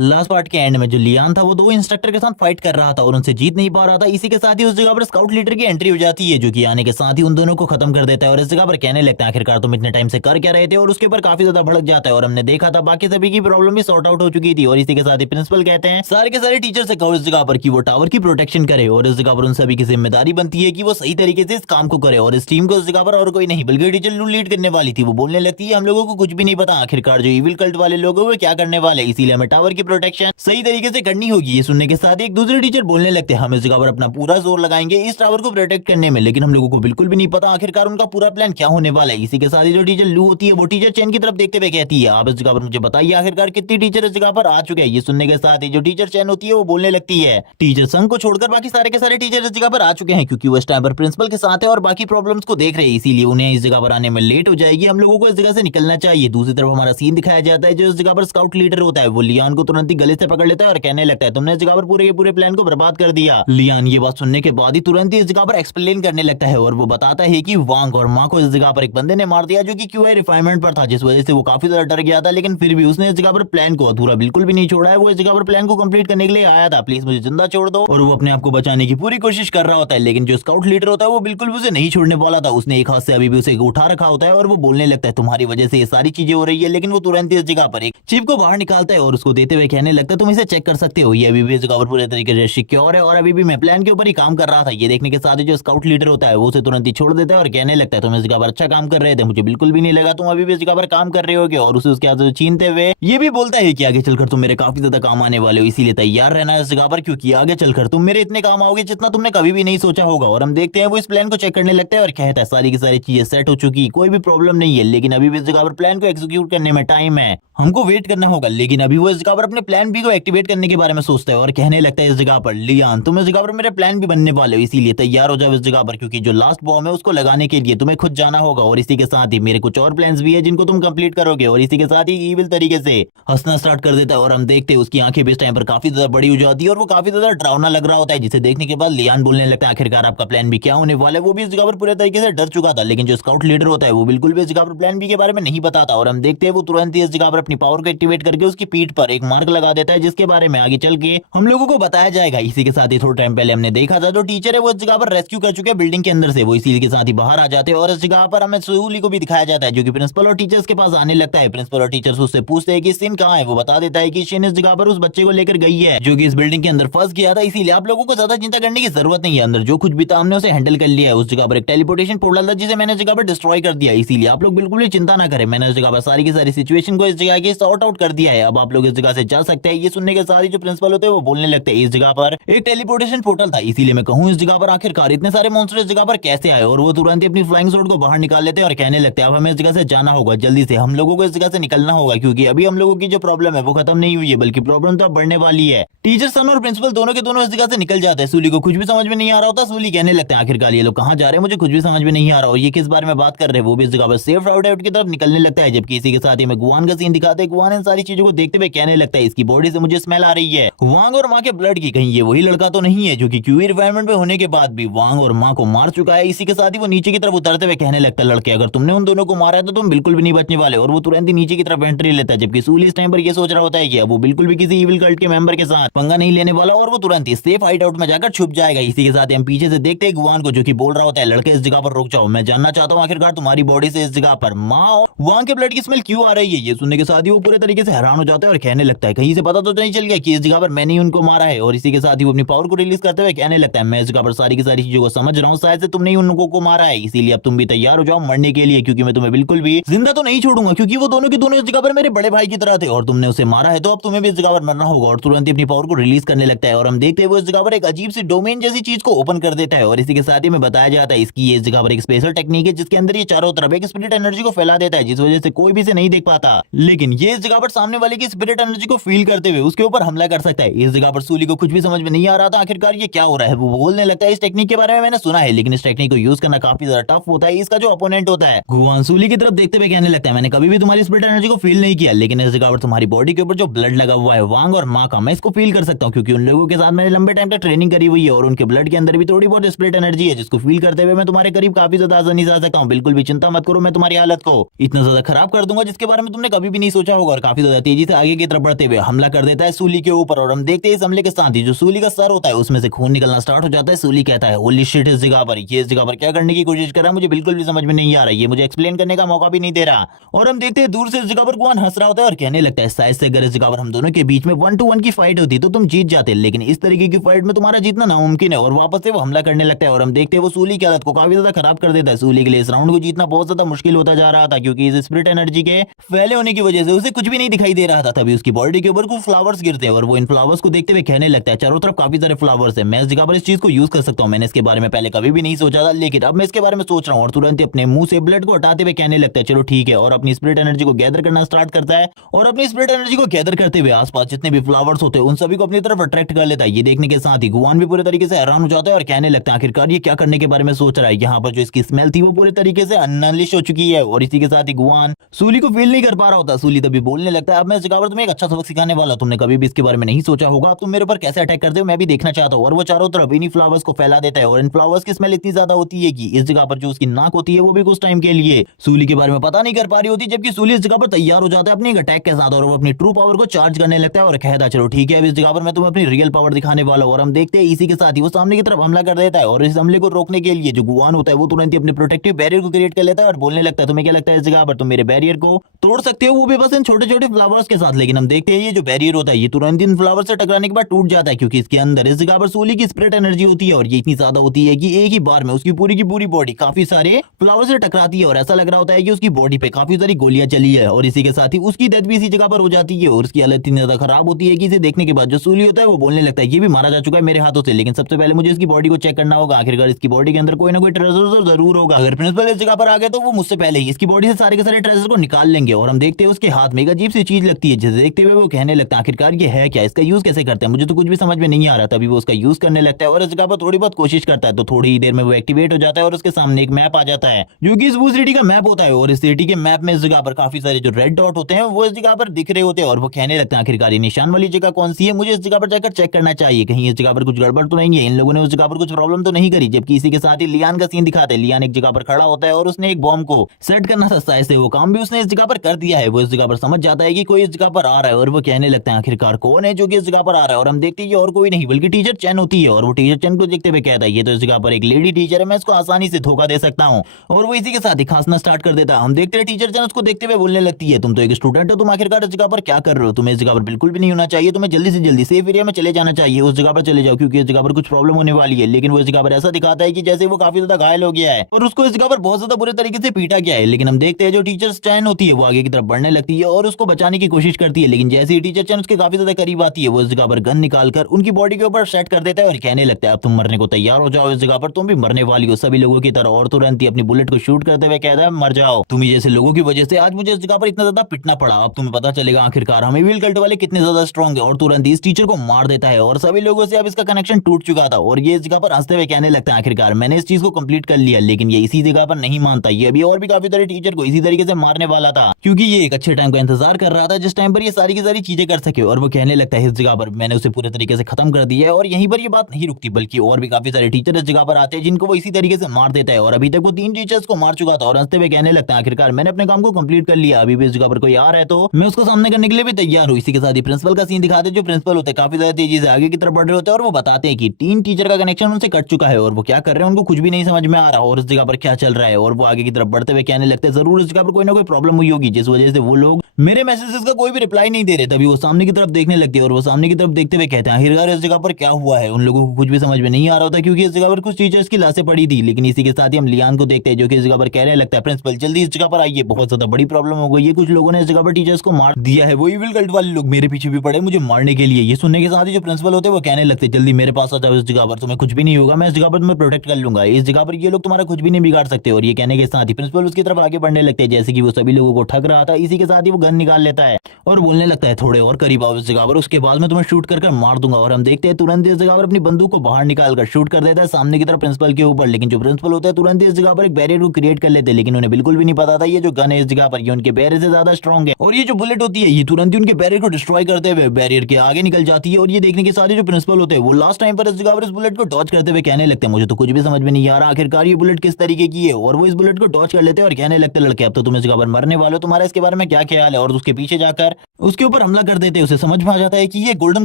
Last part के and में जो लियान था वो दो इंस्ट्रक्टर के साथ फाइट कर रहा था और उनसे जीत नहीं पा रहा था। इसी के साथ ही उस जगह पर स्काउट लीडर की एंट्री हो जाती है, जो कि आने के साथ ही उन दोनों को खत्म कर देता है और इस जगह पर कहने लगता है आखिरकार तुम इतने टाइम से कर क्या रहे थे, और उसके ऊपर काफी ज्यादा भड़क जाता है। और हमने देखा था बाकी सभी की प्रॉब्लम भी सॉर्ट आउट हो चुकी थी। और इसी के साथ ही प्रिंसिपल कहते हैं सारे के सारे टीचर से कहो इस जगह पर कि वो टावर की प्रोटेक्शन करे, और इस जगह पर उन सभी की जिम्मेदारी बनती है कि वो सही तरीके से इस काम को करे। और इस टीम को इस जगह पर और कोई नहीं बल्कि टीचर लू लीड करने वाली थी। वो बोलने लगती है हम लोगों को कुछ भी नहीं पता आखिरकार जो इविल कल्ट वाले लोग हैं वो क्या करने वाले, इसीलिए हमें टावर की प्रोटेक्शन सही तरीके से करनी होगी। ये सुनने के साथ एक दूसरे टीचर बोलने लगते हैं हम इस जगह पर अपना पूरा जोर लगाएंगे इस टावर को प्रोटेक्ट करने में, लेकिन हम लोगों को बिल्कुल भी नहीं पता आखिरकार उनका पूरा प्लान क्या होने वाला है। इसी के साथ ही जो टीचर लू होती है वो टीचर चैन की तरफ देखते हुए कहती है आप इस जगह पर मुझे बताइए आखिरकार कितनी टीचर इस जगह पर आ चुके हैं। ये सुनने के साथ ही जो टीचर चैन होती है वो बोलने लगती है टीचर संघ को छोड़कर बाकी सारे के सारे टीचर इस जगह पर आ चुके हैं, क्योंकि वो इस टाइम पर प्रिंसिपल के साथ है और बाकी प्रॉब्लम्स को देख रहे हैं, इसीलिए उन्हें इस जगह पर आने में लेट हो जाएगी। हम लोगों को इस जगह से निकलना चाहिए। दूसरी तरफ हमारा सीन दिखाया जाता है जो इस जगह पर स्काउट लीडर होता है वो लियान को तुरंत ही गले से पकड़ लेता है और कहने लगता है तुमने इस जगह पर पूरे के पूरे प्लान को बर्बाद कर दिया। लियान ये बात सुनने के बाद ही तुरंत ही इस जगह पर एक्सप्लेन करने लगता है और वो बताता है कि वांग और माँ को इस जगह पर एक बंदे ने मार दिया जो कि क्यूआई रिफाइनमेंट पर था, जिस वजह से वो काफी ज्यादा डर गया था, लेकिन फिर भी उसने इस जगह पर प्लान को अधूरा बिल्कुल भी नहीं छोड़ा है। वो इस जगह पर प्लान को कंप्लीट करने के लिए आया था, प्लीज मुझे जिंदा छोड़ दो, और वो अपने आप को बचाने की पूरी कोशिश कर रहा होता है। लेकिन जो स्काउट लीडर होता है वो बिल्कुल भी उसे नहीं छोड़ने वाला था। उसने एक हाथ से अभी भी उसे उठा रखा होता है और वो बोलने लगता है तुम्हारी वजह से ये सारी चीजें हो रही है। लेकिन वो तुरंत इस जगह पर एक चिप को बाहर निकालता है और उसको देते हुए कहने लगता है तुम इसे चेक कर सकते हो, ये अभी भी इस जगह पर पूरे तरीके से सिक्योर है और अभी भी मैं प्लान के ऊपर ही काम कर रहा था। ये देखने के साथ ही जो स्काउट लीडर होता है वो उसे तुरंत ही छोड़ देता है और कहने लगता है तुम इस जगह पर अच्छा काम कर रहे थे, मुझे बिल्कुल भी नहीं लगा तुम अभी भी इस जगह पर काम कर रहे होगे। और उसे उसके हाथ से छीनते हुए ये भी बोलता है कि आगे चलकर तुम मेरे काफी ज्यादा काम आने वाले हो, इसीलिए तैयार रहना इस जगह पर, क्योंकि आगे चलकर तुम मेरे इतने काम आओगे जितना तुमने कभी भी नहीं सोचा होगा। और हम देखते हैं वो इस प्लान को चेक करने लगता है और कहता है सारी की सारी चीजें सेट हो चुकी, कोई भी प्रॉब्लम नहीं है, लेकिन अभी भी इस जगह पर प्लान को एग्जीक्यूट करने में टाइम है, हमको वेट करना होगा। लेकिन अभी वो इस जगह पर अपने प्लान बी को एक्टिवेट करने के बारे में सोचता है और कहने लगता है इस जगह पर लियान तुम इस जगह पर मेरे प्लान भी बनने वाले हो, इसीलिए तैयार हो जाओ इस जगह पर, क्योंकि जो लास्ट बॉम्ब है उसको लगाने के लिए तुम्हें खुद जाना होगा। और इसी के साथ ही मेरे कुछ और प्लान्स भी है जिनको तुम कंप्लीट करोगे। और इसी के साथ ही ईविल तरीके से हंसना स्टार्ट कर देता है और हम देखते हैं उसकी आंखें भी इस टाइम पर काफी ज्यादा बड़ी हो जाती है और वो काफी ज्यादा डरावना लग रहा होता है, जिसे देखने के बाद लियान बोलने लगता है आखिरकार आपका प्लान भी क्या होने वाला है। वो भी इस जगह पर पूरे तरीके से डर चुका था, लेकिन जो स्काउट लीडर होता है वो बिल्कुल भी इस जगह पर प्लान बी के बारे में नहीं बताता। और हम देखते हैं वो तुरंत ही इस जगह पर अपनी पावर को एक्टिवेट करके उसकी पीठ पर एक मार्क लगा देता है, जिसके बारे में आगे चल के हम लोगों को बताया जाएगा। इसी के साथ ही थोड़ा टाइम पहले हमने देखा था जो टीचर है वो इस जगह पर रेस्क्यू कर चुके हैं बिल्डिंग के अंदर से, वो इसी के साथ ही बाहर आ जाते हैं। और इस जगह पर हमें सूली को भी दिखाया जाता है जो कि प्रिंसिपल और टीचर्स के पास आने लगता है। प्रिंसिपल और टीचर्स उससे पूछते हैं कि शिन कहाँ है, वो बता देता है कि शिन इस जगह पर उस बच्चे को लेकर गई है जो कि इस बिल्डिंग के अंदर फंस गया था, इसीलिए आप लोगों को ज्यादा चिंता करने की जरूरत नहीं है, अंदर जो कुछ भी था हमने उसे हैंडल कर लिया है। उस जगह पर एक टेलीपोर्टेशन पोर्टल था जिसे मैंने इस जगह पर डिस्ट्रॉय कर दिया, इसीलिए आप लोग बिल्कुल भी चिंता ना करें, मैंने इस जगह पर सारी की सारी सिचुएशन को इस जगह की सॉर्ट आउट कर दिया है, अब आप लोग इस जगह से जा सकते हैं। ये सुनने के साथ ही जो प्रिंसिपल होते हैं वो बोलने लगते हैं इस जगह पर एक टेलीपोर्टेशन पोर्टल था, इसीलिए मैं कहूँ इस जगह पर आखिरकार इतने सारे मॉन्स्टर इस जगह पर कैसे आए। और वो तुरंत ही अपनी फ्लाइंग स्वॉर्ड को बाहर निकाल लेते हैं और कहने लगते हैं अब हमें इस जगह से जाना होगा, जल्दी से हम लोगों को इस जगह से निकलना होगा, क्योंकि अभी हम लोगों की जो प्रॉब्लम है वो खत्म नहीं हुई है बल्कि प्रॉब्लम तो बढ़ने वाली है। टीचर सन और प्रिंसिपल दोनों के दोनों इस जगह से निकल जाते हैं। सूली को कुछ भी समझ में नहीं आ रहा होता, सूली कहने लगते हैं आखिरकार ये लोग कहाँ जा रहे हैं, मुझे कुछ भी समझ में नहीं आ रहा और ये किस बारे में बात कर रहे हैं। वो भी इस जगह पर सेफ राउट आउट की तरफ निकलने लगता है, जबकि इसी के साथ ही में गुआन का सीन दिखाते हैं। गुआन इन सारी चीजों को देखते हुए कहने लगता है इसकी बॉडी से मुझे स्मेल आ रही है वांग और माँ के ब्लड की, कहीं ये वही लड़का तो नहीं है जो कि क्यूई रिफाइनमेंट में होने के बाद भी वांग और माँ को मार चुका है। इसी के साथ ही वो नीचे की तरफ उतरते हुए कहने लगता है लड़के अगर तुमने उन दोनों को मारा है तो तुम बिल्कुल भी नहीं बचने वाले, और वो तुरंत ही नीचे की तरफ एंट्री लेता है, जबकि सूली इस टाइम पर ये सोच रहा होता है कि वो बिल्कुल भी किसी इविल कल्ट के मेंबर के साथ पंगा नहीं लेने वाला और वो तुरंत ही सेफ हाइड आउट में जाकर छुप जाएगा। इसी के साथ हम पीछे से देखते हैं गुआन को जो कि बोल रहा होता है लड़के इस जगह पर रुक जाओ, मैं जानना चाहता हूँ आखिरकार तुम्हारी बॉडी से इस जगह पर माँ और वांग के ब्लड की स्मेल क्यों आ रही है। ये सुनने के साथ ही वो पूरे तरीके से हैरान हो जाता है और कहने लगता है कहीं से पता तो नहीं चल गया कि इस जगह पर मैंने ही उनको मारा है। और इसी के साथ ही वो अपनी पावर को रिलीज करते हुए कहने लगता है मैं इस जगह पर सारी की सारी चीजों को समझ रहा हूँ, शायद से तुमने ही उन लोगों को मारा है, इसीलिए अब तुम भी तैयार हो जाओ मरने के लिए, क्योंकि मैं तुम्हें बिल्कुल भी जिंदा तो नहीं छोड़ूंगा, क्योंकि वो दोनों के दोनों इस जगह पर मेरे बड़े भाई की तरह थे और तुमने उसे मारा है तो अब तुम्हें भी इस जगह पर मरना होगा। और तुरंत ही अपनी पावर को रिलीज करने लगता है और हम देखते हैं वो इस जगह पर एक अजीब सी डोमेन जैसी चीज को ओपन कर देता है। और इसी के साथ ही में बताया जाता है इसकी ये इस जगह पर एक स्पेशल टेक्निक है जिसके अंदर ये चारों तरफ एक स्पिरिट एनर्जी को फैला देता है, जिस वजह से कोई भी इसे नहीं देख पाता, लेकिन ये इस जगह पर सामने वाले की स्पिरिट एनर्जी को फील करते हुए उसके ऊपर हमला कर सकता है। इस जगह पर सूली को कुछ भी समझ में नहीं आ रहा था आखिरकार ये क्या हो रहा है। वो बोलने लगता है इस टेक्निक के बारे में मैंने सुना है, लेकिन इस टेक्निक को यूज करना काफी ज्यादा टफ होता है, इसका जो अपोनेंट होता है गुआन सूली की तरफ देखते हुए कहने लगता है मैंने कभी भी तुम्हारी स्पिरिट एनर्जी को फील नहीं किया, लेकिन इस जगह पर तुम्हारी बॉडी के ऊपर जो ब्लड लगा हुआ है वांग और माँ का, मैं इसको फील कर सकता हूँ, क्योंकि उन लोगों के साथ मैंने लंबे टाइम तक ट्रेनिंग करी हुई है और उनके ब्लड के अंदर भी थोड़ी बहुत स्पिरिट एनर्जी है जिसको फील करते हुए मैं तुम्हारे करीब काफी ज्यादा आसानी से आ सकता हूँ। बिल्कुल भी चिंता मत करो, मैं तुम्हारी हालत को इतना ज्यादा खराब कर दूंगा जिसके बारे में तुमने कभी भी नहीं सोचा होगा। और काफी ज्यादा तेजी से आगे की तरफ बढ़ते हुए हमला कर देता है सूली के ऊपर। और हम देखते हैं इस हमले के साथ ही जो सूली का सर होता है उसमें से खून निकलना स्टार्ट हो जाता है। सूली कहता है होली शिट, इस जगह पर ये इस जगह पर क्या करने की कोशिश कर रहा है, मुझे बिल्कुल भी समझ में नहीं आ रहा, ये मुझे एक्सप्लेन करने का मौका भी नहीं दे रहा। और हम देखते हैं दूर से इस जगह पर गुआन हंस रहा होता है और कहने लगता है शायद से अगर इस जगह पर हम दोनों के बीच में 1-1 की फाइट होती तो तुम जीत जाते, लेकिन इस तरीके की फाइट में तुम्हारा जीतना नामुमकिन है। और वापस से वो हमला करने लगता है और हम देखते हैं वो सूली की हालत को काफी ज्यादा खराब कर देता है। सूली के लिए इस राउंड को जीतना बहुत ज्यादा मुश्किल होता जा रहा था क्योंकि इस स्पिरिट एनर्जी के फैले होने की वजह से उसे कुछ भी नहीं दिखाई दे रहा था। तभी उसकी बॉडी के ऊपर कुछ फ्लावर्स गिरते हैं और वो इन फ्लावर्स को देखते हुए कहने लगता है चारों तरफ काफी सारे फ्लावर्स है, मैं इस जगह पर इस चीज को यूज कर सकता हूँ। मैंने इसके बारे में पहले कभी भी नहीं सोचा था, लेकिन अब मैं इसके बारे में सोच रहा हूँ। और तुरंत अपने मुंह से ब्लड को हटाते हुए कहने लगता है चलो ठीक है, और अपनी स्पिरिट एनर्जी को गैदर करना स्टार्ट करता है। और अपनी स्पिरिट एनर्जी को गैदर करते हुए आसपास जितने भी फ्लावर्स होते हैं उन सभी को अपनी तरफ अट्रैक्ट कर लेता है। ये देखने के साथ ही गुआन भी पूरे तरीके से हैरान हो जाता है और कहने लगता है आखिरकार ये क्या करने के बारे में सोच रहा है। यहाँ पर जो इसकी स्मेल थी वो पूरे तरीके से अनलिश हो चुकी है। और इसी के साथ ही गुआन सूली को फील नहीं कर पा रहा होता। सूली तभी बोलने लगता है अब मैं इस जगह पर तुम्हें एक अच्छा सबक सिखाने वाला, तुमने कभी भी इसके बारे में नहीं सोचा होगा, अब तुम मेरे ऊपर कैसे अटैक करते हो मैं भी देखना चाहता हूँ। और वो चारों तरफ इन्हीं फ्लावर्स को फैला देता है और इन फ्लावर्स की स्मेल इतनी ज्यादा होती है कि इस जगह पर जो उसकी नाक होती है वो भी कुछ टाइम के लिए सूली के बारे में पता नहीं कर पा रही होती, जबकि सूली इस जगह पर तैयार हो जाता है अपनी एक अटैक के साथ और वो अपनी ट्रू पावर को चार्ज करने लगता है और कहता चलो ठीक है अब इस जगह पर मैं तुम्हें अपनी रियल पावर दिखाने वाला हूं। और हम देखते हैं इसी के साथ ही वो सामने की तरफ हमला कर देता है और इस हमले को रोकने के लिए जो गुआन होता है वो तुरंत ही अपने प्रोटेक्टिव बैरियर को क्रिएट कर लेता है और बोलने लगता है तुम्हें क्या लगता है इस जगह पर तुम मेरे बैरियर को तोड़ सकते हो, वो भी बस इन छोटे छोटे फ्लावर्स के साथ। लेकिन हम देखते हैं ये जो बैरियर होता है ये तुरंत इन फ्लावर से टकराने के बाद टूट जाता है क्योंकि इसके अंदर इस जगह पर सूली की स्पिरिट एनर्जी होती है और ये इतनी ज्यादा होती है कि एक ही बार में उसकी पूरी की पूरी बॉडी काफी सारे फ्लावर से टकराती है और ऐसा लग रहा होता है कि उसकी बॉडी पे काफी सारी गोलियां चली है। और इसी के साथ ही उसकी डेथ भी इसी जगह पर हो जाती है और उसकी हालत इतनी ज्यादा खराब होती है कि इसे देखने के बाद जो सूली होता है वो बोलने लगता है ये भी मारा जा चुका है मेरे हाथों से, लेकिन सबसे पहले मुझे इसकी बॉडी को चेक करना होगा, आखिरकार इसकी बॉडी के अंदर कोई ना कोई ट्रेजर जरूर होगा। अगर प्रिंसिपल इस जगह पर आ गए तो वो मुझसे पहले ही इसकी बॉडी से सारे के सारे ट्रेजर को निकाल लेंगे। और हम देखते हैं उसके हाथ में एक अजीब सी चीज लगती है जिसे देखते हुए वो कहने लगता है आखिरकार ये है क्या, इसका यूज कैसे करते हैं, मुझे तो कुछ भी समझ में नहीं आ रहा। तभी वो उसका यूज करने लगता है और इस जगह पर थोड़ी बहुत कोशिश करता है तो थोड़ी ही देर में वो एक्टिवेट हो जाता है और उसके सामने एक मैप आ जाता है जो कि वो सिटी का मैप होता है। और इस सिटी के मैप में इस जगह पर काफी सारे जो रेड डॉट होते हैं वो इस जगह पर दिख रहे होते हैं और वो कहने लगता है आखिरकार ये निशान वाली जगह कौन सी है, मुझे इस जगह पर जाकर चेक करना चाहिए, कहीं इस जगह पर कुछ गड़बड़ तो नहीं है, इन लोगों ने उस जगह पर कुछ प्रॉब्लम तो नहीं करी। जबकि इसी के साथ ही लियान का सीन दिखाते हैं, लियान एक जगह पर खड़ा होता है और उसने एक बॉम्ब को सेट करना था, ऐसे वो काम भी उसने इस जगह पर कर दिया है। वो इस जगह पर समझ जाता है कि कोई इस जगह पर आ रहा है और वो कहने लगता है आखिरकार कौन है जो कि इस जगह पर आ रहा है। और हम देखते हैं और कोई नहीं बल्कि टीचर चैन होती है और वो टीचर चैन को देखते हुए कहता है ये तो इस जगह पर एक लेडी टीचर है, मैं इसको आसानी से धोखा दे सकता हूँ। और वो इसी के साथ ही खांसना स्टार्ट कर देता है। हम देखते हैं टीचर चैन उसको देखते हुए बोलने लगती है तुम तो एक स्टूडेंट हो, तुम आखिरकार इस जगह पर क्या कर रहे हो, तुम्हें इस जगह पर बिल्कुल भी नहीं होना चाहिए, तुम्हें जल्दी से जल्दी सेफ एरिया में चले जाना चाहिए, उस जगह पर चले जाओ क्योंकि इस जगह पर कुछ प्रॉब्लम होने वाली है। लेकिन वो इस जगह पर ऐसा दिखाता है कि जैसे वो काफी ज्यादा घायल हो गया है और उसको इस जगह पर बहुत ज्यादा बुरे तरीके से पीटा गया है। लेकिन हम देखते हैं जो टीचर चैन होती है वो आगे की तरफ बढ़ने लगती है और उसको बचाने की कोशिश करती है। लेकिन जैसे ही टीचर चैन उसके काफी ज्यादा करीब आती है वो इस जगह पर गन निकालकर उनकी बॉडी के ऊपर सेट कर देता है और कहने लगता है अब तुम मरने को तैयार हो जाओ, इस जगह पर तुम भी मरने वाली हो सभी लोगों की तरह। और तुरंत ही अपनी बुलेट को शूट करते हुए कहता है मर जाओ, तुम्ही जैसे लोगों की वजह से आज मुझे इस जगह पर इतना ज्यादा पिटना पड़ा, अब तुम्हें पता चलेगा आखिरकार हम इविल कल्ट वाले कितने ज्यादा स्ट्रॉन्ग है। और तुरंत ही इस टीचर को मार देता है और सभी लोगों से अब इसका कनेक्शन टूट चुका था। और ये इस जगह पर हंसते हुए कहने लगता है आखिरकार मैंने इस चीज को कंप्लीट कर लिया। लेकिन ये इसी जगह पर नहीं मानता, ये अभी और भी काफी सारे टीचर को इसी तरीके से मारने वाला था क्योंकि ये एक अच्छे टाइम का इंतजार कर रहा था जिस टाइम पर ये सारी की सारी चीजें कर सके। और वो कहने लगता है इस जगह पर मैंने उसे पूरे तरीके से खत्म कर दिया है। और यहीं पर ये बात नहीं रुकती बल्कि और भी काफी सारे टीचर इस जगह पर आते हैं जिनको वो इसी तरीके से मार देता है। और अभी तक वो 3 टीचर्स को मार चुका था और हंसते हुए कहने लगता है आखिरकार मैंने अपने काम को कंप्लीट कर लिया, अभी भी इस जगह पर कोई आ रहा है तो मैं उसको सामने करने के लिए भी तैयार हूँ। इसी के साथ ही प्रिंसिपल का सीन दिखाते हैं, जो प्रिंसिपल होते हैं काफी ज्यादा तेजी से आगे की तरफ बढ़ रहे होते हैं और वो बताते हैं कि 3 टीचर का कनेक्शन उनसे कट चुका है और वो क्या कर रहे हैं उनको कुछ भी नहीं समझ में आ रहा और इस जगह पर क्या चल रहा है। और वो आगे की तरफ बढ़ते हुए कहने लगते हैं जरूर इस जगह पर कोई ना कोई प्रॉब्लम हुई होगी जिस वजह से वो लोग मेरे मैसेजेस का कोई भी रिप्लाई नहीं दे रहे। तभी वो सामने की तरफ देखने लगते हैं और वो सामने की तरफ देखते हुए कहते हैं आखिरकार इस जगह पर क्या हुआ है। उन लोगों को कुछ भी समझ में नहीं आ रहा होता क्योंकि इस जगह पर कुछ टीचर्स की लाशें पड़ी थी। लेकिन इसी के साथ ही हम लियान को देखते हैं जो कि इस जगह पर कहने लगता है प्रिंसिपल जल्दी इस जगह पर आइए, बहुत ज्यादा बड़ी प्रॉब्लम हो गई है, कुछ लोगों ने इस जगह पर टीचर्स को मार दिया है, वो इविल कल्ट वाले लोग मेरे पीछे भी पड़े मुझे मारने के लिए। ये सुनने के साथ ही जो प्रिंसिपल होते हैं वो कहने लगते हैं जल्दी मेरे पास आ जाओ, इस जगह पर तुम्हें कुछ भी नहीं होगा, मैं इस जगह पर तुम्हें प्रोटेक्ट कर लूंगा, इस जगह पर ये लोग तुम्हारा कुछ भी नहीं बिगाड़ सकते। और ये कहने के साथ ही प्रिंसिपल उसकी तरफ आगे बढ़ने लगते हैं जैसे कि वो सभी लोगों को ठग रहा था। इसी के साथ ही वो गन निकाल लेता है और बोलने लगता है थोड़े और करीब आओ इस जगह पर, उसके बाद मैं तुम्हें शूट कर मार दूंगा। और हम देखते हैं तुरंत इस जगह पर अपनी बंदूक को बाहर निकालकर शूट कर देता है सामने की तरफ प्रिंसिपल के ऊपर। लेकिन जो प्रिंसिपल होता है तुरंत इस जगह पर एक बैरियर को क्रिएट कर लेते हैं। लेकिन उन्हें बिल्कुल भी नहीं पता था ये जो गन है इस जगह पर ये उनके बैरियर से ज्यादा स्ट्रॉन्ग है और ये जो बुलेट होती है ये तुरंत ही उनके बैरियर को डिस्ट्रॉय करते हुए बैरियर के आगे निकल जाती है। और ये देखने के साथ ही जो प्रिंसिपल होते हैं वो लास्ट टाइम पर इस जगह पर इस बुलेट को डॉच करते हुए कहने लगते हैं मुझे तो कुछ भी समझ में नहीं आ रहा आखिरकार ये बुलेट किस तरीके की है। और वो इस बुलेट को डॉच कर लेते हैं और कहने लगते लड़के अब तो तुम इस जगह पर मरने वाले हो, तुम्हारा इसके बारे में क्या ख्याल है। है और उसके पीछे जाकर उसके ऊपर हमला कर देते हैं। उसे समझ में आ जाता है कि ये गोल्डन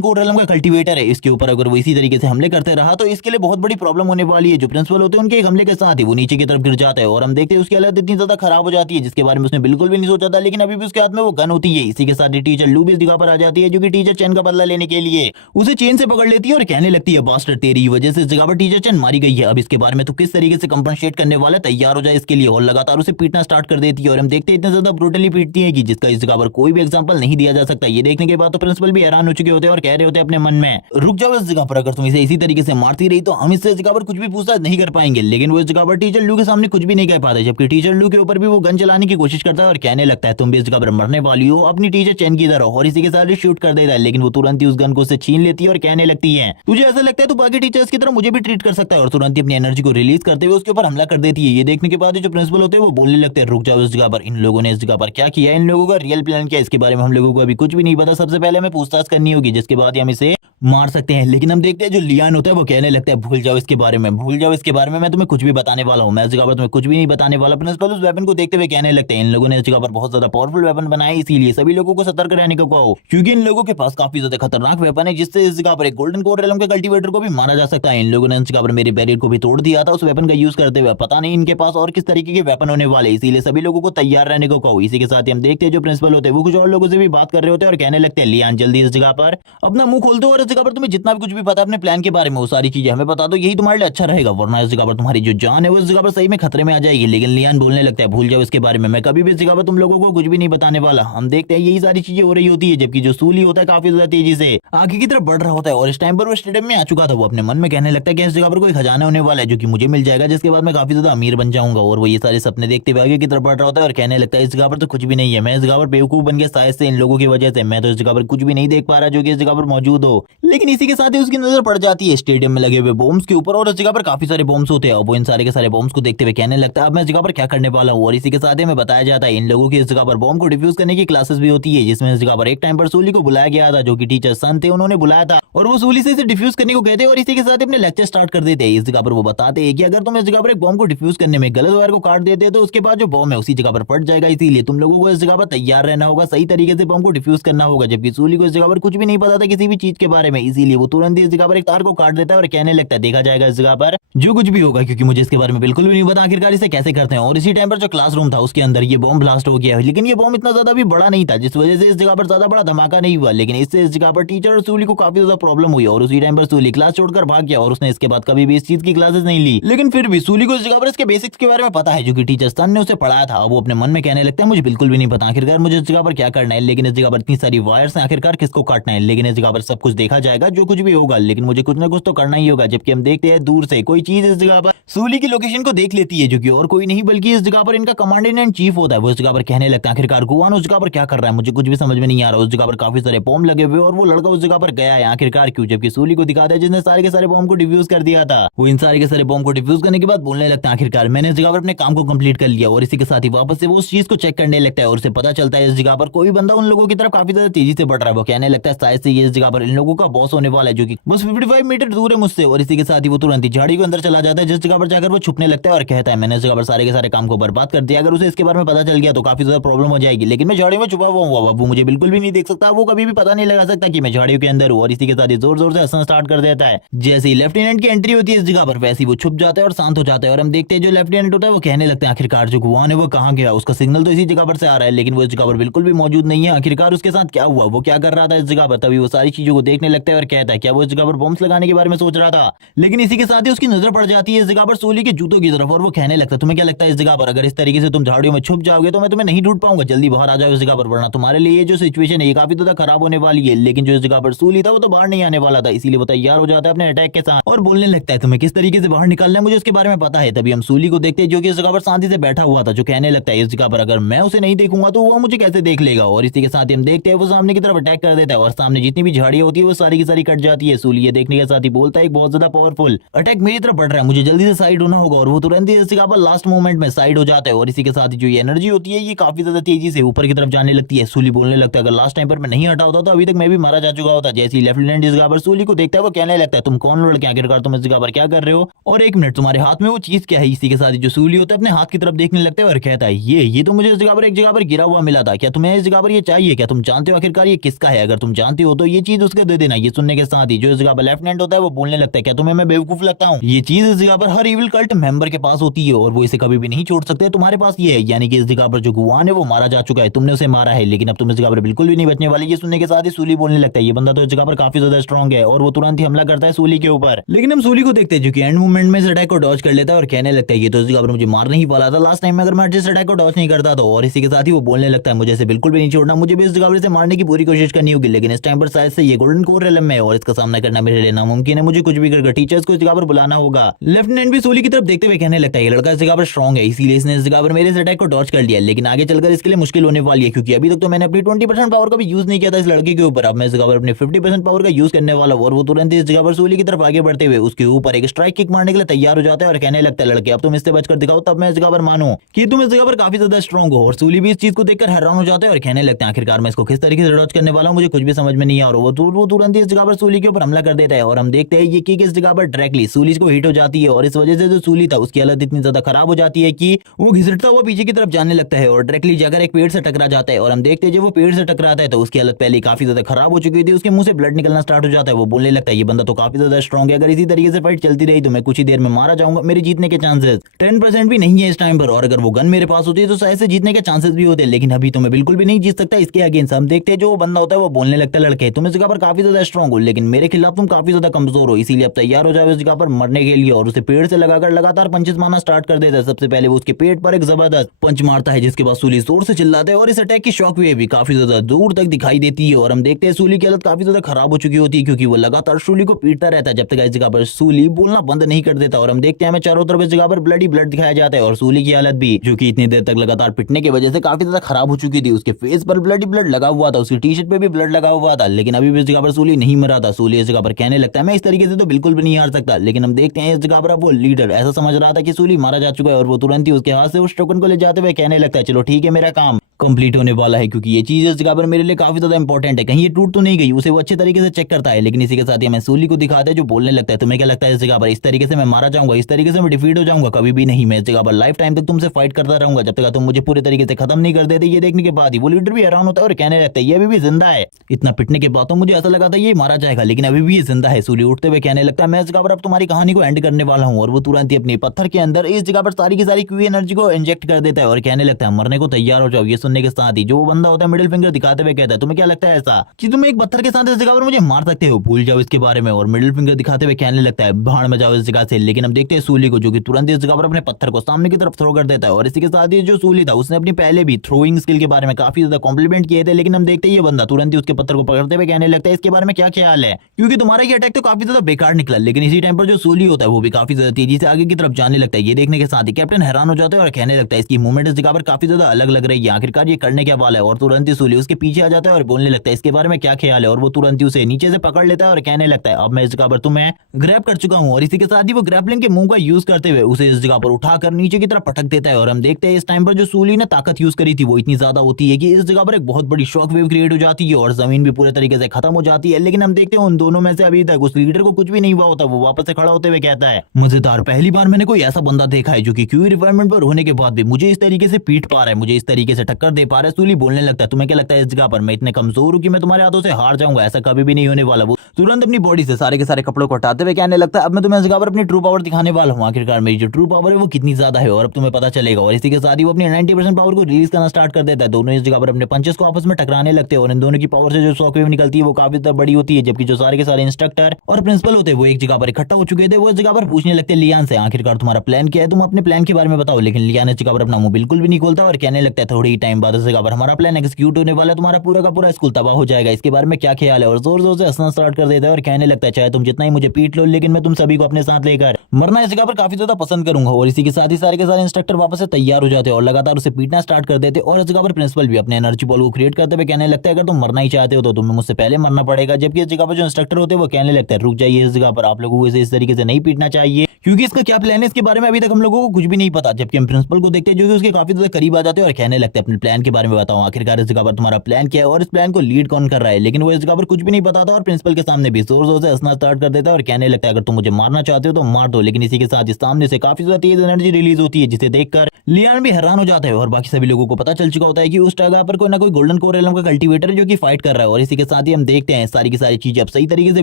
कोरलम का कल्टीवेटर है, इसके ऊपर अगर वो इसी तरीके से हमले करते रहा तो इसके लिए बहुत बड़ी प्रॉब्लम होने वाली है। जो प्रिंसिपल होते हैं उनके एक हमले के साथ ही वो नीचे की तरफ गिर जाता है और हम देखते हैं उसकी हालत इतनी ज्यादा खराब हो जाती है जिसके बारे में उसने बिल्कुल भी नहीं सोचा था, लेकिन अभी भी उसके हाथ में वो गन होती है। इसी के साथ ही टीचर लू भी इस जगह पर आ जाती है जो कि टीचर चैन का बदला लेने के लिए उसे चेन से पकड़ लेती है और कहने लगती है बास्टर्ड तेरी वजह से इस जगह पर टीचर चैन मारी गई है, अब इसके बारे में तो किस तरीके से कंपनसेट करने वाला तैयार हो जाए इसके लिए, और लगातार उसे पीटना स्टार्ट कर देती है। और हम देखते हैं इतना ज्यादा ब्रूटली पीटती है कि जिसका इस जगह पर कोई भी एग्जांपल नहीं दिया जा सकता। ये देखने के बाद तो प्रिंसिपल भी हैरान हो चुके होते हैं और कह रहे होते हैं अपने मन में रुक जाओ इस जगह पर, अगर तुम इसे इसी तरीके से मारती रही तो हम इससे इस जगह पर कुछ भी पूछताछ नहीं कर पाएंगे। लेकिन वो इस जगह पर टीचर लू के सामने कुछ भी नहीं कह पाते, जबकि टीचर लू के ऊपर भी वो गन चलाने की कोशिश करता है और कहने लगता है तुम भी इस जगह पर मरने वाली हो, अपनी टीचर चैन की तरह, और इसी के साथ शूट कर देता है। लेकिन वो तुरंत ही उस गन को उससे छीन लेती है और कहने लगती है तुझे ऐसा लगता है तो बाकी टीचर्स की तरह मुझे भी ट्रीट कर सकता है, और तुरंत ही अपनी एनर्जी को रिलीज करते हुए उसके ऊपर हमला कर देती है। ये देखने के बाद जो प्रिंसिपल होते हैं वो बोलने लगते हैं रुक जाओ इस जगह पर, इन लोगों ने इस जगह पर क्या किया, इन लोगों का रियल प्लान क्या है, इसके बारे में हम लोगों को अभी कुछ भी नहीं पता, सबसे पहले हमें पूछताछ करनी होगी जिसके बाद हम इसे मार सकते हैं। लेकिन हम देखते हैं जो लियान होता है वो कहने लगता है भूल जाओ इसके बारे में, भूल जाओ इसके बारे में, मैं तुम्हें कुछ भी बताने वाला हूँ, मैं इस जगह पर तुम्हें कुछ भी नहीं बताने वाला। प्रिंसिपल उस वेपन को देखते हुए कहने लगते हैं इन लोगों ने इस जगह पर बहुत ज्यादा पावरफुल वेपन बनाया, इसीलिए सभी लोगों को सतर्क रहने को कहो, क्योंकि इन लोगों के पास काफी ज्यादा खतरनाक वेपन है जिससे इस जगह पर एक गोल्डन कोर रेलम के कल्टीवेटर को भी मारा जा सकता है। इन लोगों ने इस जगह पर मेरे बैरियर को भी तोड़ दिया था उस वेपन का यूज करते हुए, पता नहीं इनके पास और किस तरीके के वेपन होने वाले, इसीलिए सभी लोगों को तैयार रहने को कहो। इसी के साथ ही हम देखते हैं जो प्रिंसिपल होते हैं वो कुछ और लोगों से भी बात कर रहे होते हैं और कहने लगते हैं लियान जल्दी इस जगह पर अपना मुंह खोल दो और इस जगह पर तुम्हें जितना भी कुछ भी पता है अपने प्लान के बारे में वो सारी चीजें हमें बता दो, यही तुम्हारे लिए अच्छा रहेगा, वरना इस जगह पर तुम्हारी जो जान है वो इस जगह पर सही में खतरे में आ जाएगी। लेकिन लियान बोलने लगता है भूल जाओ इसके बारे में, मैं कभी भी इस जगह पर तुम लोगों को कुछ भी नहीं बताने वाला। हम देखते हैं यही सारी चीजें हो रही होती है जबकि जो सूली होता है काफी ज्यादा तेजी से आगे की तरफ बढ़ रहा होता है और इस टाइम पर वो स्टेडियम में आ चुका था। वो अपने मन में कहने लगता है कि इस जगह पर कोई खजाना होने वाला है जो कि मुझे मिल जाएगा, जिसके बाद मैं काफी ज्यादा अमीर बन जाऊंगा, और वो ये सारे सपने देखते हुए आगे की तरफ बढ़ रहा होता है और कहने लगता है इस जगह पर तो कुछ भी नहीं है, मैं इस जगह पर बेवकूफ बन गया शायद से इन लोगों की वजह से, मैं तो इस जगह पर कुछ भी नहीं देख पा रहा जो कि इस जगह पर मौजूद हो। लेकिन इसी के साथ ही उसकी नजर पड़ जाती है स्टेडियम में लगे हुए बॉम्ब्स के ऊपर, और इस जगह पर काफी सारे बॉम्ब्स होते हैं और वो इन सारे के सारे बॉम्ब्स को देखते हुए कहने लगता है अब मैं इस जगह पर क्या करने वाला हूँ। और इसी के साथ ही हमें बताया जाता है इन लोगों की इस जगह पर बॉम्ब को डिफ्यूज करने की क्लासेस भी होती है, जिसमें इस जगह पर एक टाइम पर सूली को बुलाया गया था जो कि टीचर सन थे, उन्होंने बुलाया था और वो सूली से इसे डिफ्यूज करने को कहते हैं और इसी के साथ अपने लेक्चर स्टार्ट कर देते हैं। इस जगह पर वो बताते हैं कि अगर तुम इस जगह पर एक बॉम्ब को डिफ्यूज करने में गलत वायर को काट देते तो उसके बाद जो बॉम्ब है उसी जगह पर फट जाएगा, इसीलिए तुम लोगों को इस जगह पर तैयार रहना होगा, सही तरीके से बॉम्ब को डिफ्यूज करना होगा। जबकि सूली को इस जगह पर कुछ भी नहीं पता था किसी भी चीज के बारे में, इसीलिए वो तुरंत इस जगह पर एक तार को काट देता है और कहने लगता है देखा जाएगा इस जगह पर जो कुछ भी होगा, क्योंकि मुझे इसके बारे में बिल्कुल भी नहीं पता आखिरकार इसे कैसे करते हैं। और इसी टाइम पर जो क्लासरूम था उसके अंदर ये बॉम्ब ब्लास्ट हो गया, लेकिन ये बॉम्ब इतना ज्यादा भी बड़ा नहीं था जिस वजह से इस जगह पर ज्यादा बड़ा धमाका नहीं हुआ, लेकिन इससे इस जगह पर टीचर और सूली को काफी ज्यादा प्रॉब्लम हुई और उसी टाइम पर सूली क्लास छोड़कर भाग गया और उसने इसके बाद कभी भी इस चीज की क्लासेस नहीं ली। लेकिन फिर भी सूली को इस जगह पर इसके बेसिक्स के बारे में पता है जो कि टीचर सन ने उसे पढ़ाया था। वो अपने मन में कहने लगता है मुझे बिल्कुल भी नहीं पता आखिरकार मुझे इस जगह पर क्या करना है, लेकिन इस जगह पर इतनी सारी वायर्स हैं आखिरकार किसको काटना है, लेकिन इस जगह पर सब कुछ देखा जाएगा जो कुछ भी होगा, लेकिन मुझे कुछ ना कुछ तो करना ही होगा। जबकि हम देखते हैं दूर से कोई चीज इस जगह पर सूली की लोकेशन को देख लेती है जो कि और कोई नहीं बल्कि इस जगह पर इनका कमांडेंट इन चीफ होता है। वो इस जगह पर कहने लगता है आखिरकार गुआन उस जगह पर क्या कर रहा है, मुझे कुछ भी समझ में नहीं आ रहा। उस जगह पर काफी सारे बॉम्ब लगे हुए और वो लड़का उस जगह पर गया है आखिरकार क्यों, जबकि सूली को दिखाता है जिसने सारे के सारे बॉम्ब को डिफ्यूज कर दिया था। वो इन सारे के सारे बॉम्ब को डिफ्यूज करने के बाद बोलने लगता है आखिरकार मैंने इस जगह पर अपने काम को कंप्लीट कर लिया, और इसी के साथ ही वापस से वो उस चीज को चेक करने लगता है और उसे पता चलता है इस जगह पर कोई बंदा उन लोगों की तरफ काफी ज्यादा तेजी से बढ़ रहा है। वो कहने लगता है शायद से ये इस जगह पर इन लोगों का बॉस होने वाला है जो कि बस 55 मीटर दूर है मुझसे, और इसी के साथ ही वो तुरंत ही झाड़ी के अंदर चला जाता है जिस जगह पर जाकर वो छुपने लगता है और कहता है मैंने इस जगह पर सारे के सारे काम को बर्बाद कर दिया, अगर उसे इसके बारे में पता चल गया तो काफी ज्यादा प्रॉब्लम हो जाएगी, लेकिन मैं झाड़ियों में छुपा हुआ हूँ, वो मुझे बिल्कुल भी नहीं देख सकता, वो कभी भी पता नहीं लगा सकता कि मैं झाड़ियों के अंदर हूँ। और इसी के साथ ही जोर जोर से हंसना स्टार्ट कर देता है। जैसे ही लेफ्टिनेंट की एंट्री होती है इस जगह पर वैसे ही वो छुप जाता है और शांत हो जाता है, और हम देखते हैं जो लेफ्टिनेंट होता है वो कहने लगता है आखिरकार जो गुआन है वो कहाँ गया, उसका सिग्नल तो इसी जगह पर से आ रहा है लेकिन वो इस जगह पर बिल्कुल भी मौजूद नहीं है, आखिरकार उसके साथ क्या हुआ, वो क्या कर रहा था इस जगह पर। तभी वो सारी चीजों को देखने लगता है और कहता है क्या वो इस जगह पर बॉम्ब्स लगाने के बारे में सोच रहा था। लेकिन इसी के साथ ही उसकी नजर पड़ जाती है इस जगह पर सूली के जूतों की तरफ, और वो कहने लगता है तुम्हें क्या लगता है इस जगह पर अगर इस तरीके से तुम झाड़ियों में छुप जाओगे तो मैं तुम्हें नहीं ढूंढ पाऊंगा, जल्दी बाहर आ जाओ इस जगह पर, वरना तुम्हारे लिए ये जो सिचुएशन है ये काफी ज्यादा खराब होने वाली है। लेकिन जो इस जगह पर सूली था वो तो बाहर नहीं आने वाला था, इसीलिए वो तैयार हो जाता है अपने अटैक के साथ और बोलने लगता है तुम्हें किस तरीके से बाहर निकलना है मुझे उसके बारे में पता है। तभी हम सूली को देखते हैं जो कि इस जगह पर शांति से बैठा हुआ था, जो कहने लगता है इस जगह पर अगर मैं उसे नहीं देखूंगा तो वो मुझे कैसे देख लेगा। और इसी के साथ ही हम देखते हैं वो सामने की तरफ अटैक कर देता है और सामने जितनी भी झाड़ियां होती है वो सारी की सारी कट जाती है। सूली ये देखने के साथ ही बोलता है एक बहुत ज्यादा पावरफुल अटैक मेरी तरफ बढ़ रहा है, मुझे जल्दी से साइड होना होगा। और वो तुरंत ही इस जगह पर लास्ट मोमेंट में साइड हो जाता है और इसी के साथ ही जो ये एनर्जी होती है ये काफी ज्यादा तेजी से ऊपर की तरफ जाने लगती है। सूली बोलने लगता है अगर लास्ट टाइम पर मैं नहीं हटा होता तो अभी तक मैं भी मारा जा चुका होता। जैसे ही लेफ्टिनेंट इस जगह पर सूली को देखता है वो कहने लगता है तुम कौन लड़के, आखिरकार तुम इस जगह पर क्या कर रहे हो और एक मिनट तुम्हारे हाथ में वो चीज क्या है। इसी के साथ ही जो सूली होता है अपने हाथ की तरफ देखने लगता है और कहता है ये तो मुझे इस जगह पर एक जगह पर गिरा हुआ मिला था, क्या तुम्हें इस जगह पर ये चाहिए, क्या तुम जानते हो आखिरकार ये किसका है, अगर तुम जानते हो तो ये चीज उसके दे देना। ये सुनने के साथ ही जो इस जगह पर लेफ्टिनेंट होता है वो बोलने लगता है क्या तुम्हें मैं बेवकूफ लगता हूँ, ये चीज इस जगह पर हर इविल कल्ट मेंबर के पास होती है और वो इसे कभी भी नहीं छोड़ सकते, तुम्हारे पास ये है। यानी कि इस जगह पर जो गुआन है वो मारा जा चुका है, तुमने उसे मारा है लेकिन अब तुम इस जगह पर बिल्कुल भी नहीं बचने वाले। ये सुनने के साथ ही सूली बोलने लगता है ये बंदा तो इस जगह पर काफी ज्यादा स्ट्रॉन्ग है और वो तुरंत ही हमला करता है सूली के ऊपर। लेकिन हम सूली को देखते हैं जो कि एंड मूवमेंट में इस अटैक को डॉज कर लेता है और कहने लगता है ये तो इस जगह पर मुझे मार नहीं वाला था लास्ट टाइम में अगर मैं जिस अटैक को डॉज नहीं करता तो। और इसी के साथ ही वो बोलने लगता है मुझे इसे बिल्कुल भी नहीं छोड़ना, मुझे भी इस जगह पर इसे मारने की पूरी कोशिश करनी होगी, लेकिन इस टाइम पर शायद से ये गोल्डन कोर रेलम में और इसका सामना करना मेरे लिए नामुमकिन है, मुझे कुछ भी करके टीचर्स को इस जगह पर बुलाना होगा। लेफ्टिनेंट भी सूली की तरफ देखते हुए कहने लगता है ये लड़का इस जगह पर स्ट्रॉन्ग है इसीलिए इसने इस जगह पर मेरे अटैक को डॉज कर लिया, लेकिन आगे चलकर इसके लिए मुश्किल होने वाली है क्योंकि अभी तक तो मैंने अपनी 20% पावर का भी यूज नहीं किया था इस लड़के के ऊपर, अब मैं इस जगह पर अपने 50% पावर का यूज करने वाला हूं। और वो तुरंत ही इस जगह पर सूली की तरफ आगे बढ़ते हुए उसके ऊपर एक स्ट्राइक किक मारने के लिए तैयार हो जाता है और कहने लगता है लड़के अब तुम इससे बचकर दिखाओ तब मैं इस जगह पर मानूं कि तुम इस जगह पर काफी ज्यादा स्ट्रॉन्ग हो। और सूली भी इस चीज को देखकर हैरान हो जाता है और कहने लगता है आखिरकार मैं इसको किस तरीके से डॉज करने वाला हूं, मुझे कुछ भी समझ में नहीं आ रहा। वो तुरंत ही इस जगह पर सूली के ऊपर हमला कर देता है और हम देखते हैं ये किक इस जगह पर डायरेक्टली सूली को हिट हो जाती है और इस वजह से जो सूली था उसकी हालत इतनी ज्यादा खराब हो जाती है कि वो घिसटता हुआ पीछे की तरफ जाने लगता है और डायरेक्टली जाकर एक पेड़ से टकरा जाता है। और हम देखते हैं जब वो पेड़ से टकराता है तो उसकी हालत पहले काफी ज्यादा खराब हो चुकी थी, उसके मुंह से ब्लड निकलना स्टार्ट हो जाता है। वो बोलने लगता है ये बंदा तो काफी ज्यादा स्ट्रॉन्ग है, अगर इसी तरीके से फाइट चलती रही तो मैं कुछ ही देर में मारा जाऊंगा, मेरे जीतने के चांसेस 10% भी नहीं है इस टाइम पर, और अगर वो गन मेरे पास होती है तो शायद से जीतने के चांसेस भी होते हैं, लेकिन अभी तो मैं बिल्कुल भी नहीं जीत सकता इसके अगेंस्ट। हम देखते हैं जो बंदा होता है वो बोलने लगता है लड़के तुम इस जगह पर काफी ज्यादा स्ट्रॉन्ग हो लेकिन मेरे खिलाफ तुम काफी ज्यादा कमजोर हो, इसीलिए अब तैयार हो जाओ इस जगह पर मरने के लिए। और उसे पेड़ से लगाकर लगातार पंचेस मारना स्टार्ट कर देता है। सबसे पहले वो उसके पेट पर एक जबरदस्त पंच मारता है जिसके बाद सूली जोर से चिल्लाता है और इस अटैक की शॉक वेव भी काफी ज्यादा दूर तक दिखाई देती है। और हम देखते हैं सूली की हालत काफी ज्यादा खराब हो चुकी होती है क्योंकि वो लगातार सूली को पीटता रहता है जब तक इस जगह पर सूली बोलना बंद नहीं कर देता। और हम देखते हैं हमें चारों तरफ इस जगह पर ब्लड ही ब्लड दिखाया जाता है और सूली की हालत भी जो कि इतनी देर तक लगातार पिटने की वजह से काफी ज्यादा खराब हो चुकी थी, उसके फेस पर ब्लड ही ब्लड लगा हुआ था, उसकी टी शर्ट पे भी ब्लड लगा हुआ था, लेकिन अभी भी इस जगह पर सूली नहीं मरा था। सूली इस जगह पर कहने लगता है मैं इस तरीके से तो बिल्कुल भी नहीं हार सकता, लेकिन हम देखते हैं इस जगह पर वो लीडर ऐसा समझ रहा था कि सूली मारा जा चुका है और वो तुरंत ही उसके हाथ से उस टोकन को ले जाते हुए कहने लगता है चलो ठीक है मेरा काम कंप्लीट होने वाला है क्योंकि ये चीज इस जगह पर मेरे लिए काफी ज्यादा इंपॉर्टेंट है, कहीं ये टूट तो नहीं गई, उसे वो अच्छे तरीके से चेक करता है। लेकिन इसी के साथ ही हमें सूली को दिखाते हैं जो बोलने लगता है तुम्हें क्या लगता है इस जगह पर इस तरीके से मैं मारा जाऊंगा, इस तरीके से मैं डिफीट हो जाऊंगा, कभी भी नहीं, मैं इस जगह पर लाइफ टाइम तक तुमसे फाइट करता रहूंगा जब तक तुम मुझे पूरे तरीके से खत्म नहीं कर देते। ये देखने के बाद ही वो लीडर भी हैरान होता है और कहने लगता है ये अभी भी जिंदा है, इतना पिटने के बाद तो मुझे ऐसा लगा था ये मारा जाएगा लेकिन अभी भी ये जिंदा है। सूली उठते हुए कहने लगता है मैं इस जगह पर अब तुम्हारी कहानी को एंड करने वाला हूँ और वो तुरंत ही अपने पत्थर के अंदर इस जगह पर सारी की सारी क्यू एनर्जी को इंजेक्ट कर देता है और कहने लगता है मरने को तैयार हो जाओ। ये सुनने के साथ ही जो बंदा होता है मिडिल फिंगर दिखाते हुए कहता है तुम्हें क्या लगता है ऐसा कि तुम एक पत्थर के साथ इस जगह पर मुझे मार सकते हो, भूल जाओ इसके बारे में। और मिडिल फिंगर दिखाते हुए कहने लगता है भाड़ में जाओ इस जगह से। लेकिन हम देखते हैं सूली को जो कि तुरंत इस जगह पर अपने पत्थर को सामने की तरफ थ्रो कर देता है और इसी के साथ ही जो सूली था उसने अपनी पहले भी थ्रोइंग स्किल के बारे में काफी ज्यादा कॉम्प्लीमेंट किए थे, लेकिन हम देखते हैं ये बंदा तुरंत ही उसके पत्थर को पकड़ते हुए कहने लगता है इसके बारे में क्या ख्याल है क्योंकि तुम्हारा ये अटैक तो काफी ज्यादा बेकार निकला। लेकिन इसी टाइम पर जो सूली होता है वो भी काफी ज्यादा तेजी से आगे की तरफ जाने लगता है। ये देखने के साथ ही कैप्टन हैरान हो जाता है और कहने लगता है इसकी मूवमेंट इस जगह पर काफी ज्यादा अलग लग रही है, आखिरकार ये करने क्या वाला है। और तुरंत ही सूली उसके पीछे आ जाता है और बोलने लगता है इसके बारे में क्या ख्याल है और वो तुरंत ही उसे नीचे से पकड़ लेता है और कहने लगता है अब मैं इस जगह पर तुम्हें ग्रैब कर चुका हूं। और इसी के साथ ही वो ग्रैपलिंग के मुंह का यूज करते हुए उसे इस जगह पर उठाकर नीचे की तरफ पटक देता है। और हम देखते हैं इस टाइम पर जो सूली ने ताकत यूज करी थी वो इतनी ज्यादा होती है कि इस जगह पर एक बहुत बड़ी शॉक वेव क्रिएट हो जाती है और जमीन भी पूरे तरीके से खत्म हो जाती है। लेकिन हम देखते हैं उन दोनों में से अभी तक उस लीडर को कुछ भी नहीं हुआ होता, वो वापस से खड़ा होते हुए कहता है मजेदार, पहली बार मैंने कोई ऐसा बंदा देखा है जो कि क्यू रिक्वायरमेंट पर होने के बाद भी मुझे इस तरीके से पीट पा रहा है, मुझे इस तरीके से टक्कर दे पा रहा है। सूली बोलने लगता है तुम्हें क्या लगता है इस जगह पर मैं इतने कमजोर हूं कि मैं तुम्हारे हाथों से हार जाऊंगा, ऐसा कभी भी नहीं होने वाला। वो तुरंत अपनी बॉडी से सारे के सारे कपड़ों को हटाते हुए कहने लगता है अब मैं तुम्हें इस जगह पर अपनी ट्रू पावर दिखाने वाला हूं, आखिरकार मेरी जो ट्रू पावर है वो कितनी ज्यादा है और अब तुम्हें पता चलेगा। और इसी के साथ ही वो अपनी 90% पावर को रिलीज करना स्टार्ट कर देता है। दोनों इस जगह पर अपने पंचेस को आपस में टकराने लगते हैं और इन दोनों की पावर से जो शॉकवेव निकलती है वो काफी ज्यादा बड़ी होती है, जबकि जो सारे के सारे इंस्ट्रक्टर और प्रिंसिपल होते हैं वो एक जगह पर इकट्ठा हो चुके थे। वो इस जगह पर पूछने लगते हैं लियान से आखिरकार तुम्हारा प्लान क्या है, तुम अपने प्लान के बारे में बताओ। लेकिन लियान इस जगह पर अपना मुंह बिल्कुल भी नहीं खोलता और कहने लगता है थोड़ी टाइम टाइम बाद इस जगह पर हमारा प्लान एग्जीक्यूट होने वाला है, तुम्हारा पूरा का पूरा स्कूल तबाह हो जाएगा, इसके बारे में क्या ख्याल है। और जोर जोर से हंसना स्टार्ट कर देता है और कहने लगता है चाहे तुम जितना ही मुझे पीट लो लेकिन मैं तुम सभी को अपने साथ लेकर मरना इस जगह पर काफी ज्यादा पसंद करूंगा। और इसी के साथ ही सारे के सारे इंस्ट्रक्टर वापस से तैयार हो जाते हैं और लगातार उसे पीटना स्टार्ट कर देते। और इस जगह पर प्रिंसिपल भी अपने एनर्जी बॉल को क्रिएट करते हुए कहने लगता है अगर तुम मरना ही चाहते हो तो तुम्हें मुझसे पहले मरना पड़ेगा। जबकि इस जगह पर जो इंस्ट्रक्टर होते हैं वो कहने लगता है रुक जाइए, इस जगह पर आप लोगों को इसे इस तरीके से नहीं पीटना चाहिए क्योंकि इसका क्या प्लान है इसके बारे में अभी तक हम लोगों को कुछ भी नहीं पता। जबकि हम प्रिंसिपल को देखते हैं जो कि उसके काफी ज्यादा करीब आ जाते हैं और कहने लगते हैं अपने प्लान के बारे में बताओ, आखिरकार इस जगह पर तुम्हारा प्लान क्या है और इस प्लान को लीड कौन कर रहा है। लेकिन वो इस जगह पर कुछ भी नहीं बताता और प्रिंसिपल के सामने भी जोर जोर से हंसना स्टार्ट कर देता है और कहने लगता है अगर तुम मुझे मारना चाहते हो तो मार दो। लेकिन इसी के साथ ही सामने से काफी ज्यादा तेज एनर्जी रिलीज होती है जिसे देखकर लियान भी हैरान हो जाता है और बाकी सभी लोगों को पता चल चुका होता है कि उस जगह पर कोई ना कोई गोल्डन कोर एलम का कल्टीवेटर है जो कि फाइट कर रहा है। और इसी के साथ ही हम देखते हैं सारी की सारी चीजें अब सही तरीके से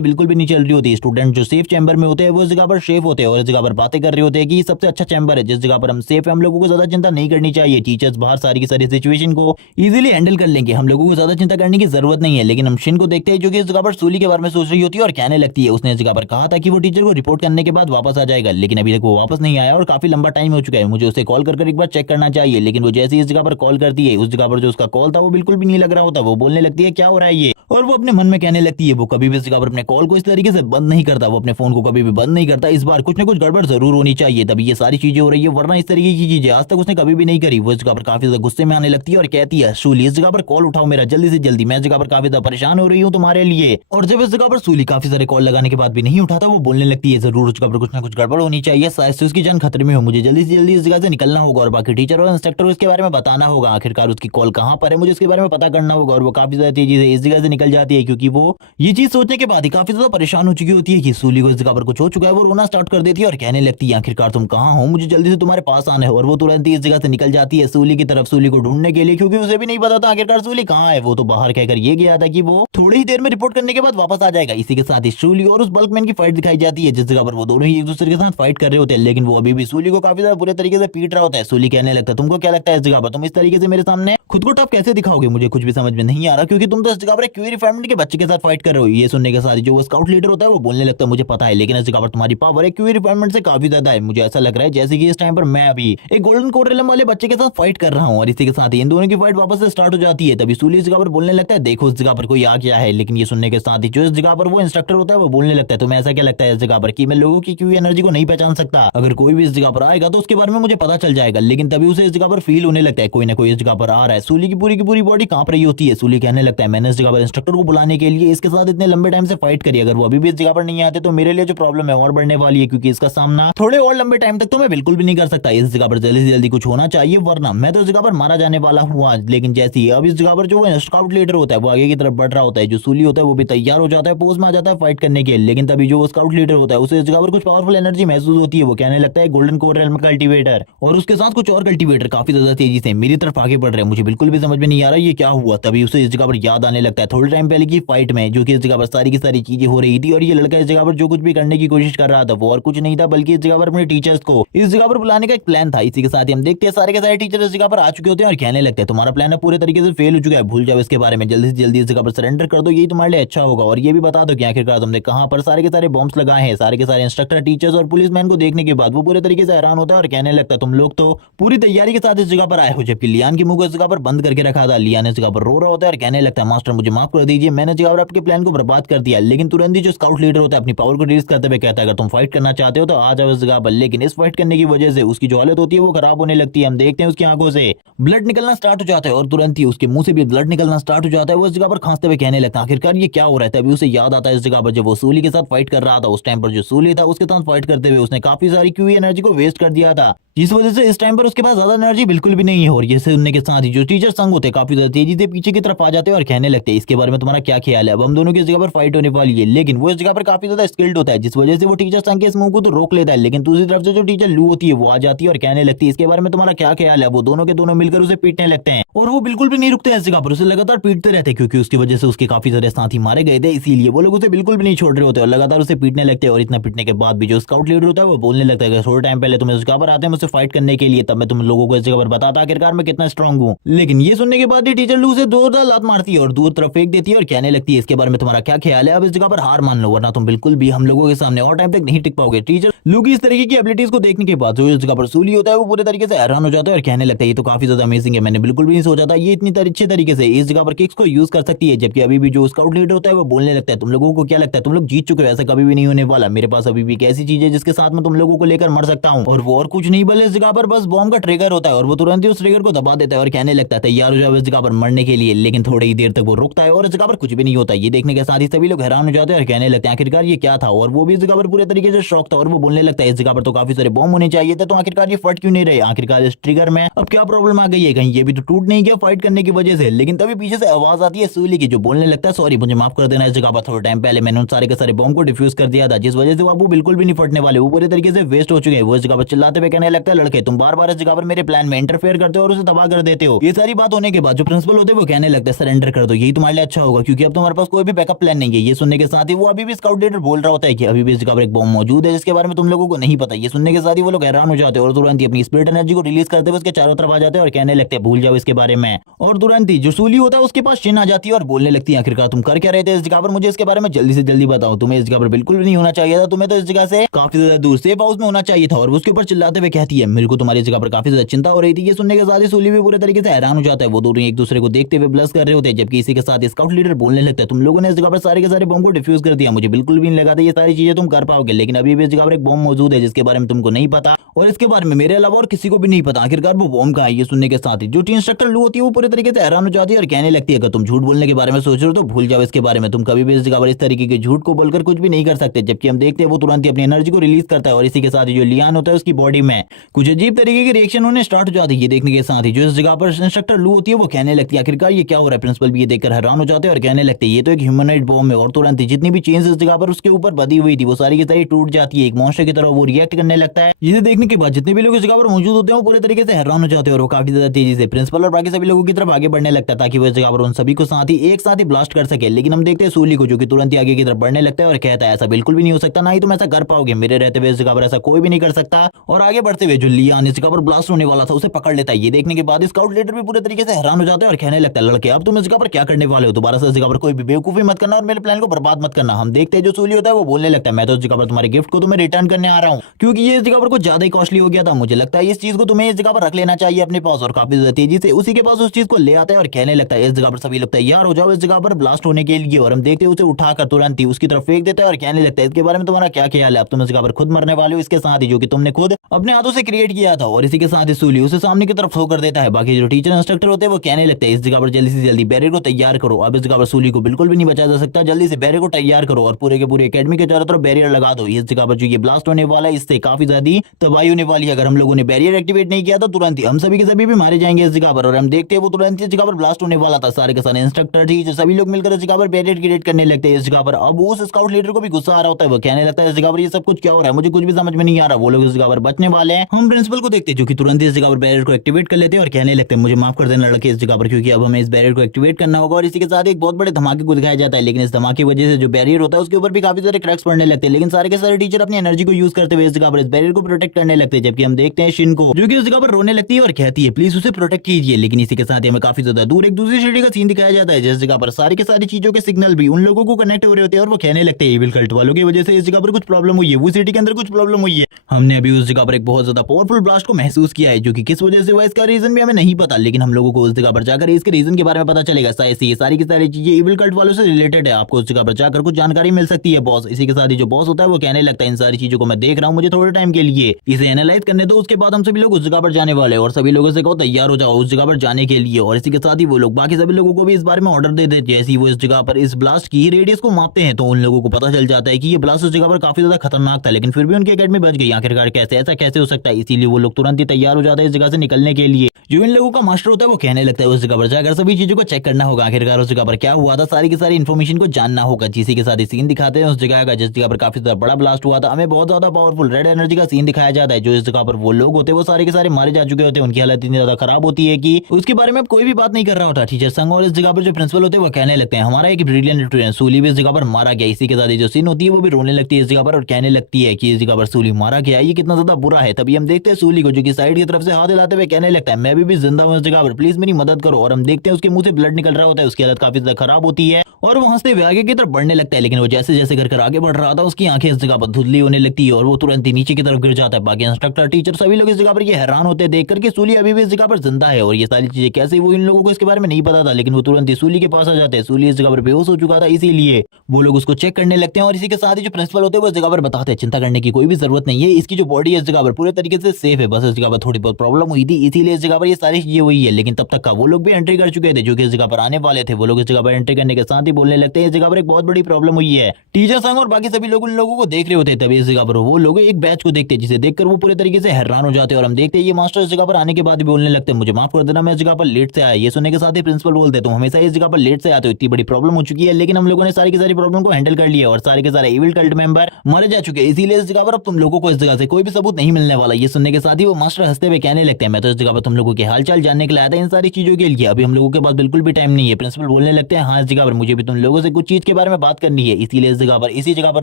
बिल्कुल भी नहीं चल रही होती। स्टूडेंट जो सेफ चैम्बर में होते हैं वो इस जगह पर सेफ होते हैं और इस जगह पर बातें कर रहे होते हैं कि सबसे अच्छा चैम्बर है जिस जगह पर हम सेफ है, हम लोगों को ज्यादा चिंता नहीं करनी चाहिए। टीचर्स बाहर सारी की सारी सिचुएशन को इजीली हैंडल कर लेंगे, हम लोगों को ज्यादा चिंता करने की जरूरत नहीं है। लेकिन हम शिन को देखते हैं जो कि इस जगह पर सूली के बारे में सोच रही होती है और कहने लगती है उसने इस जगह पर कहा था कि वो टीचर को रिपोर्ट करने के बाद वापस आ जाएगा, लेकिन अभी तक वो वापस नहीं आया और काफी लंबा टाइम हो चुका है, मुझे उसे कॉल कर एक बार चेक करना चाहिए। लेकिन वो जैसे ही इस जगह पर कॉल करती है उस जगह पर जो उसका कॉल था वो बिल्कुल भी नहीं लग रहा होता। वो बोलने लगती है क्या हो रहा है ये, और वो अपने मन में कहने लगती है वो कभी भी इस जगह पर अपने कॉल को इस तरीके से बंद नहीं करता, वो अपने फोन को कभी भी बंद नहीं करता, इस बार कुछ ना कुछ गड़बड़ जरूर होनी चाहिए तभी ये सारी चीजें हो रही है, वरना इस तरीके की चीजें आज तक उसने कभी भी नहीं करी। वो इस जगह पर काफी ज्यादा गुस्से में आने लगती है और कहती है सूली इस जगह पर कॉल उठाओ मेरा जल्दी से जल्दी, मैं इस जगह पर काफी ज्यादा परेशान हो रही हूँ तुम्हारे लिए। और जब इस जगह पर सूली काफी सारे कॉल लगाने के बाद भी नहीं उठाता वो बोलने लगती है जरूर उस जगह पर कुछ ना कुछ गड़बड़ होनी चाहिए, शायद से उसकी जान खतरे में हो, मुझे जल्दी से जल्दी इस जगह से निकलना होगा और बाकी टीचर और इंस्ट्रक्टर को इसके बारे में बताना होगा, आखिरकार उसकी कॉल कहाँ पर है मुझे इसके बारे में पता करना होगा। और वो काफी ज्यादा तेजी से इस जगह से निकल जाती है क्योंकि वो ये चीज सोचने के बाद ही काफी ज्यादा परेशान हो चुकी होती है कि सूली को इस जगह पर कुछ हो चुका है। वो रोना स्टार्ट कर देती है और कहने लगती है आखिरकार तुम कहाँ हो, मुझे जल्दी से तुम्हारे पास आना है। और वो तुरंत ही इस जगह से निकल जाती है सूली की तरफ, सूली को ढूंढने के लिए, क्योंकि उसे भी नहीं पता था आखिरकार सूली कहाँ है। वो तो बाहर कहकर ये गया था कि वो थोड़ी ही देर में रिपोर्ट करने के बाद वापस आ जाएगा। इसी के साथ ही सूली और उस बल्कमैन की फाइट दिखाई जाती है जिस जगह पर वो दोनों ही एक दूसरे के साथ फाइट कर रहे होते हैं, लेकिन वो अभी भी सूली को काफी ज्यादा बुरे तरीके से पीट रहा होता है। सूली कहने लगता है तुमको क्या लगता है इस जगह पर तुम इस तरीके से मेरे सामने खुद को टफ कैसे दिखाओगे, मुझे कुछ भी समझ में नहीं आ रहा क्योंकि तुम तो इस जगह पर क्यूरी फैमिली के बच्चे के साथ फाइट कर रहे हो। ये सुनने के साथ ही जो वो स्काउट लीडर होता है वो बोलने लगता है मुझे पता है लेकिन इस जगह पर तुम्हारी पावर है क्यूरी फैमिली से काफी ज्यादा है, मुझे ऐसा लग रहा है जैसे कि इस टाइम पर मैं अभी एक गोल्डन कोरलम वाले बच्चे के साथ फाइट कर रहा हूँ। और इसी के साथ ही इन दोनों की फाइट वापस से स्टार्ट हो जाती है। तभी सूली इस जगह पर बोलने लगता है देखो इस जगह पर कोई आ गया है, लेकिन ये सुनने के साथ ही जो इस जगह पर वो इंस्ट्रक्टर होता है वो बोलने लगता है तुम्हें ऐसा क्या लगता है इस जगह पर कि मैं लोगों की क्यू एनर्जी को नहीं पहचान सकता, अगर कोई भी इस जगह पर आएगा तो उसके बारे में मुझे पता चल जाएगा। लेकिन तभी उसे इस जगह पर फील होने लगता है कोई ना कोई इस जगह पर आ रहा है। सूली की पूरी बॉडी कांप रही होती है। सूली कहने लगता है मैंने इस जगह पर इंस्ट्रक्टर को बुलाने के लिए इसके साथ इतने लंबे टाइम से फाइट करी, अगर वो अभी भी इस जगह पर नहीं आते तो मेरे लिए जो प्रॉब्लम है और बढ़ने वाली है क्योंकि इसका सामना थोड़े और लंबे टाइम तक तो मैं बिल्कुल भी नहीं कर सकता। इस जगह पर जल्दी से जल्दी कुछ होना चाहिए वरना मैं तो इस जगह पर मारा जाने वाला हुआ। लेकिन जैसे ही अब इस जगह पर जो स्काउट लीडर होता है वो आगे की तरफ बढ़ रहा होता है, जो सूली होता है वो भी तैयार हो जाता है, पोज में आ जाता है फाइट करने के। लेकिन तभी जो स्काउट लीडर होता है उसे इस जगह पर कुछ पावरफुल एनर्जी महसूस होती है। वो कहने लगता है गोल्डन कोर रेल्म कल्टीवेटर और उसके साथ कुछ और कल्टीवेटर काफी ज्यादा तेजी से मेरी तरफ आगे बढ़ रहे हैं, मुझे बिल्कुल भी समझ में नहीं आ रहा ये क्या हुआ। तभी उसे इस जगह पर याद आने लगता है थोड़े टाइम पहले की फाइट में जो कि इस जगह पर सारी की सारी चीजें हो रही थी और ये लड़का इस जगह पर जो कुछ भी करने की कोशिश कर रहा था वो और कुछ नहीं था बल्कि इस जगह पर अपने टीचर्स को इस जगह पर बुलाने का एक प्लान था। इसी के साथ ही हम देखते हैं सारे के सारे टीचर इस जगह पर आ चुके होते हैं और कहने लगते हैं तुम्हारा प्लान पूरे तरीके से फेल हो चुका है, भूल जाओ इसके बारे में, जल्दी से जल्दी इस जगह पर सरेंडर कर दो, यही तुम्हारे लिए अच्छा होगा। और ये भी बता दो कि आखिरकार तुमने कहां पर सारे के सारे बॉम्ब्स लगाए हैं। सारे के सारे इंस्ट्रक्टर टीचर्स और पुलिसमैन को देखने के बाद वो पूरे तरीके से हैरान होता है और कहने लगता है तुम लोग तो पूरी तैयारी के साथ इस जगह पर आए हो, जबकि लियान की मुंह को इस जगह पर बंद करके रखा था। लियान इस जगह पर रो रहा होता है और कहने लगता है मास्टर मुझे माफ कर दीजिए, मैंने जगह पर आपके प्लान को बर्बाद कर दिया। लेकिन तुरंत ही जो स्काउट लीडर होता है अपनी पावर को रिलीज करते हुए कहता है अगर तुम फाइट करना चाहते हो तो आ जाओ इस जगह पर। लेकिन इस फाइट करने की वजह से उसकी जो हालत होती है वो खराब होने लगती है। हम देखते हैं उसकी आंखों से ब्लड निकलना स्टार्ट हो जाता है और तुरंत ही उसके मुंह से भी ब्लड निकलना स्टार्ट हो जाता है। वो इस जगह पर खांसते हुए कहने लगता है आखिरकार ये क्या हो रहा है। तभी उसे याद आता है इस जगह पर जब वो सूली के साथ फाइट कर रहा था, उस टाइम पर जो सूली था उसके साथ फाइट करते हुए उसने काफी सारी क्यू एनर्जी को वेस्ट कर दिया था, जिस वजह से इस टाइम पर उसके पास ज्यादा एनर्जी बिल्कुल भी नहीं है। और ये सुनने के साथ ही जो टीचर संग होते काफी ज्यादा तेजी से पीछे की तरफ आ जाते हैं और कहने लगते हैं इसके बारे में तुम्हारा क्या ख्याल है, अब हम दोनों की इस जगह पर फाइट होने वाली है। लेकिन वो इस जगह पर काफी ज्यादा स्किल्ड होता है जिस वजह से वो टीचर संग के इस मूव को तो रोक लेता है। लेकिन दूसरी तरफ से जो टीचर लू होती है वो आ जाती है और कहने लगती है इसके बारे में तुम्हारा क्या ख्याल है। वो दोनों के दोनों मिलकर उसे पीटने लगते हैं और वो बिल्कुल भी नहीं रुकते हैं इस जगह पर, उसे लगातार पीटते रहते हैं क्योंकि उसकी वजह से उसके काफी सारे साथी मारे गए थे, इसीलिए वो लोग उसे बिल्कुल भी नहीं छोड़ रहे होते और लगातार उसे पीटने लगते हैं। और इतना पीटने के बाद भी जो स्काउट लीडर होता है वो बोलने लगता है थोड़े टाइम पहले तुम इस जगह पर आते हैं मुझसे फाइट करने के लिए, तब मैं तुम लोगों को इस जगह पर बताता आखिरकार मैं कितना स्ट्रांग हूँ। लेकिन ये सुनने के बाद ही टीचर लू से जोरदार लात मारती है और दूर तरफ फेंक देती है और कहने लगती है इसके बारे में तुम्हारा क्या ख्याल है, अब इस जगह पर हार मान लो वरना तुम बिल्कुल भी हम लोगों के सामने और टाइम तक नहीं टिक पाओगे। टीचर लू की इस तरीके की एबिलिटीज को देखने के बाद जो इस जगह पर सूली होता है वो पूरे तरीके से हैरान हो जाता है और कहने लगता है ये तो काफी ज्यादा अमेजिंग है, कि मैंने बिल्कुल भी नहीं सोचा था ये इतनी अच्छे तरीके से इस जगह पर किक्स को यूज कर सकती है। जबकि अभी भी जो स्काउट लीडर होता है वो बोलने लगता है तुम लोगों को क्या लगता है तुम लोग जीत चुके हो, ऐसा कभी भी नहीं होने वाला। मेरे पास अभी भी एक ऐसी चीज है जिसके साथ मैं तुम लोगों को लेकर मर सकता हूँ। और वो और कुछ नहीं बल्कि इस जगह पर बस बॉम्ब का ट्रिगर होता है और वो तुरंत ही उस ट्रिगर को दबा देता है और कहने लगता है तैयार हो जाओ इस जगह पर मरने के लिए। लेकिन थोड़ी ही देर तक वो रुकता है और इस जगह पर कुछ भी नहीं होता। ये देखने के साथ ही सभी लोग हैरान हो जाते हैं और कहने लगते हैं आखिरकार ये क्या था। और वो भी इस जगह पर पूरे तरीके से शॉक था और वो बोलने लगता है इस जगह पर तो काफी सारे बॉम्ब होने चाहिए थे, तो आखिरकार ये फट क्यों नहीं रहे, आखिरकार इस ट्रिगर में अब क्या प्रॉब्लम आ गई है, कहीं ये भी तो टूट नहीं गया फाइट करने की वजह से। लेकिन तभी पीछे से आवाज आती है सूली की जो बोलने लगता है सॉरी मुझे माफ कर देना, इस जगह पर थोड़ा टाइम पहले मैंने उन सारे के सारे बॉम्ब को डिफ्यूज कर दिया था जिस वजह से वो बिल्कुल भी नहीं फटने वाले, वो पूरे तरीके से वेस्ट हो चुके हैं। वो इस जगह पर चिल्लाते हुए कहने लगता है लड़के तुम बार बार इस जगह पर मेरे प्लान में इंटरफेयर करते हो और उसे तबाह कर देते हो। ये सारी बात होने के बाद जो प्रिंसिपल होते हैं वो कहने लगता है सरेंडर कर दो, यही तुम्हारे लिए अच्छा होगा क्योंकि अब तुम्हारे पास कोई भी बैकअप प्लान नहीं है। ये सुनने के साथ ही वो अभी भी स्काउट लीडर बोल रहा होता है कि अभी भी इस जगह पर एक बॉम्ब मौजूद है जिसके बारे में तुम लोगों को नहीं पता। ये सुनने के साथ ही वो लोग हैरान हो जाते हैं और तुरंत ही अपनी स्पिरिट एनर्जी को रिलीज करते हुए उसके चारों तरफ आ जाते हैं और कहने लगते हैं भूल जाओ इसके बारे में। और तुरंत ही जो सूली होता है उसके पास चिन आ जाती है और बोलने लगती है आखिरकार तुम कर क्या रहे थे इस जगह पर, मुझे इसके बारे में जल्दी से जल्दी बताओ। तुम्हें इस जगह पर बिल्कुल भी नहीं होना चाहिए था, तुम्हें तो इस जगह से काफी ज्यादा दूर सेफ हाउस में होना चाहिए था। और उसके ऊपर चिल्लाते हुए कहती है मेरे को तुम्हारी जगह पर काफी ज्यादा चिंता हो रही थी। ये सुनने के साथ ही सूली भी पूरे तरीके से हैरान हो जाता है। वो दोनों एक दूसरे को देखते हुए ब्लश कर रहे होते हैं जबकि इसी के साथ स्काउट लीडर बोलने लगता है तुम लोगों ने इस जगह पर सारे के सारे बम को डिफ्यूज कर दिया, मुझे बिल्कुल भी नहीं लगा था ये सारी चीजें तुम कर पाओगे। लेकिन अभी भी इस जगह पर एक बम मौजूद है जिसके बारे में तुमको नहीं पता और इसके बारे में मेरे अलावा और किसी को भी नहीं पता आखिरकार वो बम कहाँ है। ये सुनने के साथ ही जो टीम इंस्ट्रक्टर लू होती है वो पूरे तरीके से हैरान हो जाती है और कहने लगती है अगर तुम झूठ बोलने के बारे में सोच रहे हो तो भूल जाओ इसके बारे में, तुम कभी भी इस जगह पर इस तरीके के झूठ को बोलकर कुछ भी नहीं कर सकते। जबकि हम देखते हैं वो तुरंत ही अपनी एनर्जी को रिलीज करता है और इसी के साथ ही जो लियान होता है उसकी बॉडी में कुछ अजीब तरीके के रिएक्शन होने स्टार्ट हो जाती है। ये देखने के साथ ही जो इस जगह पर इंस्ट्रक्टर लू होती है वो कहने लगती है आखिरकार ये क्या हो रहा है। प्रिंसिपल भी ये देखकर हैरान हो जाते हैं और कहने लगते हैं ये तो एक ह्यूमनॉइड बॉम्ब है। और तुरंत ही जितनी भी चेन्स इस जगह पर उसके ऊपर बधी हुई थी वो सारी की सारी टूट जाती है, एक मॉन्स्टर की तरह वो रिएक्ट करने लगता है। जिसे देखने के बाद जितने भी लोग इस जगह पर मौजूद होते हैं वो पूरे तरीके से हैरान हो जाते हैं और वो काफी ज्यादा तेजी से प्रिंसिपल और बाकी सभी लोगों की तरफ आगे बढ़ने लगता है ताकि वो इस जगह पर उन सभी को साथ ही एक साथ ही ब्लास्ट कर सके। लेकिन हम देखते हैं सूली को जो कि तुरंत ही आगे की तरफ बढ़ने लगता है और कहता है ऐसा बिल्कुल भी नहीं हो सकता, ना ही तुम ऐसा कर पाओगे, मेरे रहते हुए इस जगह पर ऐसा कोई भी नहीं कर सकता। और आगे बढ़ते हुए जो लियान इस जगह पर ब्लास्ट होने वाला था उसे पकड़ लेता है। ये देखने के बाद स्काउट लीडर भी पूरे तरीके से हैरान हो जाता है और कहने लगता है लड़के अब तुम इस जगह पर क्या करने वाले हो, दोबारा से इस जगह पर कोई भी बेवकूफी मत करना और मेरे प्लान को बर्बाद मत करना। हम देखते हैं जो सूली होता है वो बोलने लगता है मैं तो इस जगह पर तुम्हारे गिफ्ट को तुम्हें रिटर्न करने आ रहा हूँ क्योंकि ये इस जगह पर कुछ ज्यादा ही कॉस्टली हो गया था, मुझे लगता है इस चीज को तुम्हें इस जगह पर रख लेना चाहिए अपने पास। और काफी ज्यादा तेजी से उसी के पास उस चीज को ले आता है और कहने लगता है इस जगह पर सभी लोग तैयार हो जाओ इस जगह पर ब्लास्ट होने के लिए। और हम देखते हैं उसे उठाकर तुरंत ही उसकी तरफ फेंक देता है और कहने लगता है इसके बारे में तुम्हारा क्या ख्याल है, अब तुम इस जगह पर खुद मरने वाले हो इसके साथ ही जो कि तुमने खुद अपने हाथों से क्रिएट किया था। और इसी के साथ ही सूली उसे सामने की तरफ थ्रो कर देता है। बाकी जो टीचर इंस्ट्रक्टर होते हैं वो कहने लगते हैं इस जगह पर जल्दी से जल्दी बैरियर को तैयार करो, अब इस जगह पर सूली को बिल्कुल भी नहीं बचा जा सकता, जल्दी से बैरियर को तैयार करो और पूरे के पूरे एकेडमी के चारों तरफ बैरियर लगा दो। इस जगह पर जो ये ब्लास्ट होने वाला है इससे काफी ज्यादा तबाही होने वाली है। अगर हम लोगों ने बैरियर एक्टिवेट नहीं किया तो तुरंत ही हम सभी के सभी भी मारे जाएंगे इस जगह पर। और हम देखते हैं वो तुरंत इस जगह पर ब्लास्ट होने वाला था, सारे के सारे इंस्ट्रक्टर टीचर सभी लोग मिलकर इस जगह पर बैरियर क्रिएट करने लगते हैं इस जगह पर। अब उस स्काउट लीडर को भी गुस्सा आ रहा होता है, वो कहने लगता है इस जगह पर ये सब कुछ क्या हो रहा है, मुझे कुछ भी समझ में नहीं आ रहा। वो लोग इस जगह पर बचने वाले हैं। हम प्रिंसिपल को देखते हैं जो कि तुरंत इस जगह पर बैरियर को एक्टिवेट कर लेते हैं और कहने लगते हैं मुझे माफ कर देना लड़के इस जगह पर क्योंकि अब हमें इस बैरियर को एक्टिवेट करना होगा। और इसी के साथ एक बहुत बड़े धमाके को दिखाया जाता है, लेकिन इस धमाके की वजह से जो बैरियर होता है उसके ऊपर भी काफी सारे क्रैक्स पड़ने लगते हैं। लेकिन सारे के सारे टीचर अपनी एनर्जी को यूज करते हुए इस जगह पर इस बैरियर को प्रोटेक्ट करने लगते हैं। जबकि हम देखते हैं शिन को जो कि उस जगह पर रोने लगती है और कहती है प्लीज उसे प्रोटेक्ट कीजिए। लेकिन इसी के साथ ही हमें काफी ज्यादा दूर एक दूसरी सिटी का सीन दिखाया जाता है जिस जगह पर सारी के सारी चीजों के सिग्नल भी उन लोगों को कनेक्ट हो रहे होते हैं और वो कहने लगते हैं इविल कल्ट वालों की वजह से इस जगह पर कुछ प्रॉब्लम हुई है, वो सिटी के अंदर कुछ प्रॉब्लम हुई है। हमने अभी उस जगह पर एक बहुत ज्यादा पावरफुल ब्लास्ट को महसूस किया है जो कि किस वजह से हुआ इसका रीजन भी हमें नहीं पता, लेकिन हम लोगों को उस जगह पर जाकर इसके रीजन के बारे में पता चलेगा। शायद ये सारी की सारी चीजें इविल कल्ट वालों से रिलेटेड है, आपको उस जगह पर जाकर कुछ जानकारी मिल सकती है बॉस। इसी के साथ ही जो बॉस होता है वो कहने लगता है इन सारी चीजों को मैं देख रहा हूँ, मुझे थोड़े टाइम के लिए इसे एनालाइज करने दो, उसके बाद हम सभी लोग उस जगह पर जाने वाले हैं और सभी लोगों से कहो तैयार हो जाओ उस जगह पर जाने के लिए। और इसी के साथ ही वो लोग बाकी सभी लोगों को भी इस बारे में ऑर्डर दे देते हैं। जैसे ही वो इस जगह पर इस ब्लास्ट की रेडियस को मापते हैं तो उन लोगों को पता चल जाता है कि ये ब्लास्ट उस जगह पर काफी ज्यादा खतरनाक था, लेकिन फिर भी उनकी एकेडमी बच गई। आखिरकार कैसे ऐसा कैसे हो सकता है, इसीलिए वो लोग तुरंत ही तैयार हो जाते हैं इस जगह से निकलने के लिए। जो इन लोगों का मास्टर होता है वो कहने लगता है उस जगह पर जाकर सभी चीजों को चेक करना होगा, आखिरकार उस जगह पर क्या हुआ था, सारी की सारी इन्फॉर्मेशन को जानना होगा। जिसी के साथ ही सीन दिखाते हैं उस जगह का जिस जगह पर काफी ज्यादा बड़ा ब्लास्ट हुआ था। हमें बहुत ज्यादा पावरफुल रेड एनर्जी का सीन दिखाया जाता है। जो इस जगह पर वो लोग होते हैं वो सारे के सारे मारे जा चुके होते हैं, उनकी हालत इतनी ज्यादा खराब होती है कि उसके बारे में अब कोई भी बात नहीं कर रहा होता टीचर संग। और इस जगह पर जो प्रिंसिपल होते हैं वो कहने लगते हैं हमारा एक ब्रिलियंट स्टूडेंट सूली भी इस जगह पर मारा गया। इसी के साथ जो सीन होती है वो भी रोने लगती है इस जगह पर और कहने लगती है कि इस जगह पर सूली मारा गया, ये कितना ज्यादा बुरा है। तभी हम देखते हैं सूली को जो कि साइड की तरफ से हाथ हिलाते हुए कहने लगता है मैं भी जिंदा हूँ इस जगह पर, प्लीज मेरी मदद करो। और हम देखते हैं उसके मुंह से ब्लड निकल रहा होता है, उसकी हालत काफी ज्यादा खराब होती है और वो हंसते हुए आगे की तरफ बढ़ने लगता है। लेकिन वो जैसे जैसे कर आगे बढ़ रहा था उसकी आंखें इस जगह पर धुंधली होने लगती है और वो तुरंत ही नीचे की तरफ गिर जाता है। बाकी इंस्ट्रक्टर टीचर सभी लोग इस जगह पर ये हैरान होते हैं देखकर कि सूली अभी भी इस जगह पर जिंदा है और ये सारी चीजें कैसे, वो इन लोगों को इसके बारे में नहीं पता था, लेकिन वो तुरंत ही सूली के पास आ जाते हैं। सूली इस जगह पर बेहोश हो चुका था, इसीलिए वो लोग उसको चेक करने लगते हैं और इसी के साथ ही जो प्रिंसिपल होते हैं वो इस जगह पर बताते हैं चिंता करने की कोई भी जरूरत नहीं है, इसकी जो बॉडी है इस जगह पर पूरे तरीके से सेफ है, बस इस जगह पर थोड़ी बहुत प्रॉब्लम हुई थी इसीलिए इस जगह पर ये सारी चीजें हुई है। लेकिन तब तक का वो लोग भी एंट्री कर चुके थे जो कि इस जगह पर आने वाले थे। वो लोग इस जगह पर एंट्री करने के साथ ही बोलने लगते हैं इस जगह पर एक बहुत बड़ी प्रॉब्लम हुई है। टीचर संग और बाकी सभी लोग उन लोगों को देख रहे होते हैं, तभी इस जगह पर वो लोग एक बैच को देखते हैं जिसे देखकर वो पूरे तरीके से हैरान हो जाते हैं। और हम देखते हैं ये मास्टर इस जगह पर आने के बाद भी बोलने लगते हैं मुझे माफ कर देना, मैं इस जगह पर लेट से आया। ये सुनने के साथ ही प्रिंसिपल बोलते हैं तुम हमेशा इस जगह पर लेट से आते हो, इतनी बड़ी प्रॉब्लम हो चुकी है, लेकिन हम लोगों ने सारी की सारी प्रॉब्लम को हैंडल कर लिया और सारे के सारे इविल कल्ट मेंबर मारे जा चुके हैं, इसीलिए इस जगह पर अब तुम लोगों को इस जगह से कोई भी सबूत नहीं मिलने वाला। ये सुनने के साथ ही वो मास्टर हंसते हुए कहने लगते हैं मैं तो इस जगह पर तुम लोगों के हालचाल जानने के लिए आया था इन सारी चीजों के लिए, अभी हम लोगों के पास बिल्कुल भी टाइम नहीं है। प्रिंसिपल बोलने लगते हैं हाँ इस जगह पर मुझे भी तुम लोगों से कुछ चीज के बारे में बात करनी है, इसीलिए इस जगह पर इसी जगह पर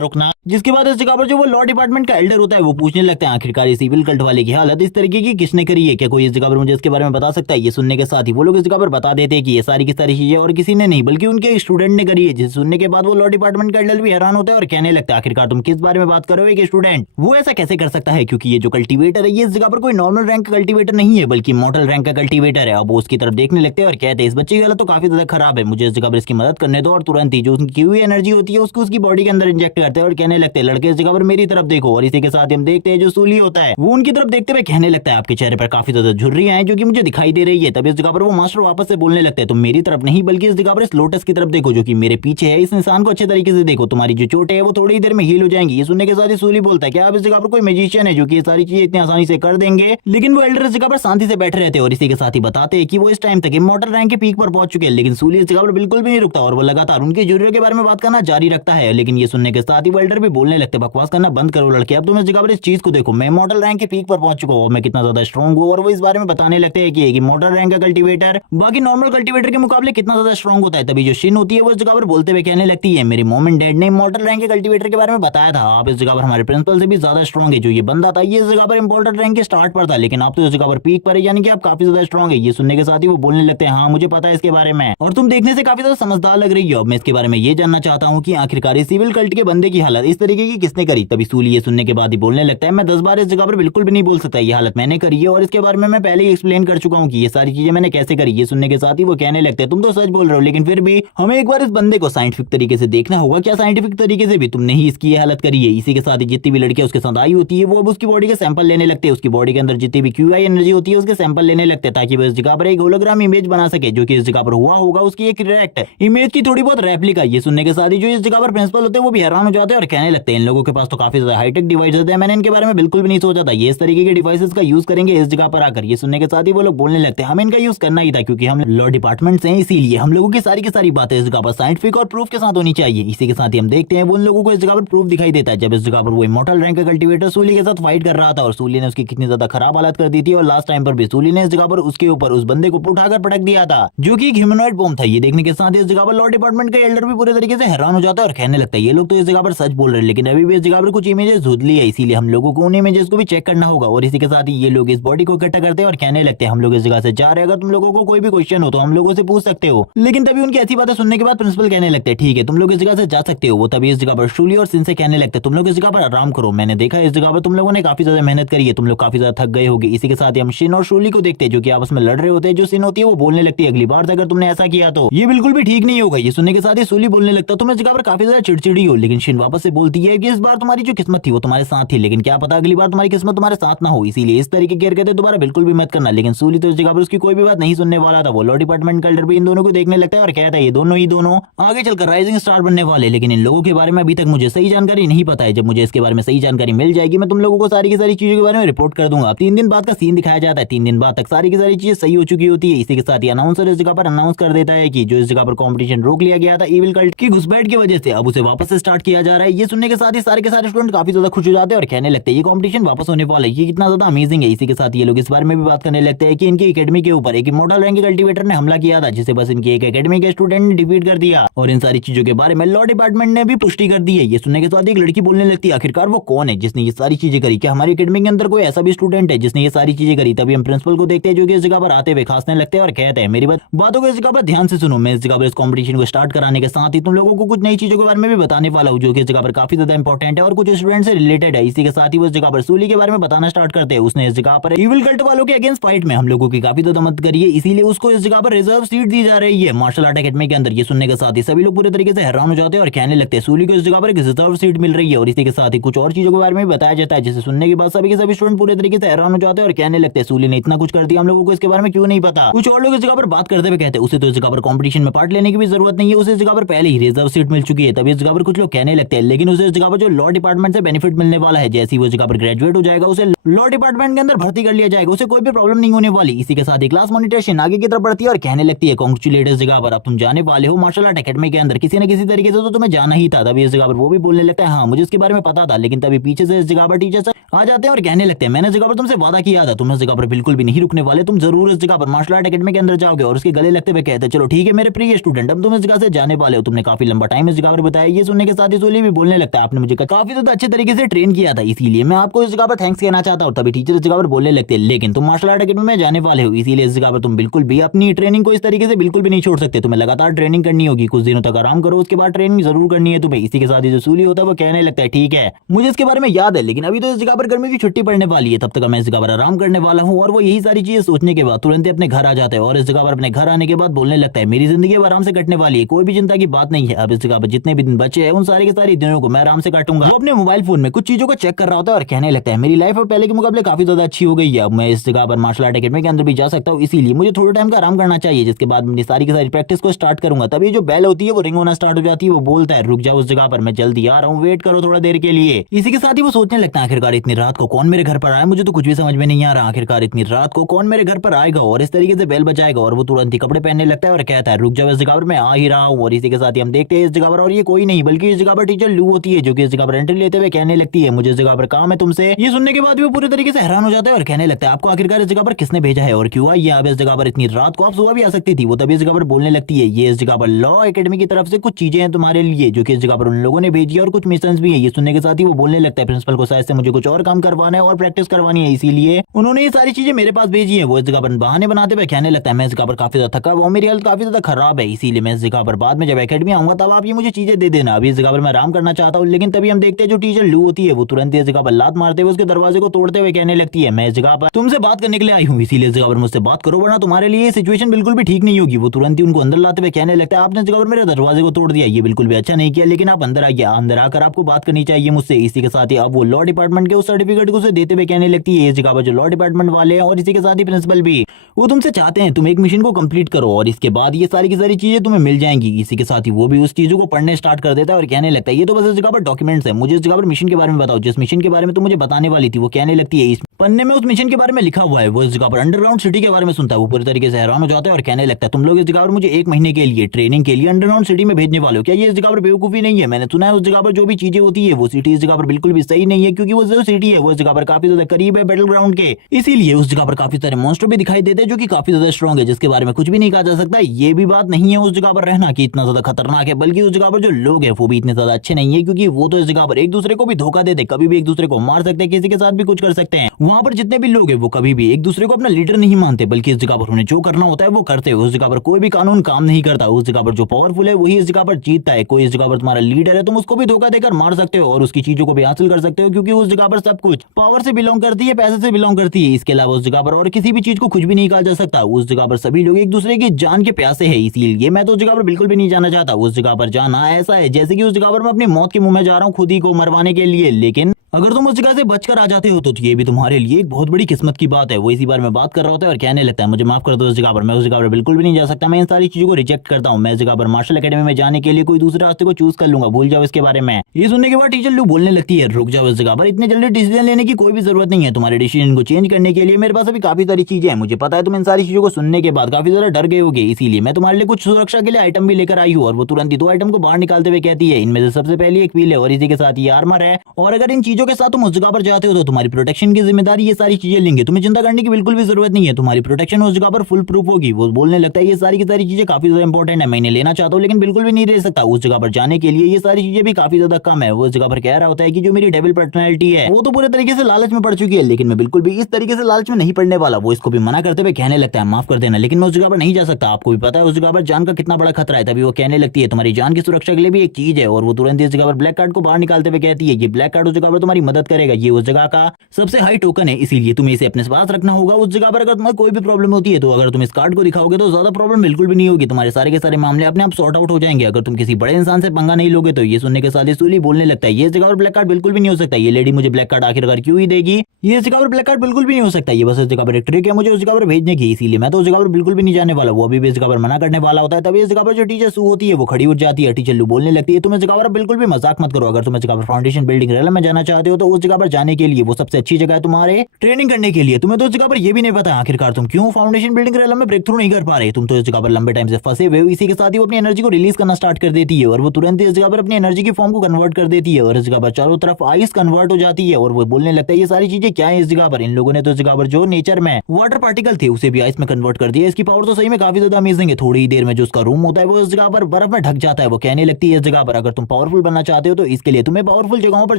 रुकना। जिसके बाद इस जगह पर जो वो लॉ डिपार्टमेंट का एल्डर होता है वो पूछने लगता है आखिरकार इस इविल कल्ट वाले की हालत इस तरीके की किसने करी है, क्या कोई इस जगह पर मुझे इसके बारे में बता सकता है। ये सुनने के साथ ही वो लोग इस जगह पर बता देते हैं कि ये सारी की सारी चीजें और किसी ने नहीं बल्कि उनके स्टूडेंट ने करी है। जिसे सुनने के बाद वो लॉ डिपार्टमेंट का एल्डर भी हैरान होता है और कहने लगता है आखिरकार तुम किस बारे में बात कर रहे हो, एक स्टूडेंट वो ऐसा कैसे कर सकता है, क्योंकि ये जो कल्टीवेटर है ये इस जगह पर कोई नॉर्मल रैंक का कल्टीवेटर नहीं है बल्कि मॉडल रैंक का कल्टीवेटर है। अब वो उसकी तरफ देखने लगते हैं और कहते हैं इस बच्चे की हालत तो काफी ज्यादा खराब है, मुझे इस जगह पर इसकी मदद करने दो। और तुरंत ही जो उसकी हुई एनर्जी होती है उसको उसकी बॉडी के अंदर इंजेक्ट करते हैं और कहने लगते हैं लड़के इस जगह पर मेरी तरफ देखो। और इसी के साथ हम देखते हैं जो सूली होता है वो उनकी तरफ देखते हुए कहने लगता है आपके चेहरे पर काफी ज्यादा झुर्रियां हैं जो कि मुझे दिखाई दे रही है। तभी इस जगह पर वो मास्टर वापस से बोलने लगते हैं तुम मेरी तरफ नहीं बल्कि इस जगह पर इस लोटस की तरफ देखो जो कि मेरे पीछे है, इस इंसान को अच्छे तरीके से देखो, तुम्हारी जो चोट है वो थोड़ी देर में हील हो जाएंगी। ये सुनने के साथ ही सूली बोलता है क्या आप इस जगह पर कोई मैजिशियन है जो कि ये सारी चीजें इतनी आसानी से कर देंगे, लेकिन वो एल्डर इस जगह पर शांति से बैठे रहते हैं और इसी के साथ ही बताते हैं कि वो इस टाइम तक इमॉर्टल रैंक के पीक पर पहुंच चुके हैं। लेकिन सूली इस जगह पर बिल्कुल भी नहीं रुकता और वो लगातार उनके जरूरत के बारे में बात करना जारी रखता है। लेकिन ये सुनने के साथ ही वो एल्डर भी बोलने लगते बकवास करना बंद करो लड़के, अब तुम इस जगह पर इस चीज को देखो, मैं इमॉर्टल रैंक के पीक पर पहुंच चुका हूं, मैं कितना ज्यादा स्ट्रॉन्ग हूं। और वो इस बारे में बताने लगते हैं कि एक इमॉर्टल रैंक का कल्टीवेटर बाकी नॉर्मल कल्टीवेटर के मुकाबले कितना ज्यादा स्ट्रॉन्ग होता है। तभी जो शिन होती है वो इस जगह पर बोलते हुए कहने लगती है मेरी मॉम एंड डैड ने इमॉर्टल रैंक के कल्टीवेटर के बारे में बताया था, आप इस जगह पर हमारे प्रिंसिपल से भी ज्यादा स्ट्रॉन्ग है। जो ये बंदा था ये इस जगह पर इम्पोर्टेंट रैंक के स्टार्ट पर था, लेकिन आप तो इस जगह पर पीक पर है, यानी कि आप काफी ज्यादा स्ट्रॉन्ग है। ये सुनने के साथ ही वो बोलने लगते हैं हाँ मुझे पता है इसके बारे में और तुम देखने से काफी ज्यादा समझदार लग रही हो, अब मैं इसके बारे में ये जानना चाहता हूँ कि आखिरकार सिविल कल्ट के बंदे की हालत इस तरीके की किसने करी। तभी सूली ये सुनने के बाद ही बोलने लगता है मैं 10 बार इस जगह पर बिल्कुल भी नहीं बोल सकता, ये हालत मैंने करी है और इसके बारे में मैं पहले ही एक्सप्लेन कर चुका हूँ कि ये सारी चीजें मैंने कैसे करी। ये सुनने के साथ ही वो कहने लगते हैं तुम तो सच बोल रहे हो, लेकिन फिर भी हमें एक बार इस बंदे को साइंटिफिक तरीके से देखना होगा, क्या साइंटिफिक तरीके से भी तुमने ही इसकी ये हालत करी है। इसी के साथ ही जितनी भी लड़कियां उसके साथ आई होती है वो अब उसकी बॉडी के सैंपल लेने लगते हैं, उसकी बॉडी के अंदर जितनी भी क्यूआई एनर्जी होती है उसके सैंपल लेने लगते हैं ताकि वो इस जगह पर एक होलोग्राम इमेज बना सके जो कि इस जगह पर हुआ होगा उसकी एक डायरेक्ट इमेज की थोड़ी बहुत रेप्लिका। ये सुनने के साथ ही जो इस जगह पर प्रिंसिपल होते हैं वो भी हैरान हो जाते हैं और कहने लगते हैं इन लोगों के पास तो काफी ज्यादा हाईटेक डिवाइसेस है, मैंने इनके बारे में बिल्कुल भी नहीं सोचा था, ये इस तरीके के डिवाइसेस का यूज करेंगे इस जगह पर आकर। ये सुनने के साथ ही वो लोग बोलने लगते हैं हमें इनका यूज करना ही था क्योंकि हम लॉ डिपार्टमेंट से हैं, इसीलिए हम लोगों की सारी बातें इस जगह पर साइंटिफिक और प्रूफ के साथ होनी चाहिए। इसी के साथ ही हम देखते हैं वो उन लोगों को इस जगह पर प्रूफ दिखाई देता है जब इस जगह पर वो इमॉर्टल रैंक का कल्टीवेटर सूली के साथ फाइट कर रहा था और सूली ने उसकी कितनी ज्यादा खराब हालत कर दी थी और लास्ट टाइम पर भी सूली ने इस जगह पर उसके ऊपर उस बंदे को उठाकर पटक दिया था जो कि एक ह्यूमनॉइड बॉम्ब था। ये देखने के साथ इस जगह पर लॉ डिपार्टमेंट का एल्डर भी पूरे तरीके से हैरान हो जाता है और कहने लगता है ये लोग तो इस जगह पर सच बोल रहे हैं, लेकिन अभी भी इस जगह पर कुछ इमेजेस धुंधली है, इसीलिए हम लोगों को उन इमेजेस को भी चेक करना होगा। और इसी के साथ ही ये लोग इस बॉडी को इकट्ठा करते हैं और कहने लगते हैं हम लोग इस जगह से जा रहे हैं, अगर तुम लोगों को कोई भी क्वेश्चन हो तो हम लोगों से पूछ सकते हो। लेकिन तभी उनकी ऐसी बातें सुनने के बाद प्रिंसिपल कहने लगते हैं ठीक है तुम लोग इस जगह से जा सकते हो। वो तभी इस जगह पर शूली और सिन से कहने लगते तुम लोग इस जगह पर आराम करो, मैंने देखा इस जगह पर तुम लोगों ने काफी ज्यादा मेहनत करी है, तुम लोग काफी ज्यादा थक गए होगे। इसी के साथ ही हम शिन और शूली को देखते हैं जो कि आपस में लड़ रहे होते हैं। जो सिन होती है वो बोलने लगती है अगली बार से अगर तुमने ऐसा किया तो ये बिल्कुल भी ठीक नहीं होगा। ये सुनने के साथ ही शूली बोलने लगता तुम इस जगह पर काफी ज्यादा चिड़चिड़ी हो, लेकिन शिन वापस से बोलती है कि इस बार तुम्हारी जो किस्मत थी वो तुम्हारे साथ थी, लेकिन क्या पता अगली बार तुम्हारी किस्मत तुम्हारे साथ ना हो, इसीलिए इस तरीके की हरकतें दोबारा बिल्कुल भी मत करना। लेकिन सूली तो इस जगह पर उसकी कोई भी बात नहीं सुनने वाला था। वो लॉ डिपार्टमेंट का एल्डर भी इन दोनों को देखने लगता है और कहता है ये दोनों ही दोनों आगे चलकर राइजिंग स्टार बनने वाले, लेकिन इन लोगों के बारे में अभी तक मुझे सही जानकारी नहीं पता है। जब मुझे इसके बारे में सही जानकारी मिल जाएगी मैं तुम लोगों को सारी की सारी चीजों के बारे में रिपोर्ट कर दूंगा। 3 दिन बाद का सीन दिखाया जाता है, 3 दिन बाद तक सारी की सारी चीजें सही हो चुकी होती है। इसी के साथ ही अनाउंसर इस जगह पर अनाउंस कर देता है कि जो इस जगह पर कॉम्पिटिशन रोक लिया गया था इविल कल्ट की घुसपैठ की वजह से अब उसे वापस से स्टार्ट किया जा रहा है। ये सुनने के साथ ही सारे के सारे स्टूडेंट काफी ज्यादा खुश हो जाते हैं और कहने लगते हैं ये कॉम्पिटिशन वापस होने वाला है, ये कितना ज्यादा अमेजिंग है। इसी के साथ ये लोग इस बारे में भी बात करने लगते हैं कि इनकी एकेडमी के ऊपर एक इमॉर्टल रैंक के कल्टीवेटर ने हमला किया था जिसे बस इनकी एक एकेडमी के स्टूडेंट ने डिफीट कर दिया और इन सारी चीजों के बारे में लॉ डिपार्टमेंट ने भी पुष्टि कर दी है। ये सुनने के साथ एक लड़की बोलने लगती है आखिरकार वो कौन है जिसने ये सारी चीजें करी, क्या हमारी एकेडमी के अंदर कोई ऐसा भी स्टूडेंट है जिसने ये सारी चीजें करी। तभी हम प्रिंसिपल को देखते हैं जो कि इस जगह पर आते हुए खांसने लगते हैं और कहते हैं मेरी बातों को इस जगह पर ध्यान से सुनो, मैं इस जगह पर इस कॉम्पिटिशन को स्टार्ट कराने के साथ ही तुम लोगों को कुछ नई चीजों के बारे में भी बताने वाला हूँ जो कि इस जगह पर काफी ज्यादा इंपॉर्टेंट है और कुछ स्टूडेंट से रिलेटेड है। इसी के साथ ही वो इस जगह पर सूली के बारे में बताना स्टार्ट करते हैं। उसने इस जगह पर इविल कल्ट वालों के अगेंस्ट फाइट में हम लोगों की काफी ज्यादा मदद करी है, इसीलिए उसको इस जगह पर रिजर्व सीट दी जा रही है मार्शल आर्ट एकेडमी के अंदर। ये सुनने के साथ ही सभी लोग पूरे तरीके से हैरान हो जाते हैं और कहने लगते हैं सूली को इस जगह पर एक रिजर्व सीट मिल रही है। और इसी के साथ ही कुछ और चीजों के बारे में भी बताया जाता है, जिसे सुनने के बाद सभी के सभी स्टूडेंट पूरे तरीके से हैरान हो जाते हैं और कहने लगते हैं सूली ने इतना कुछ कर दिया, हम लोगों को इसके बारे में क्यों नहीं पता। कुछ और लोग इस जगह पर बात करते हुए कहते हैं उसे तो इस जगह पर कंपटीशन में पार्ट लेने की भी जरूरत नहीं है, उसे इस जगह पर पहले ही रिजर्व सीट मिल चुकी है। तभी इस जगह पर कुछ लोग कहने लगते हैं लेकिन उसे इस जगह पर जो लॉ डिपार्टमेंट से बेनिफिट मिलने वाला है, जैसे ही वो इस जगह पर ग्रेजुएट हो जाएगा उसे लॉ डिपार्टमेंट के अंदर भर्ती कर लिया जाएगा, उसे कोई भी प्रॉब्लम नहीं होने वाली। इसी के साथ ही क्लास मॉनिटरेशन आगे की तरफ बढ़ती है और कहने लगती है कांग्रेचुलेट, इस जगह पर अब तुम जाने वाले हो मार्शल आर्ट एकेडमी के अंदर, किसी न किसी तरीके से तो तुम्हें जाना ही था। तभी इस जगह पर वो भी बोलने लगता है हाँ मुझे इसके बारे में पता था, लेकिन तभी पीछे से इस जगह पर टीचर आ जाते हैं और कहने लगते हैं मैंने इस जगह पर तुमसे वादा किया था, तुम इस जगह पर बिल्कुल भी नहीं रुकने वाले, तुम जरूर इस जगह पर मार्शल आर्ट एकेडमी के अंदर जाओगे। और उसके गले लगते हुए कहते हैं चलो ठीक है मेरे प्रिय स्टूडेंट, अब तुम इस जगह से जाने वाले हो, तुमने काफी लंबा टाइम इस जगह पर बताया। ये सुनने के साथ ही सूली भी बोलने लगता है आपने मुझे काफी ज्यादा अच्छे तरीके से ट्रेन किया था, इसीलिए मैं आपको इस जगह पर थैंक्स कहना चाहता हूँ। तभी टीचर इस जगह पर बोलने लगते हैं लेकिन तुम मार्शल आर्ट एकेडमी में जाने वाले हो, इसीलिए इस जगह पर तुम बिल्कुल भी अपनी ट्रेनिंग को इस तरीके से बिल्कुल भी नहीं छोड़ सकते, तुम्हें लगातार ट्रेनिंग करनी होगी, कुछ दिनों तक आराम करो, उसके बाद ट्रेनिंग जरूर करनी है तुम्हें। इसी के साथ ही जो सूली होता है वो कहने लगता है ठीक है मुझे इसके बारे में याद है, लेकिन अभी तो इस जगह पर गर्मी की छुट्टी पड़ने वाली है, तब तक मैं इस जगह पर आराम करने वाला हूँ। और वो यही सारी चीजें सोचने के बाद तुरंत ही अपने घर आ जाते हैं और इस जगह पर अपने घर आने के बाद बोलने लगता है मेरी जिंदगी अब आराम से कटने वाली है, कोई भी चिंता की बात नहीं है, अब इस जगह पर जितने भी दिन बचे हैं उन सारे के सारे दिनों को मैं आराम से काटूंगा। वो अपने मोबाइल फोन में कुछ चीजों को चेक कर रहा होता है और कहने लगता है मेरी लाइफ अब पहले के मुकाबले काफी ज्यादा अच्छी हो गई है, अब मैं इस जगह पर मार्शल आर्ट एकेडमी के अंदर भी जा सकता हूँ, इसीलिए मुझे थोड़ा टाइम का आराम करना चाहिए, जिसके बाद मेरी सारी की सारी प्रैक्टिस को स्टार्ट करूंगा। तभी जो बेल होती है वो रिंग होना स्टार्ट हो जाती है, वो बोलता है रुक जाओ उस जगह पर, मैं जल्दी आ रहा हूँ, वेट करो थोड़ा देर के लिए। इसी के साथ ही वो सोचने लगता है आखिरकार इतनी रात को कौन मेरे घर पर आया, मुझे तो कुछ भी समझ में नहीं आ रहा, आखिरकार इतनी रात को कौन मेरे घर पर आएगा। और इस तरीके से बेल बजाएगा और वो तुरंत ही कपड़े पहनने लगता है और कहता है रुक जाओ इस जगह पर मैं आ ही रहा हूँ। और इसी के साथ ही हम देखते हैं इस जगह पर और ये कोई नहीं बल्कि इस जगह पर टीचर लू होती है, जो कि इस जगह पर एंट्री लेते हुए कहने लगती है मुझे इस जगह पर काम है तुमसे। ये सुनने के बाद भी पूरे तरीके से हैरान हो जाता है और कहने लगता है आपको आखिरकार इस जगह पर किसने भेजा है और क्यों आई है, अब इस जगह पर इतनी रात को आप सुबह भी आ सकती थी। वो तभी इस जगह पर बोलने लगती है ये इस जगह पर लॉ एकेडमी की तरफ से कुछ चीजें हैं तुम्हारे लिए, जो कि इस जगह पर उन लोगों ने भेजी है और कुछ मिशंस भी है। ये सुनने के साथ ही वो बोलने लगता है प्रिंसिपल को शायद से मुझे कुछ और काम करवाना है और प्रैक्टिस करवानी है, इसीलिए उन्होंने ये सारी चीजें मेरे पास भेजी है। वो इस जगह पर बहाने बनाते हुए कहने लगता है मैं इस जगह पर काफी ज्यादा थका हुआ हूं, मेरी हेल्थ काफी ज्यादा खराब है, इसीलिए मैं इस जगह पर बाद में जब एकेडमी आऊंगा तब आप ये मुझे चीजें दे देना, अभी इस जगह पर मैं आराम करना चाहता हूँ। लेकिन तभी हम देखते हैं जो टीचर लू होती है वो तुरंत इस जगह पर लात मारते हुए उसके दरवाजे को तोड़ते हुए कहने लगती है मैं इस जगह पर तुमसे बात करने के लिए आई हूँ, इसीलिए इस जगह पर मुझसे बात करो वरना तुम्हारे लिए सिचुएशन बिल्कुल भी ठीक नहीं होगी। वो तुरंत ही उनको अंदर लाते हुए कहने लगता है आपने इस जगह पर मेरे दरवाजे को तोड़ दिया, ये बिल्कुल भी अच्छा नहीं किया, लेकिन आप अंदर आइए, अंदर आकर आपको बात करनी चाहिए मुझसे। इसी के साथ ही अब वो लॉ डिपार्टमेंट के उस सर्टिफिकेट को देते हुए कहने लगती है इस जगह पर जो लॉ डिपार्टमेंट वाले हैं और इसी के साथ ही प्रिंसिपल भी वो तुमसे चाहते हैं तुम एक मिशन को कंप्लीट करो और इसके बाद ये सारी की सारी चीजें तुम्हें मिल जाएंगी। इसी के साथ ही वो भी उस चीजों को पढ़ने स्टार्ट कर देता है और कहने लगता है ये तो बस इस जगह पर डॉक्यूमेंट्स है, मुझे इस जगह पर मिशन के बारे में बताओ, जिस मिशन के बारे में तुम मुझे बताने वाली थी। वो कहने लगती है इस पन्ने में उस मिशन के बारे में लिखा हुआ है। वो इस जगह पर अंडरग्राउंड सिटी के बारे में सुनता है, वो पूरी तरीके से हैरान हो जाता है और कहने लगता है तुम लोग इस जगह पर मुझे 1 महीने के लिए ट्रेनिंग के लिए अंडरग्राउंड सिटी में भेजने वाले हो, क्या ये इस जगह पर बेवकूफी नहीं है? मैंने सुना है उस जगह पर जो भी चीजें होती है वो सिटी इस जगह पर बिल्कुल भी सही नहीं है, क्योंकि वो जो सिटी है वो इस जगह पर काफी ज्यादा करीब है बैटल ग्राउंड के, इसीलिए उस जगह पर काफी सारे मॉन्स्टर भी दिखाई देते हैं जो कि काफी ज्यादा स्ट्रॉन्ग है, जिसके बारे में कुछ भी नहीं कहा जा सकता। ये भी बात नहीं है उस जगह पर रहना कि इतना ज्यादा खतरनाक है, बल्कि उस जगह पर जो लोग हैं वो भी इतने ज्यादा अच्छे नहीं है, क्योंकि वो तो इस जगह पर एक दूसरे को भी धोखा देते, कभी भी एक दूसरे को मार सकते हैं, किसी के साथ भी कुछ कर सकते हैं। वहां पर जितने भी लोग हैं वो कभी भी एक दूसरे को अपना लीडर नहीं मानते, बल्कि इस जगह पर उन्हें जो करना होता है वो करते हैं। उस जगह पर कोई भी कानून काम नहीं करता, उस जगह पर जो पावरफुल है वही इस जगह पर जीतता है। कोई इस जगह पर तुम्हारा लीडर है तुम उसको भी धोखा देकर मार सकते हो और उसकी चीजों को भी हासिल कर सकते हो, क्योंकि उस जगह पर सब कुछ पावर से बिलोंग करती है, पैसे से बिलोंग करती है। इसके अलावा उस जगह पर और किसी भी चीज को कुछ भी नहीं कहा जा सकता। उस जगह पर सभी लोग एक दूसरे की जान के प्यासे हैं, इसीलिए मैं तो उस जगह पर बिल्कुल भी नहीं जाना चाहता। उस जगह पर जाना ऐसा है जैसे कि उस जगह पर मैं अपनी मौत के मुंह में जा रहा हूँ खुद ही को मरवाने के लिए, लेकिन अगर तुम उस जगह से बचकर आ जाते हो तो ये भी तुम्हारे लिए एक बहुत बड़ी किस्मत की बात है। वो इसी बारे में बात कर रहा होता है और कहने लगता है मुझे माफ कर दो, उस जगह पर मैं उस जगह पर बिल्कुल भी नहीं जा सकता, मैं इन सारी चीजों को रिजेक्ट करता हूँ, मैं इस जगह पर मार्शल एकेडमी में जाने के लिए कोई दूसरे रास्ते को चूज कर लूंगा, भूल जाओ इसके बारे में। ये सुनने के बाद टीचर लू बोलने लगती है रुक जाओ इस जगह पर, इतने जल्दी डिसीजन लेने की कोई भी जरूरत नहीं है, तुम्हारे डिसीजन को चेंज करने के लिए मेरे पास अभी काफी सारी चीजें हैं। मुझे पता है तुम इन सारी चीजों को सुनने के बाद काफी ज्यादा डर गए होगे, इसीलिए मैं तुम्हारे लिए कुछ सुरक्षा के लिए आइटम भी लेकर आई हूँ। और वो तुरंत ही 2 आइटम को बाहर निकालते हुए कहती है इनमें से सबसे पहले एक व्हील है और इसी के साथ ये आर्मर है, और अगर इन चीजों के साथ तुम उस जगह पर जाते हो तो तुम्हारी प्रोटेक्शन की जिम्मेदारी ये सारी चीजें लेंगे, तुम्हें चिंता करने की बिल्कुल भी जरूरत नहीं है, तुम्हारी प्रोटेक्शन उस जगह पर फुल प्रूफ होगी। वो बोलने लगता है ये सारी की सारी चीजें काफी ज्यादा इंपॉर्टेंट है, मैं इन्हें लेना चाहता हूँ लेकिन बिल्कुल भी नहीं ले सकता, उस जगह पर जाने के लिए ये सारी चीजें भी काफी ज्यादा कम है। वो उस जगह पर कह रहा होता है कि जो मेरी डेविल पर्सनैलिटी है वो तो पूरे तरीके से लालच में पड़ चुकी है, लेकिन मैं बिल्कुल भी इस तरीके से लालच में नहीं पड़ने वाला। वो इसको भी मना करते हुए कहने लगता है माफ कर देना, लेकिन मैं उस जगह पर नहीं जा सकता, आपको भी पता है उस जगह पर जान का कितना बड़ा खतरा है। तभी वो कहने लगती है तुम्हारी जान की सुरक्षा के लिए भी एक चीज है, और वो तुरंत इस जगह पर ब्लैक कार्ड को बाहर निकालते हुए कहती है ये ब्लैक कार्ड उस जगह पर तुम्हारी मदद करेगा। ये उस जगह का सबसे हाई टोकन है, इसीलिए तुम्हें इसे अपने पास रखना होगा। उस जगह पर अगर तुम्हें कोई भी प्रॉब्लम होती है तो अगर तुम इस कार्ड को दिखाओगे तो ज्यादा प्रॉब्लम बिल्कुल भी नहीं होगी, तुम्हारे सारे के सारे मामले अपने आप सॉर्ट आउट हो जाएंगे। अगर तुम किसी बड़े इंसान से पंगा नहीं लोगे तो ये सुनने के साथ ही सूली बोलने लगता है, ये जगह पर ब्लैक कार्ड बिल्कुल भी नहीं हो सकता, ये लेडी मुझे ब्लैक कार्ड आखिरकार क्यों ही देगी, ये जगह पर ब्लैक कार्ड बिल्कुल भी नहीं हो सकता, ये बस इस जगह पर एक ट्रिक है मुझे उस जगह पर भेजने की, इसीलिए मैं तो उस जगह पर बिल्कुल भी नहीं जाने वाला। वो अभी भी इस जगह पर मना करने वाला होता है, तभी इस जगह पर जो टीचर सू होती है वो खड़ी उठ जाती है। टीचर लू बोलने लगती है, तुम इस जगह पर बिल्कुल भी मजाक मत करो, अगर तुम इस जगह पर फाउंडेशन बिल्डिंग रेलम में जाना चाहते हो तो उस जगह पर जाने के लिए वो सबसे अच्छी जगह है तुम्हारे ट्रेनिंग करने के लिए। तुम्हें तो इस जगह पर ये भी नहीं पता आखिरकार तुम क्यों फाउंडेशन बिल्डिंग रेलम में ब्रेक थ्रू नहीं कर पा रहे, तुम तो इस जगह पर लंबे टाइम से फंसे हुए हो। इसी के साथ ही वो अपनी एनर्जी को रिलीज करना स्टार्ट कर देती है और वो तुरंत इस जगह पर अपनी एनर्जी की फॉर्म को कन्वर्ट कर देती है और इस जगह पर चारों तरफ आइस कन्वर्ट हो जाती है और वो बोलने लगता है ये सारी चीजें क्या है इस जगह पर। इन लोगों ने तो इस जगह पर जो नेचर में वाटर पार्टिकल थे उसे भी आइस में कन्वर्ट कर दिया। इसकी पावर तो सही में काफी ज्यादा अमेजिंग है। थोड़ी ही देर में जो उसका रूम होता है वो इस जगह पर बर्फ में ढक जाता है। वो कहने लगती है इस जगह पर अगर तुम पावरफुल बनना चाहते हो तो इसके लिए तुम्हें पावरफुल जगहों पर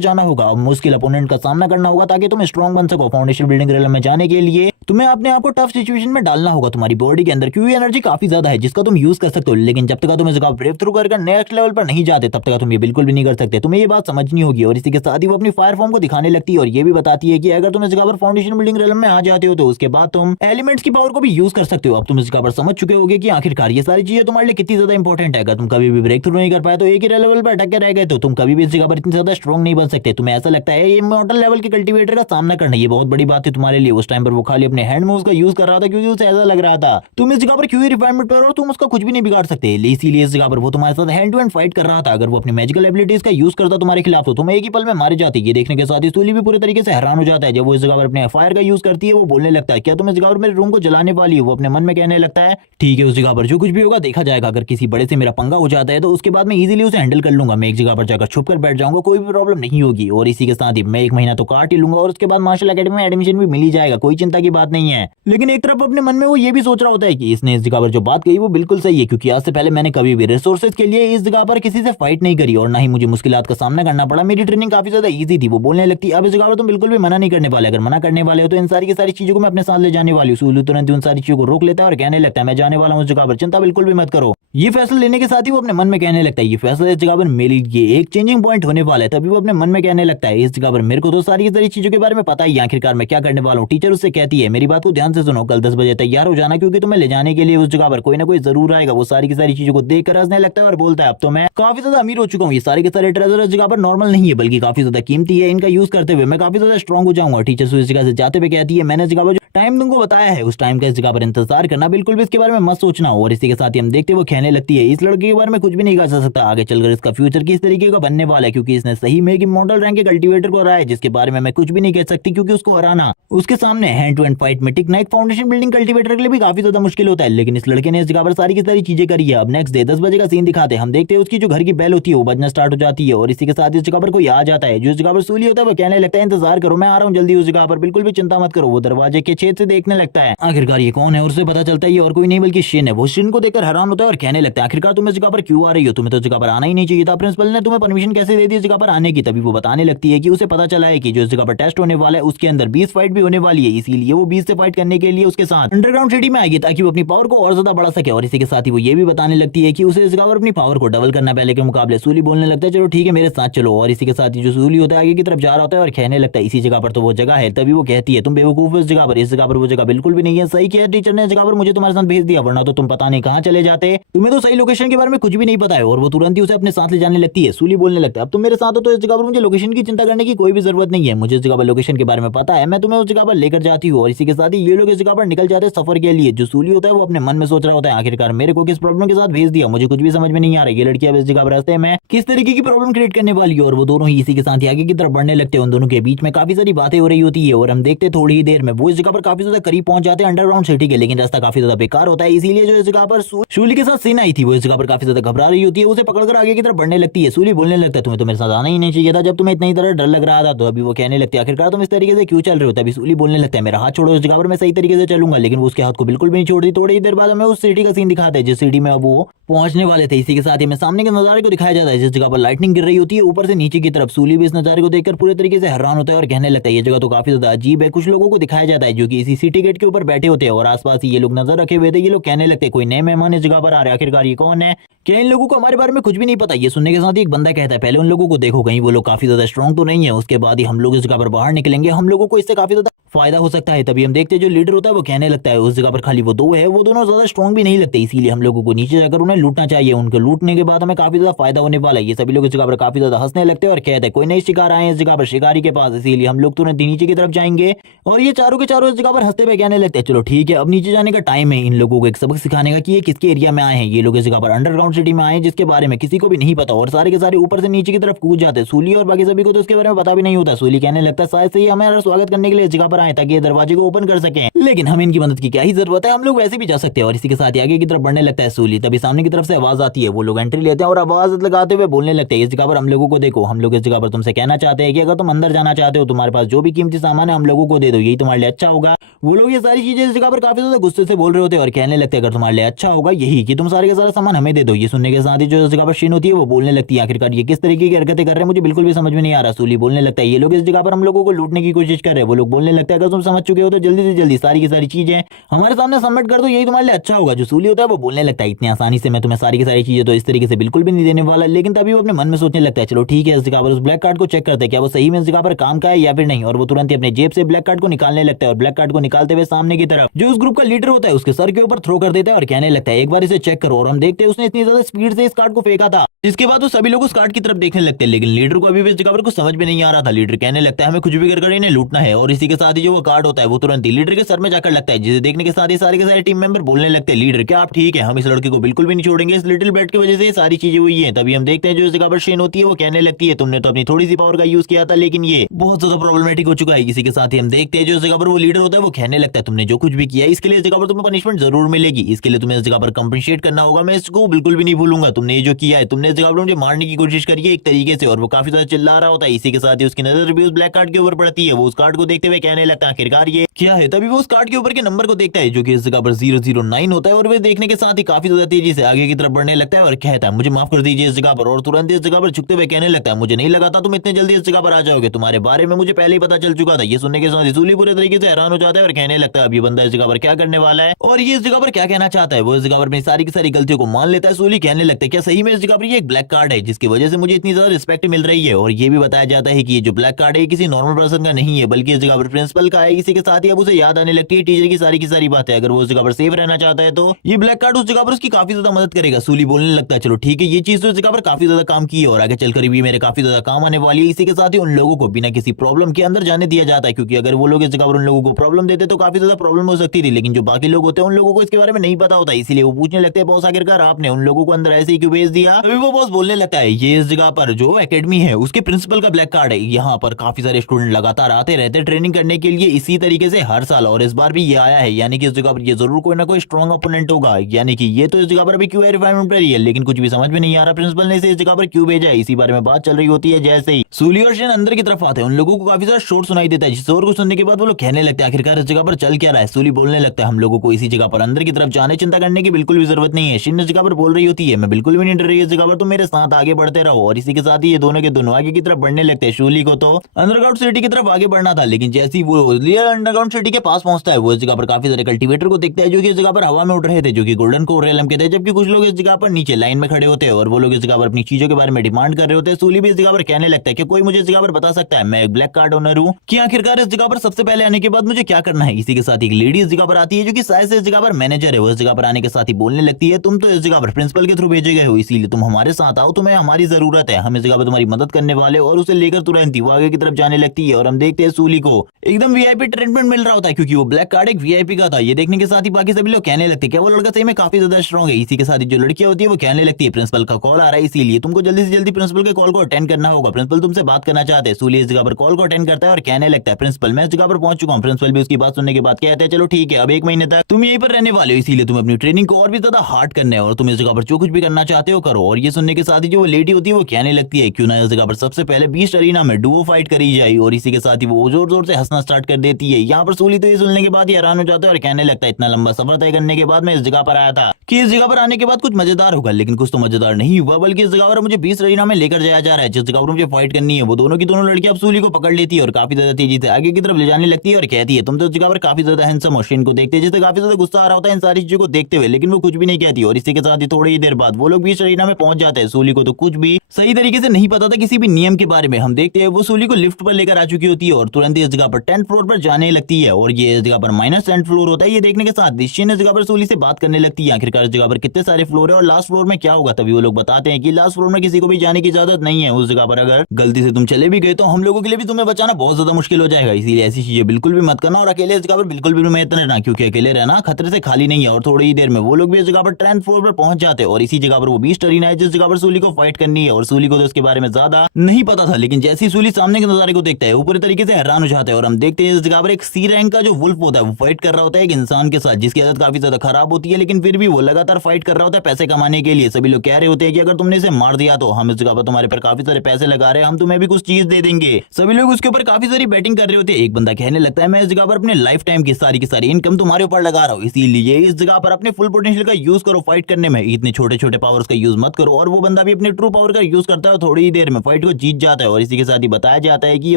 जाना होगा और मुश्किल अपोनेंट का सामना करना होगा ताकि तुम स्ट्रॉन्ग बन सको। फाउंडेशन बिल्डिंग रेलम में जाने के लिए तुम्हें अपने आप को टफ सिचुएशन में डालना होगा तुम्हारी बॉडी के अंदर, क्योंकि एनर्जी काफी ज्यादा है जिसका तुम यूज कर सकते हो, लेकिन जब तक तुम इस जगह ब्रेक थ्रू कर नेक्स्ट लेवल पर नहीं जाते तब तक तुम ये बिल्कुल भी नहीं कर सकते। तुम्हें ये बात समझनी होगी और इसी के साथ ही वो अपनी फायर फॉर्म को दिखाने लगती है और ये भी बताती है कि अगर तुम इस जगह पर फाउंडेशन बिल्डिंग रेलम में आ जाते हो तो उसके बाद तुम एलिमेंट्स की पावर को भी यूज कर सकते हो। अब तुम इस जगह पर समझ चुके होगे कि आखिरकार ये सारी चीजें तुम्हारे लिए कितनी ज्यादा इंपॉर्टेंट है। अगर तुम कभी भी ब्रेक थ्रू नहीं कर पाए तो एक ही लेवल पर अटके रह गए तो तुम कभी भी इस जगह पर इतनी ज्यादा स्ट्रॉन्ग नहीं बन सकते। तुम्हें ऐसा लगता है ये मॉडल लेवल के कल्टीवेटर का सामना करना ये बहुत बड़ी बात है तुम्हारे लिए। उस टाइम पर वो खाली अपने हैंड मूव्स का यूज कर रहा था क्योंकि उसे ऐसा लग रहा था तुम इस जगह पर क्यों रिफाइनमेंट पर हो, तुम उसका कुछ भी नहीं बिगाड़ सकते। इसीलिए इस जगह पर वो तुम्हारे साथ हैंड टू हैंड फाइट कर रहा था। अगर वो अपनी मैजिकल एबिलिटीज का यूज करता तुम्हारे खिलाफ तो तुम एक ही पल में मारे जाते। ये देखने के साथ ही सूली भी पूरे तरीके से हैरान हो जाता है। जब वो इस जगह पर अपने फायर का यूज करती है वो बोलने लगता है क्या तुम इस जगह पर मेरे रूम को जलाने वाली हो। वो अपने मन में कहने लगता है ठीक है उस जगह पर जो कुछ भी होगा देखा जाएगा, अगर किसी बड़े से मेरा पंगा हो जाता है तो उसके बाद मैं इजीली उसे हैंडल कर लूंगा, मैं एक जगह पर जाकर छुप कर बैठ जाऊंगा, कोई भी प्रॉब्लम नहीं होगी। और इसी के साथ ही मैं 1 महीना तो काट ही लूंगा और उसके बाद मार्शल एकेडमी में एडमिशन भी मिल ही जाएगा, कोई चिंता की बात नहीं है। लेकिन एक तरफ अपने मन में वो ये भी सोच रहा होता है कि इसने इस जगह पर जो बात कही वो बिल्कुल सही है, क्योंकि आज से पहले मैंने कभी भी रिसोर्सेज के लिए इस जगह पर किसी से फाइट नहीं करी और ना ही मुझे मुश्किलात का सामना करना पड़ा। मेरी ट्रेनिंग काफी ज्यादा इजी थी। वो बोलने लगती अब इस जगह पर तुम बिल्कुल भी मना नहीं करने वाले, अगर मना करने वाले हो तो इन सारी की सारी चीजों को मैं अपने साथ ले जाने वाली हूँ। सूलू तुरंत उन सारी चीजों को रोक लेता है और कहने लगता है मैं जाने वाला हूँ उस जगह पर, चिंता बिल्कुल भी मत करो। ये फैसला लेने के साथ ही वो अपने मन में कहने लगता है ये फैसला इस जगह पर मेरे लिए एक चेंजिंग पॉइंट होने वाला है। तभी वो अपने मन में कहने लगता है इस जगह पर मेरे को तो सारी की सारी चीजों के बारे में पता ही आखिरकार मैं क्या करने वाला हूँ। टीचर उससे कहती है मेरी बात को ध्यान से सुनो, कल 10 बजे तैयार हो जाना क्योंकि तुम्हें ले जाने के लिए उस जगह पर कोई ना कोई जरूर आएगा। वो सारी की सारी चीजों को देखकर हंसने लगता है और बोलता है अब तो मैं काफी ज्यादा अमीर हो चुका हूँ, ये सारे के सारे ट्रेजर इस जगह पर नॉर्मल नहीं है बल्कि काफी ज्यादा कीमती है, इनका यूज करते हुए मैं काफी ज्यादा स्ट्रॉन्ग हो जाऊंगा। टीचर उस जगह से जाते हुए कहती है मैंने इस जगह पर टाइम तुमको बताया है उस टाइम का इस जगह पर इंतजार करना, बिल्कुल भी इसके बारे में मत सोचना। और इसी के साथ ही हम देखते वो कहने लगती है इस लड़के के बारे में कुछ भी नहीं कहा जा सकता, आगे चलकर इसका फ्यूचर किस तरीके का बनने वाला है, क्योंकि इसने सही में एक मॉडल रैंक के कल्टीवेटर को हराया है जिसके बारे में मैं कुछ भी नहीं कह सकती, क्योंकि उसको हराना उसके सामने हैंड टू हैंड फाइट में टिकना एक फाउंडेशन बिल्डिंग कल्टीवेटर के लिए भी काफी ज्यादा मुश्किल होता है। लेकिन इस लड़के ने इस जगह पर सारी की सारी चीजें करी है। अब नेक्स्ट डे 10 बजे का सीन दिखाते हैं। हम देखते हैं उसकी जो घर की बेल होती है वो बजना स्टार्ट हो जाती है और इसी के साथ इस जगह पर कोई आ जाता है। जो इस जगह पर सूली होता है वो कहने लगता है इंतजार करो मैं आ रहा हूँ जल्दी उस जगह पर, बिल्कुल भी चिंता मत करो। वो दरवाजे के छेद से देखने लगता है आखिरकार ये कौन है और उसे पता चलता है ये और कोई नहीं बल्कि शिन है। वो शिन को देखकर हैरान होता है और कहने लगता है आखिरकार तुम इस जगह पर क्यों आ रही हो, तुम्हें तो इस जगह पर आना ही नहीं चाहिए था, प्रिंसिपल ने तुम्हें परमिशन कैसे दे दी इस जगह पर आने की। तभी वो बताने लगती है कि उसे पता चला है कि जो इस जगह पर टेस्ट होने वाला है उसके अंदर 20 फाइट भी होने वाली है, इसीलिए वो 20 से फाइट करने के लिए उसके साथ अंडरग्राउंड सिटी में आएगी ताकि वो अपनी पावर को और ज्यादा बढ़ा सके। और इसी के साथ ही वो ये भी बताने लगती है कि उसे इस जगह पर अपनी पावर को डबल करना पहले के मुकाबले। सूली बोलने लगता है चलो ठीक है मेरे साथ चलो। और इसी के साथ ही जो सूली होता है आगे की तरफ जा रहा होता है और कहने लगता है इसी जगह पर तो वो जगह है। तभी वो कहती है तुम बेवकूफ हो, इस जगह पर वो जगह बिल्कुल भी नहीं है। सही किया टीचर ने इस जगह पर मुझे तुम्हारे साथ भेज दिया, वरना तो तुम पता नहीं कहां चले जाते, तुम्हें तो सही लोकेशन के बारे में कुछ भी नहीं पता है। और वो तुरंत ही उसे अपने साथ ले जाने लगती है। सूली बोलने लगता है अब तुम मेरे साथ हो तो इस जगह पर मुझे लोकेशन की चिंता करने की कोई भी जरूरत नहीं है, मुझे इस जगह पर लोकेशन के बारे में पता है, मैं तुम्हें उस जगह पर लेकर जाती हूँ। और इसी के साथ ही ये लोग इस जगह पर निकल जाते हैं सफर के लिए। जो सूली होता है वो अपने मन में सोच रहा होता है आखिरकार मेरे को किस प्रॉब्लम के साथ भेज दिया, मुझे कुछ भी समझ में नहीं आ रहा ये लड़की अब इस जगह पर रास्ते में किस तरीके की प्रॉब्लम क्रिएट करने वाली है। और वो दोनों ही इसी के साथ ही आगे की तरफ बढ़ने लगते हैं। उन दोनों के बीच में काफी सारी बातें हो रही होती है और हम देखते हैं थोड़ी ही देर में वो इस जगह पर काफी ज्यादा करीब पहुंच जाते हैं अंडरग्राउंड सिटी के, लेकिन रास्ता काफी ज्यादा बेकार होता है। इसीलिए जो इस जगह पर सूली के साथ सीन आई थी वो इस जगह पर काफी ज्यादा घबरा रही होती है, उसे पकड़कर आगे की तरफ बढ़ने लगती है। सूली बोलने लगता है तुम्हें तो मेरे साथ आना ही नहीं चाहिए था, जब तुम्हें इतनी तरह डर लग रहा था। तो अभी वो कहने लगती है आखिरकार तुम इस तरीके से क्यों चल रहे हो। तभी सूली बोलने लगता है मेरा हाथ छोड़ो, इस जगह पर मैं सही तरीके से चलूंगा। लेकिन वो उसके हाथ को बिल्कुल भी नहीं छोड़ती। थोड़ी ही देर बाद हमें उस सिटी का सीन दिखाते हैं जिस सिटी में अब वो पहुंचने वाले थे। इसी के साथ ही हमें सामने के नजारे को दिखाया जाता है जिस जगह पर लाइटनिंग गिर रही होती है ऊपर से नीचे की तरफ। सूली भी इस नजारे को देखकर पूरे तरीके से हैरान होता है और कहने लगता है ये जगह तो काफी ज्यादा अजीब है। कुछ लोगों को दिखाया जाता है जो कि इसी सिटी गेट के ऊपर बैठे होते हैं और आसपास ये लोग नजर रखे हुए थे। ये लोग कहने लगते कोई नए मेहमान इस जगह पर आ रहे, आखिरकार ये कौन है, क्या इन लोगों को हमारे बारे में कुछ भी नहीं पता। ये सुनने के साथ ही एक बंदा कहता है पहले उन लोगों को देखो कहीं वो लोग काफी ज्यादा स्ट्रॉन्ग तो नहीं है, उसके बाद ही हम लोग इस जगह पर बाहर निकलेंगे, हम लोगों को इससे काफी ज्यादा फायदा हो सकता है। तभी हम देखते हैं जो लीडर होता है वो कहने लगता है उस जगह पर खाली वो दो है, वो दोनों ज्यादा स्ट्रॉन्ग भी नहीं लगते, इसीलिए हम लोगों को नीचे जाकर उन्हें लूटना चाहिए, उनको लूटने के बाद हमें काफी ज्यादा फायदा होने वाला है। ये सभी लोग इस जगह पर काफी ज्यादा हंसने लगते हैं और कहते हैं कोई नई शिकार आए हैं इस जगह पर शिकारी के पास, इसीलिए हम लोग तुरंत नीचे की तरफ जाएंगे। और ये चारों के चारों इस जगह पर हंसते हुए कहने लगते हैं चलो ठीक है अब नीचे जाने का टाइम है, इन लोगों को एक सबक सिखाने का कि ये किसके एरिया में आए हैं। ये लोग इस जगह पर अंडरग्राउंड सिटी में आए हैं जिसके बारे में किसी को भी नहीं पता और सारे के सारे ऊपर से नीचे की तरफ कूद जाते हैं। सूली और बाकी सभी को तो इसके बारे में पता भी नहीं होता। सूली कहने लगता है शायद से ये हमारा स्वागत करने के लिए इस जगह पर आए ताकि ये दरवाजे को ओपन कर सकें, लेकिन हम इनकी मदद की क्या ही जरूरत है, हम लोग वैसे भी जा सकते हैं। और इसी के साथ आगे की तरफ बढ़ने लगता है सूली। तभी सामने की तरफ से आवाज आती है, वो लोग एंट्री लेते हैं और आवाज लगाते हुए बोलने लगते हैं इस जगह पर हम लोगों को देखो, हम लोग इस जगह पर तुमसे कहना चाहते हैं कि अगर तुम अंदर जाना चाहते हो तुम्हारे पास जो भी कीमती सामान है हम लोगों को दे दो, यही तुम्हारे लिए अच्छा होगा। वो लोग ये सारी चीजें इस जगह पर काफी ज्यादा गुस्से से बोल रहे होते हैं और कहने लगते हैं अगर तुम्हारे लिए अच्छा होगा यही कि तुम सारे का सारा सामान हमें दे दो। ये सुनने के साथ ही जो इस जगह पर शीन होती है वो बोलने लगती है आखिरकार ये किस तरीके की हरकतें कर रहे हैं मुझे बिल्कुल भी समझ में नहीं आ रहा। सूली बोलने लगता है ये लोग इस जगह पर हम लोगों को लूटने की कोशिश कर रहे हैं। वो लोग बोलने लगता है अगर तुम समझ चुके हो तो जल्दी से जल्दी सारी की सारी चीजें हमारे सामने सबमिट कर दो, यही तुम्हारे लिए अच्छा होगा। जो सूली होता है वो बोलने लगता है इतनी आसानी से मैं तुम्हें सारी की सारी चीजें तो इस तरीके से बिल्कुल भी नहीं देने वाला, लेकिन तभी वो अपने मन में सोचने लगता है चलो ठीक है इस जगह पर उस ब्लैक कार्ड को चेक करते हैं क्या वो सही में इस जगह पर काम का है या फिर नहीं। और वो तुरंत ही अपने जेब से ब्लैक कार्ड को निकालने लगता है और ब्लैक कार्ड को निकालते हुए सामने की तरफ जो उस ग्रुप का लीडर होता है उसके सर के ऊपर थ्रो कर देता है और कहने लगता है एक बार इसे चेक करो। और हम देखते हैं उसने इतनी ज्यादा स्पीड से इस कार्ड को फेंका था जिसके बाद वो सभी लोग उस कार्ड की तरफ देखने लगते हैं, लेकिन लीडर को अभी भी इस जगह पर कुछ समझ में नहीं आ रहा था। लीडर कहने लगता है हमें कुछ भी कर इन्हें लूटना है और इसी के साथ ही जो वो कार्ड होता है वो तुरंत ही लीडर के सर में जाकर लगता है, जिसे देखने के साथ ही सारे के सारे टीम मेंबर बोलने लगते हैं लीडर क्या आप ठीक है, हम इस लड़के को बिल्कुल भी नहीं छोड़ेंगे, इस लिटिल बैट की वजह से ये सारी चीजें हुई है। तभी हम देखते हैं जो इस जगह पर शेन होती है वो कहने लगती है तुमने तो अपनी थोड़ी सी पावर का यूज किया था लेकिन ये बहुत ज्यादा प्रॉब्लमेटिक हो चुका है। इसी के साथ ही हम देखते हैं जो इस जगह पर वो लीडर होता है वो कहने लगता है तुमने जो कुछ भी किया इसके लिए इस जगह पर तुम्हें पनिशमेंट जरूर मिलेगी, इसके लिए तुम्हें इस जगह पर कंपनसेट करना होगा, मैं इसको बिल्कुल भी नहीं भूलूंगा। तुमने ये जो किया है तुमने इस जगह पर मुझे मारने की कोशिश करी है एक तरीके से। और वो काफी ज्यादा चिल्ला रहा होता है। इसी के साथ ही उसकी नजर भी उस ब्लैक कार्ड के ऊपर पड़ती है। वो उस कार्ड को देखते हुए कहने लगता है आखिरकार ये क्या है। तभी वो उस कार्ड के ऊपर के नंबर को देखता है जो कि इस जगह पर 009 होता है और वे देखने के साथ ही काफी ज्यादा तेजी से आगे की तरफ बढ़ने लगता है और कहता है मुझे माफ कर दीजिए इस जगह पर। और तुरंत इस जगह पर झुकते हुए कहने लगता है मुझे नहीं लगा था तुम इतने जल्दी इस जगह पर आ जाओगे, तुम्हारे बारे में मुझे पहले ही पता चल चुका था। ये सुनने के साथ ही सूली पूरे तरीके से हैरान हो जाता है और कहने लगता है अब ये बंदा इस जगह पर क्या करने वाला है और ये इस जगह पर क्या कहना चाहता है। वो इस जगह पर अपनी सारी की सारी गलतियों को मान लेता है। सूली कहने लगता है क्या सही में इस जगह पर ये एक ब्लैक कार्ड है जिसकी वजह से मुझे इतनी ज्यादा रिस्पेक्ट मिल रही है। और ये भी बताया जाता है कि ये जो ब्लैक कार्ड है किसी नॉर्मल पर्सन का नहीं है बल्कि इस जगह पर प्रिंसिपल का है। इसी के साथ ही अब उसे याद आने लगती है टीचर की सारी बातें। अगर वो उस जगह पर सेफ रहना चाहता है तो ये ब्लैक कार्ड उस जगह पर उसकी काफी ज्यादा मदद करेगा। सूली बोलने लगता है चलो ठीक है ये चीज तो इस जगह पर काफी ज्यादा काम की है और आगे चलकर भी मेरे काफी ज्यादा काम आने वाली है। इसी के साथ ही उन लोगों को बिना किसी प्रॉब्लम के अंदर जाने दिया जाता है क्योंकि अगर वो लोग इस जगह पर उन लोगों को प्रॉब्लम देते तो काफी ज्यादा प्रॉब्लम हो सकती थी, लेकिन जो बाकी लोग होते हैं उन लोगों को इसके बारे में नहीं पता होता, इसीलिए वो पूछने लगते हैं बॉस आखिरकार आपने उन लोगों को अंदर ऐसे ही क्यों भेज दिया। तभी वो बॉस बोलने लगता है ये इस जगह पर जो एकेडमी है उसके प्रिंसिपल का ब्लैक कार्ड है, यहाँ पर काफी सारे स्टूडेंट लगातार आते रहते ट्रेनिंग करने के लिए इसी तरीके से हर साल, और इस बार भी ये आया है यानी कि इस जगह पर ये जरूर कोई ना कोई स्ट्रॉन्ग ओपोनेंट होगा। यानी कि ये तो इस जगह पर अभी क्यों रिफाइनमेंट पर ही है, लेकिन कुछ भी समझ में नहीं आ रहा प्रिंसिपल ने इसे इस जगह पर क्यों भेजा है। इसी बारे में बात चल रही होती है जैसे ही सूली और शेन अंदर की तरफ आते हैं उन लोगों को काफी सारा शोर सुनाई देता है, जिस शोर को सुनने के बाद वो लोग कहने लगते हैं आखिरकार इस जगह पर चल क्या रहा है। सूली बोलने लगता है हम लोगों को इसी जगह पर अंदर की तरफ जाने चिंता करने की बिल्कुल भी जरूरत नहीं है। शेन इस जगह पर बोल रही होती है मैं बिल्कुल भी नहीं डर रही इस जगह पर, तुम मेरे साथ आगे बढ़ते रहो। और इसी के साथ ही ये दोनों के दोनों आगे की तरफ बढ़ने लगते हैं। सूली को तो अंडरग्राउंड सिटी की तरफ आगे बढ़ना था, लेकिन जैसे ही वो अंडरग्राउंड सिटी के पास पहुंचता है वो इस जगह पर काफी सारे कल्टीवेटर को देखता है जो कि इस जगह पर हवा में उड़ रहे थे, जो कि गोल्डन कोरल के थे, जबकि कुछ लोग इस जगह पर नीचे लाइन में खड़े होते हैं और वो लोग इस जगह पर अपनी चीजों के बारे में डिमांड कर रहे होते हैं। सूली भी इस जगह पर कहने लगता है कि कोई मुझे इस जगह पर बता सकता है मैं एक ब्लैक कार्ड ओनर हूँ कि आखिरकार इस जगह पर सबसे पहले आने के बाद मुझे क्या करना है। इसी के साथ एक लेडी इस जगह पर आती है जो कि शायद से इस जगह पर मैनेजर है। वो इस जगह पर आने के साथ ही बोलने लगती है तुम तो इस जगह पर प्रिंसिपल के थ्रू भेजे गए हो इसीलिए तुम हमारे साथ आओ, तुम्हें हमारी जरूरत है, हम इस जगह पर तुम्हारी मदद करने वाले। और उसे लेकर तुरंत ही वो आगे की तरफ जाने लगती है और हम देखते हैं सूली को एकदम वीआईपी ट्रीटमेंट मिल रहा होता है क्योंकि वो ब्लैक कार्ड एक वीआईपी का था। ये देखने के साथ ही बाकी सभी लोग कहने लगते हैं क्या वो लड़का सही में काफी ज्यादा स्ट्रॉन्ग है। इसी के साथ ही जो लड़कियां होती है वो कहने लगती है प्रिंसिपल का कॉल आ रहा है इसीलिए तुमको जल्दी से जल्दी प्रिंसिपल के कॉल को अटेंड करना होगा, प्रिंसिपल तुमसे बात करना चाहते हैं। सूली इस जगह पर कॉल को अटेंड करता है और कहने लगता है प्रिंसिपल मैं इस जगह पर पहुंच चुका हूं। प्रिंसिपल भी उसकी बात सुनने के बाद कहते हैं चलो ठीक है अब 1 महीने तक तुम यहीं पर रहने वाले हो, इसीलिए तुम अपनी ट्रेनिंग को और भी ज्यादा हार्ड करना है और तुम इस जगह पर जो कुछ भी करना चाहते हो करो। और ये सुनने के साथ ही जो वो लेडी होती है वो कहने लगती है क्यों ना इस जगह पर सबसे पहले बीस्ट अरीना में डुओ फाइट करी जाए। और इसी के साथ ही वो जोर जोर से हंसना स्टार्ट कर देती है। यहाँ पर सूली तो ये सुनने के बाद ही हैरान हो जाता है और कहने लगता है इतना लंबा सफर तय करने के बाद मैं इस जगह पर आया था कि इस जगह पर आने के बाद कुछ मजेदार होगा, लेकिन कुछ तो मजेदार नहीं हुआ, बल्कि इस जगह पर मुझे 20 अरीना में लेकर जाया जा रहा है जिस जगह पर मुझे फाइट करनी है। वो दोनों की दोनों लड़कियां अब सूली को पकड़ लेती है और काफी ज्यादा तेजी से आगे की तरफ ले जाने लगती है और कहती है तुम तो इस जगह पर काफी ज्यादा हैंडसम हो। शिन को देखते हैं जिसे काफी ज्यादा गुस्सा आ रहा होता है इन सारी चीजों को देखते हुए, लेकिन वो कुछ भी नहीं कहती और इसी के साथ ही थोड़ी ही देर बाद वो लोग 20 अरीना में पहुंच जाते हैं। सूली को तो कुछ भी सही तरीके से नहीं पता था किसी भी नियम के बारे में। हम देखते हैं वो सूली को लिफ्ट पर लेकर आ चुकी होती है और तुरंत ही इस जगह पर 10th फ्लोर पर जाने लगती है और ये इस जगह पर -10 फ्लोर होता है। ये देखने के साथ शिन इस जगह पर सूली से बात करने लगती है आखिरकार इस जगह पर कितने सारे फ्लोर है और लास्ट फ्लोर में क्या होगा। तभी वो लोग बताते हैं कि लास्ट फ्लोर में किसी को भी जाने की इजाजत नहीं है। उस जगह पर अगर गलती से तुम चले भी गए तो हम लोगों के लिए भी तुम्हें बचाना बहुत ज्यादा मुश्किल हो जाएगा, इसीलिए ऐसी चीजें बिल्कुल भी मत करना और अकेले इस जगह पर बिल्कुल भी मत रहना, क्योंकि अकेले रहना खतरे से खाली नहीं है। और थोड़ी ही देर में वो लोग भी इस जगह पर 10th फ्लोर पर पहुंच जाते हैं और इसी जगह पर वो बीस्ट अरीना है जिस जगह पर सूली को फाइट करनी है। और सूली को तो इसके बारे में ज्यादा नहीं पता था, लेकिन जैसे ही सूली सामने के नजारे को देखता है वो पूरे तरीके से हैरान हो जाता है और हम देखते हैं इस जगह पर एक सी रैंक का जो वुल्फ होता है वो फाइट कर रहा होता है एक इंसान के साथ जिसकी आदत काफी ज्यादा खराब होती है, लेकिन फिर भी वो लगातार फाइट कर रहा होता है पैसे कमाने के लिए। सभी लोग कह रहे होते हैं कि अगर तुमने इसे मार दिया तो हम इस जगह पर तुम्हारे पर काफी सारे पैसे लगा रहे हैं, हम तुम्हें भी कुछ चीज दे देंगे। सभी लोग उसके ऊपर काफी सारी बैटिंग कर रहे होते हैं। एक बंदा कहने लगता है मैं इस जगह पर अपने लाइफ टाइम की सारी इनकम तुम्हारे ऊपर लगा रहा हूँ, इसीलिए इस जगह पर अपने फुल पोटेंशियल का यूज करो फाइट करने में, इतने छोटे छोटे पावर्स का यूज मत करो। और वो बंदा भी अपने ट्रू पावर का यूज करता है, थोड़ी ही देर में फाइट को जीत जाता है और इसी के साथ ही बताया जाता है कि ये